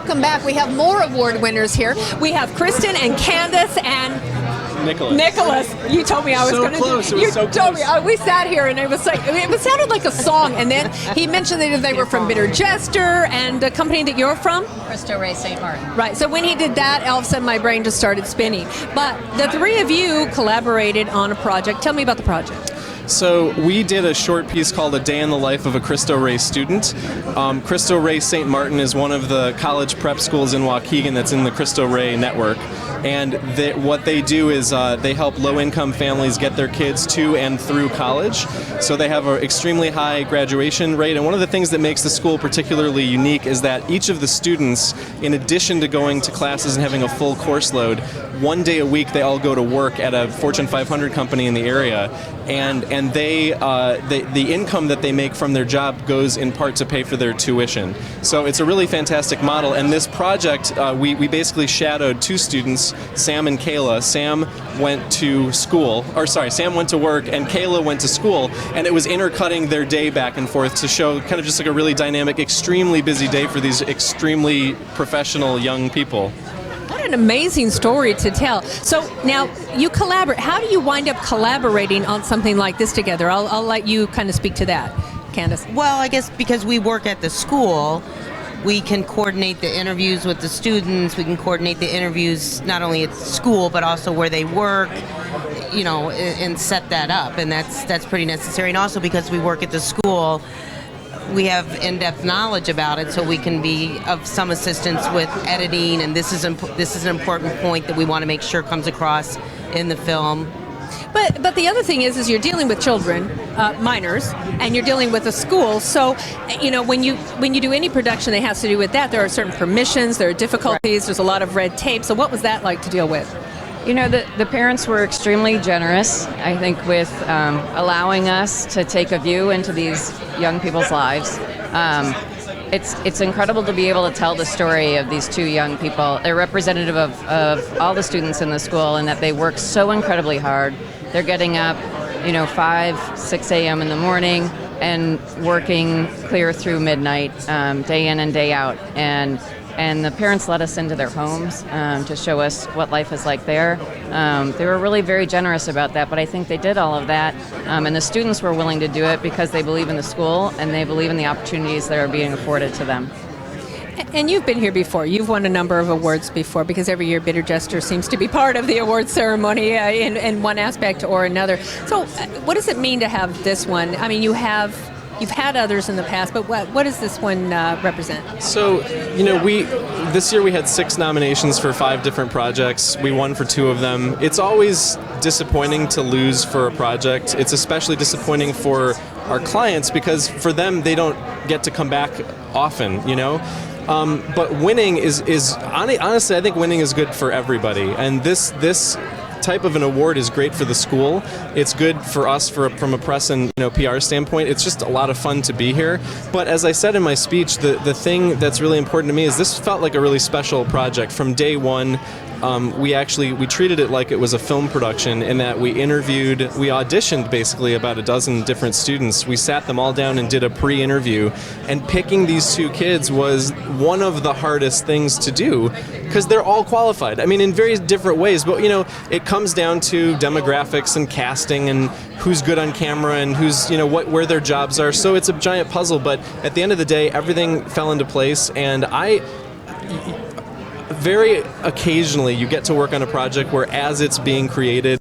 welcome back. We have more award winners here. We have Kristen and Candace and Nicholas. You told me I was going to do. You told me. We sat here and it was like it sounded like a song. And then he mentioned that they were from Bitter Jester and a company that you're from, Cristo Rey St. Martin. Right. So when he did that, all of a sudden my brain just started spinning. But the three of you collaborated on a project. Tell me about the project. So we did a short piece called A Day in the Life of a Cristo Rey Student. Cristo Rey St. Martin is one of the college prep schools in Waukegan that's in the Cristo Rey network. And what they do is they help low-income families get their kids to and through college. So they have an extremely high graduation rate. And one of the things that makes the school particularly unique is that each of the students, in addition to going to classes and having a full course load, one day a week they all go to work at a Fortune 500 company in the area. And the income that they make from their job goes in part to pay for their tuition. So it's a really fantastic model. And this project, we basically shadowed two students, Sam and Kayla. Sam went to work, and Kayla went to school. And it was intercutting their day back and forth to show kind of just like a really dynamic, extremely busy day for these extremely professional young people. What an amazing story to tell. So now you collaborate. How do you wind up collaborating on something like this together? I'll let you kind of speak to that, Candace. Well, I guess because we work at the school, we can coordinate the interviews with the students. We can coordinate the interviews not only at school but also where they work, and set that up. And that's pretty necessary. And also because we work at the school, we have in-depth knowledge about it, so we can be of some assistance with editing. And this is an important point that we want to make sure comes across in the film. But the other thing is you're dealing with children, minors, and you're dealing with a school. So, when you do any production that has to do with that, there are certain permissions, there are difficulties, there's a lot of red tape. So what was that like to deal with? The parents were extremely generous, I think, with allowing us to take a view into these young people's lives. It's incredible to be able to tell the story of these two young people. They're representative of all the students in the school, and that they work so incredibly hard. They're getting up, 5, 6 a.m. in the morning and working clear through midnight, day in and day out. And the parents let us into their homes to show us what life is like there. They were really very generous about that, but I think they did all of that. And the students were willing to do it because they believe in the school and they believe in the opportunities that are being afforded to them. And you've been here before. You've won a number of awards before, because every year Bitter Jester seems to be part of the award ceremony in one aspect or another. So what does it mean to have this one? I mean, you've had others in the past, but what does this one represent? So, this year we had 6 nominations for 5 different projects. We won for 2 of them. It's always disappointing to lose for a project. It's especially disappointing for our clients because for them, they don't get to come back often, But winning is honestly, I think winning is good for everybody. And this type of an award is great for the school. It's good for us from a press and PR standpoint. It's just a lot of fun to be here. But as I said in my speech, the thing that's really important to me is this felt like a really special project from day one. We treated it like it was a film production in that we auditioned basically about a dozen different students. We sat them all down and did a pre-interview, and picking these 2 kids was one of the hardest things to do because they're all qualified. I mean, in very different ways, but it comes down to demographics and casting and who's good on camera and who's, where their jobs are. So it's a giant puzzle, but at the end of the day, everything fell into place, and very occasionally you get to work on a project where as it's being created,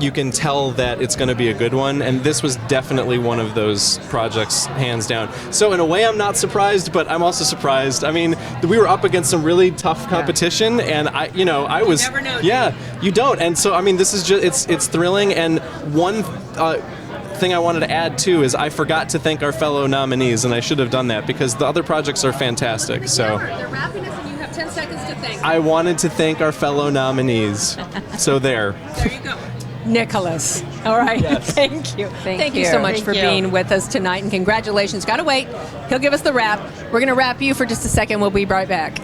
you can tell that it's going to be a good one, and this was definitely one of those projects, hands down. So in a way, I'm not surprised, but I'm also surprised. I mean, we were up against some really tough competition, and I was, you never know, you don't. And so, I mean, this is just, it's thrilling. And one thing I wanted to add too is I forgot to thank our fellow nominees, and I should have done that because the other projects are fantastic. So they're wrapping us, and you have 10 seconds to thank. I wanted to thank our fellow nominees. So there. There you go. Nicholas. All right. Yes. Thank you. Thank you so much for being with us tonight, and congratulations. Gotta wait. He'll give us the wrap. We're going to wrap you for just a second. We'll be right back.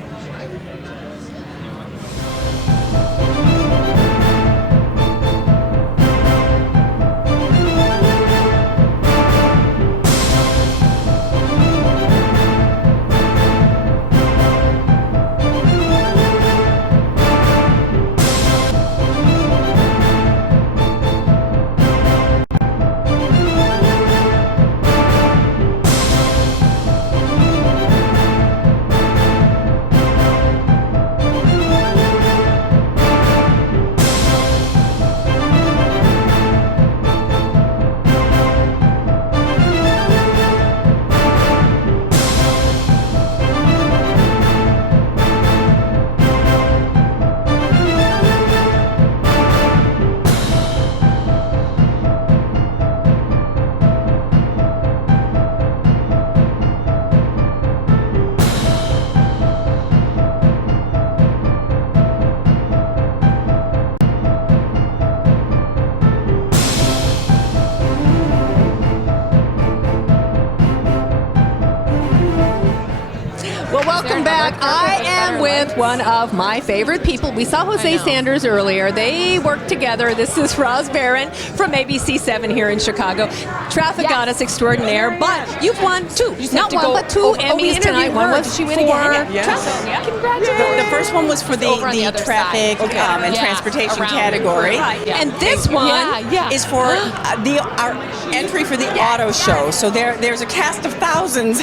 I am with one of my favorite people. We saw Jose Sanders earlier. They work together. This is Roz Barron from ABC7 here in Chicago. Traffic goddess extraordinaire. But you've won two. Not one, but two Emmys tonight. One was she win for again? traffic. Congratulations. The first one was for the traffic and transportation category. And this one is for our entry for the auto show. So there's a cast of thousands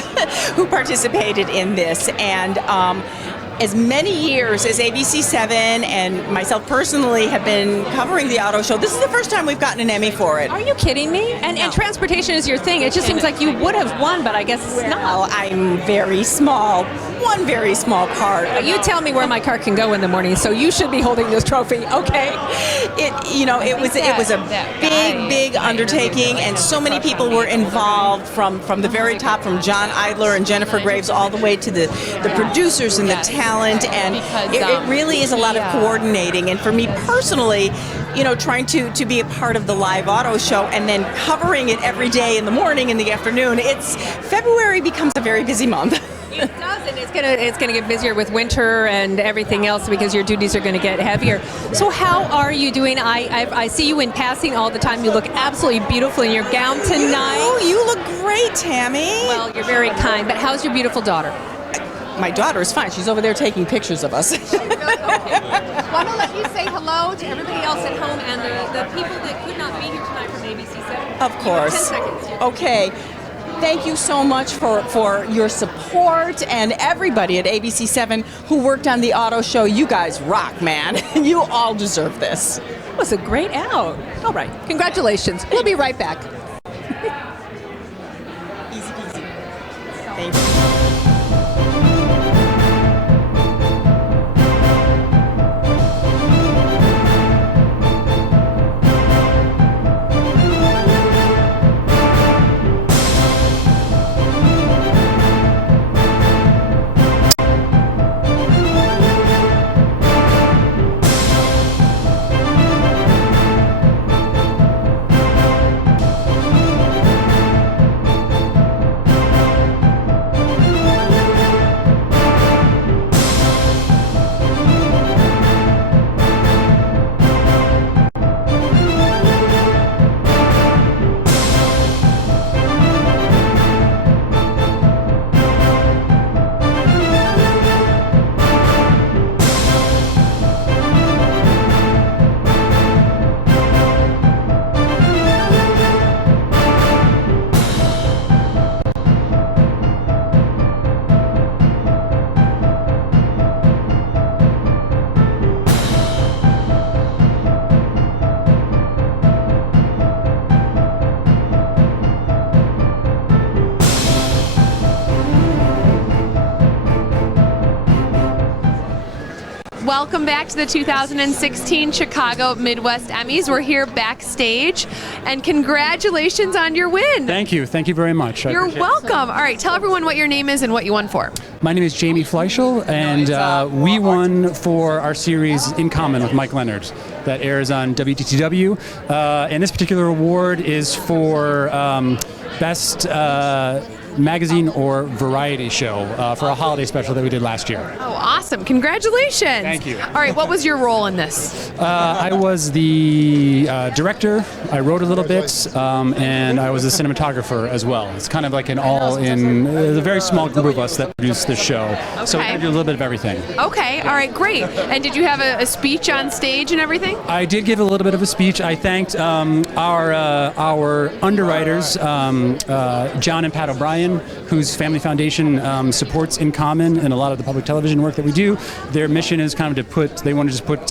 who participated in this, and as many years as ABC7 and myself personally have been covering the auto show, this is the first time we've gotten an Emmy for it. Are you kidding me? And transportation is your thing. It just seems like you would have won, but I guess it's not. Well, I'm very small. One very small part. You tell me where my car can go in the morning, so you should be holding this trophy, okay? It was a big undertaking, and so many people were involved from the very top, from John Idler and Jennifer Graves all the way to the producers and the talent, and it really is a lot of coordinating. And for me personally, trying to be a part of the live auto show and then covering it every day in the morning and the afternoon, February becomes a very busy month. It does, and it's gonna get busier with winter and everything else because your duties are going to get heavier. So how are you doing? I see you in passing all the time. You look absolutely beautiful in your gown tonight. Oh, you look great, Tammy. Well, you're very kind. But how's your beautiful daughter? My daughter is fine. She's over there taking pictures of us. Okay. Well, I'm going to let you say hello to everybody else at home and the people that could not be here tonight from ABC7. Of course. 10 seconds. Okay. Thank you so much for your support, and everybody at ABC7 who worked on the auto show. You guys rock, man. You all deserve this. It was a great out. All right. Congratulations. We'll be right back. Easy peasy. Thank you. Welcome back to the 2016 Chicago Midwest Emmys. We're here backstage, and congratulations on your win. Thank you. Thank you very much. You're welcome. All right, tell everyone what your name is and what you won for. My name is Jamie Fleischel, and we won for our series In Common with Mike Leonard that airs on WTTW. And this particular award is for Best Magazine or Variety Show for a holiday special that we did last year. Oh, awesome. Congratulations. Thank you. All right, what was your role in this? I was the director. I wrote a little bit, and I was a cinematographer as well. It's kind of like an all-in, a very small group of us that produced this show. Okay. So I do a little bit of everything. Okay, all right, great. And did you have a speech on stage and everything? I did give a little bit of a speech. I thanked our underwriters, John and Pat O'Brien, whose family foundation supports In Common and a lot of the public television work that we do. Their mission is kind of they want to just put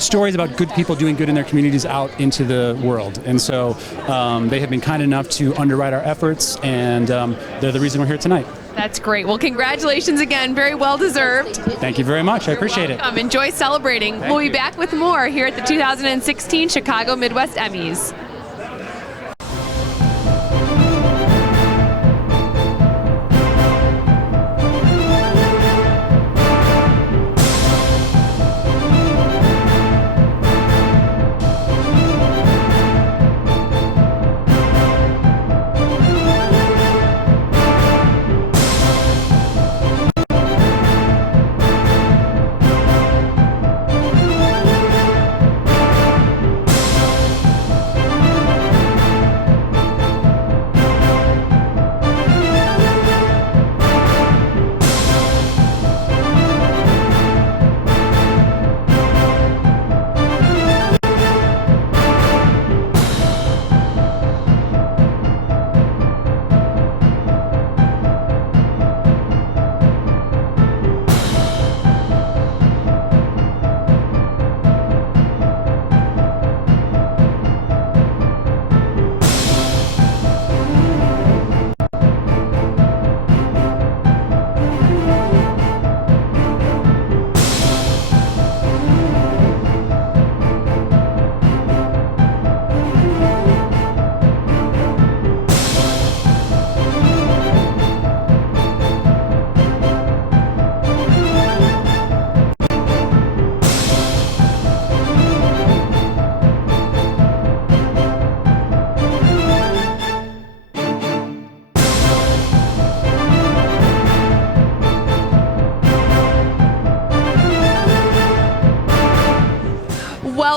stories about good people doing good in their communities out into the world. And so they have been kind enough to underwrite our efforts, and they're the reason we're here tonight. That's great. Well, congratulations again. Very well deserved. Thank you very much. I appreciate it. Enjoy celebrating. We'll be back with more here at the 2016 Chicago Midwest Emmys.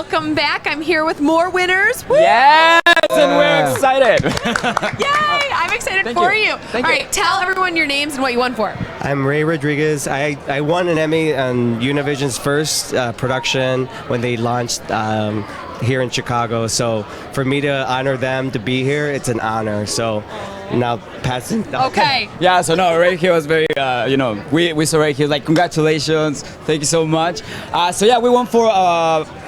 welcome back. I'm here with more winners. Woo! Yes, and we're excited. Yay! I'm excited for you. Thank All you. right, tell everyone your names and what you won for. I'm Ray Rodriguez. I won an Emmy on Univision's first production when they launched here in Chicago. So for me to honor them to be here, it's an honor. So now passing. Okay. Yeah, so no, Ray here was very, we saw Ray here, like, congratulations, thank you so much. So yeah, we won for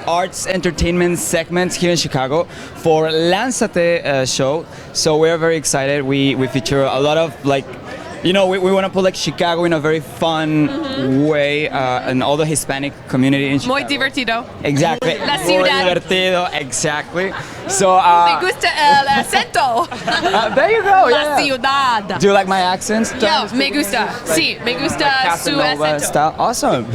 arts entertainment segments here in Chicago for Lánzate show. So we're very excited. We feature a lot of, like, we want to put like Chicago in a very fun way, and all the Hispanic community in Chicago. Muy divertido. Exactly. La Muy ciudad. divertido, exactly. So, Me gusta el acento. there you go. La Yeah. ciudad. Do you like my accents? Yo, me gusta. Sí, me gusta su Casanova acento. style. Awesome.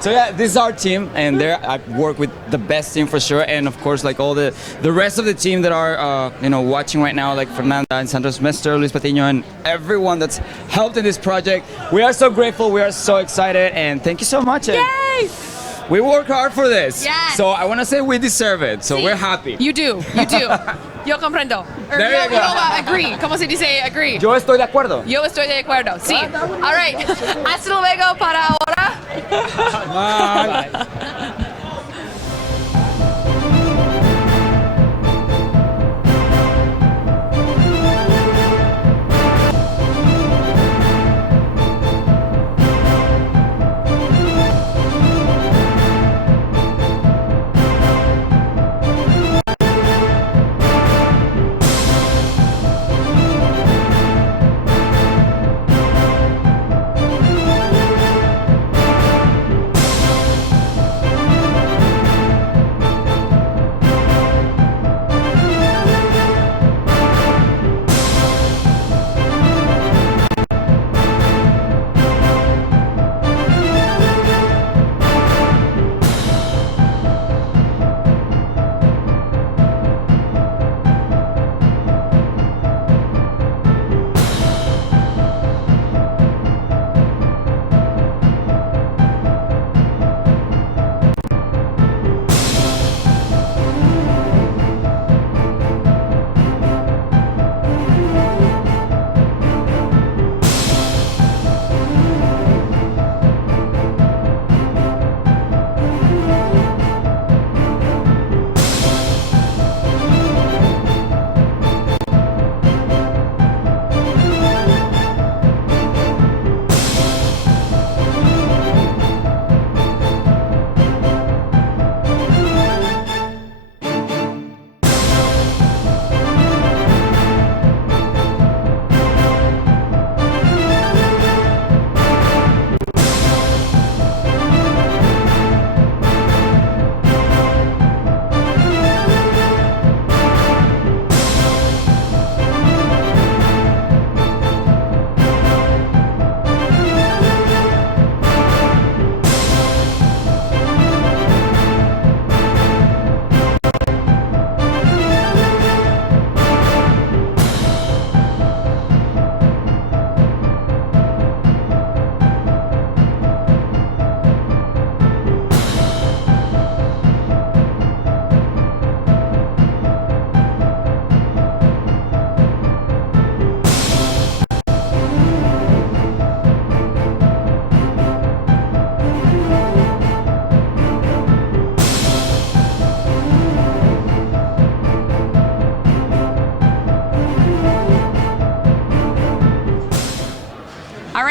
So yeah, this is our team, and there I work with the best team for sure, and of course like all the rest of the team that are watching right now, like Fernanda and Santos Mester, Luis Patiño, and everyone that's helped in this project. We are so grateful. We are so excited, and thank you so much. Yay! We work hard for this. Yes. So I want to say we deserve it. So Sí. we're happy. You do. Yo comprendo. Or There yo, you go. agree. ¿Cómo se dice agree? Yo estoy de acuerdo. Yo estoy de acuerdo. Sí. All right. Hasta luego para ahora. Bye.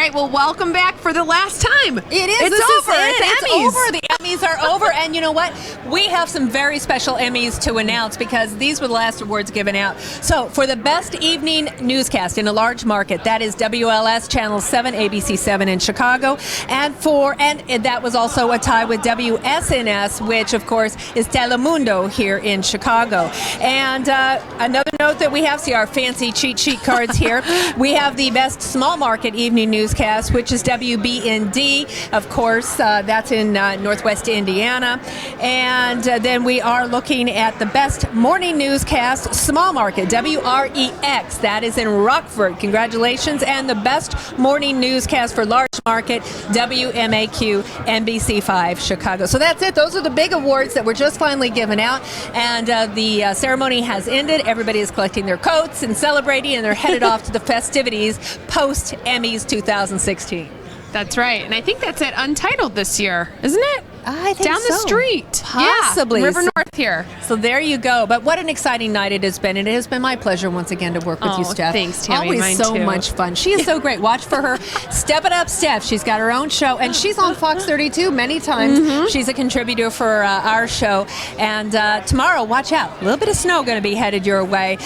right, well, welcome back for the last time. It is. It's over. It's Emmys. over. The Emmys are over. And you know what? We have some very special Emmys to announce because these were the last awards given out. So for the best evening newscast in a large market, that is WLS Channel 7, ABC 7 in Chicago. And that was also a tie with WSNS, which of course is Telemundo here in Chicago. And another Note that we have, see our fancy cheat sheet cards here. We have the best small market evening newscast, which is WBND. Of course, that's in Northwest Indiana. And then we are looking at the best morning newscast, small market, WREX. That is in Rockford. Congratulations. And the best morning newscast for large market, WMAQ, NBC5, Chicago. So that's it. Those are the big awards that were just finally given out. And the ceremony has ended. Everybody is collecting their coats and celebrating, and they're headed off to the festivities post Emmys 2016. That's right. And I think that's at Untitled this year, isn't it? I think Down the so. street. Possibly. Yeah, River North here. So there you go. But what an exciting night it has been. And it has been my pleasure once again to work with you, Steph. Thanks, Tammy. Always Mine so too. much fun. She is so great. Watch for her. Step It Up, Steph. She's got her own show. And she's on Fox 32 many times. She's a contributor for our show. And tomorrow, watch out. A little bit of snow going to be headed your way.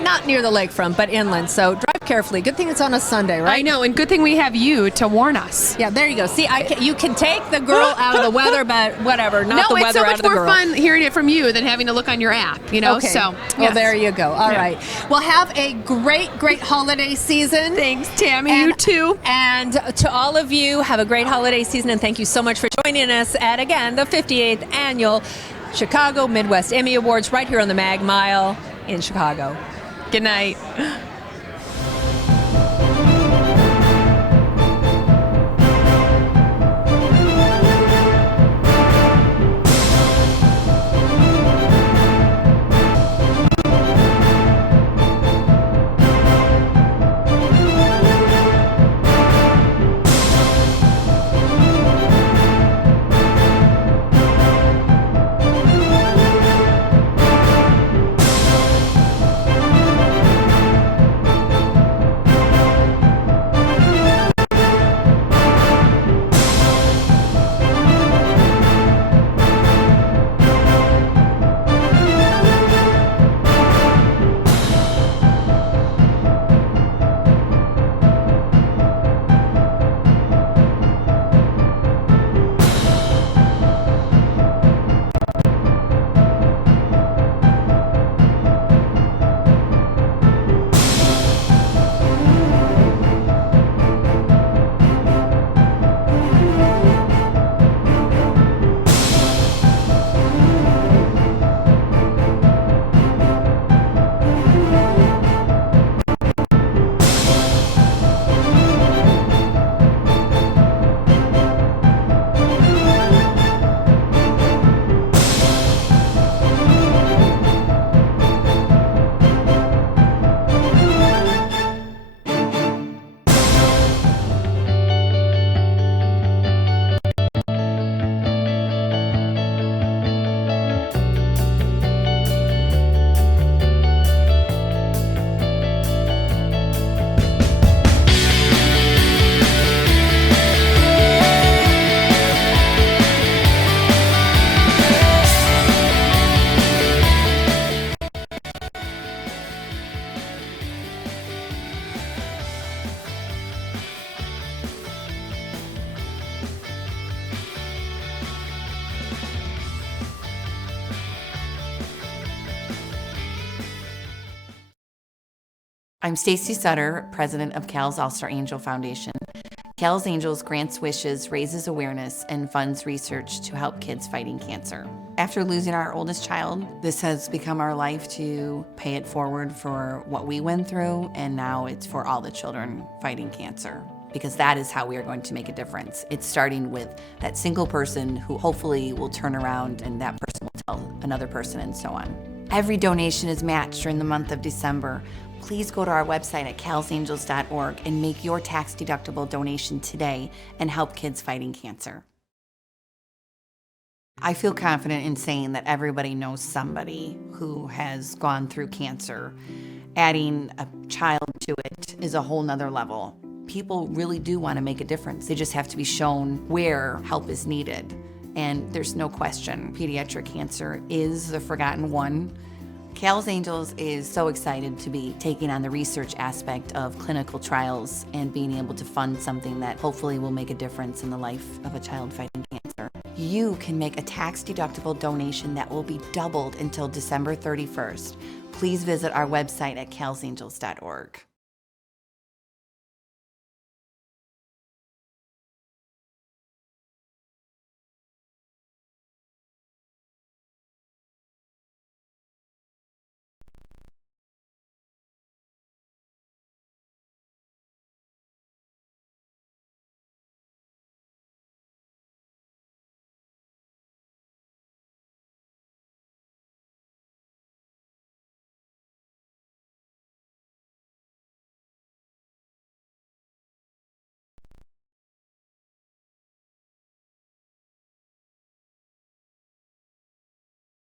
Not near the lakefront, but inland. So drive carefully. Good thing it's on a Sunday, right? I know. And good thing we have you to warn us. Yeah, there you go. See, you can take the girl out of the weather, but whatever. Not the weather it's so out much of the more girl. fun hearing it from you than having to look on your app, you know? Okay. So, well, yes. there you go. All right. Well, have a great holiday season. Thanks, Tammy. You too. And to all of you, have a great holiday season, and thank you so much for joining us at, again, the 58th Annual Chicago Midwest Emmy Awards right here on the Mag Mile in Chicago. Good night. I'm Stacy Sutter, president of Cal's All-Star Angel Foundation. Cal's Angels grants wishes, raises awareness, and funds research to help kids fighting cancer. After losing our oldest child, this has become our life to pay it forward for what we went through, and now it's for all the children fighting cancer, because that is how we are going to make a difference. It's starting with that single person who hopefully will turn around and that person will tell another person, and so on. Every donation is matched during the month of December. Please go to our website at calsangels.org and make your tax-deductible donation today and help kids fighting cancer. I feel confident in saying that everybody knows somebody who has gone through cancer. Adding a child to it is a whole nother level. People really do want to make a difference. They just have to be shown where help is needed. And there's no question, pediatric cancer is the forgotten one. Cal's Angels is so excited to be taking on the research aspect of clinical trials and being able to fund something that hopefully will make a difference in the life of a child fighting cancer. you can make a tax-deductible donation that will be doubled until December 31st. Please visit our website at calsangels.org.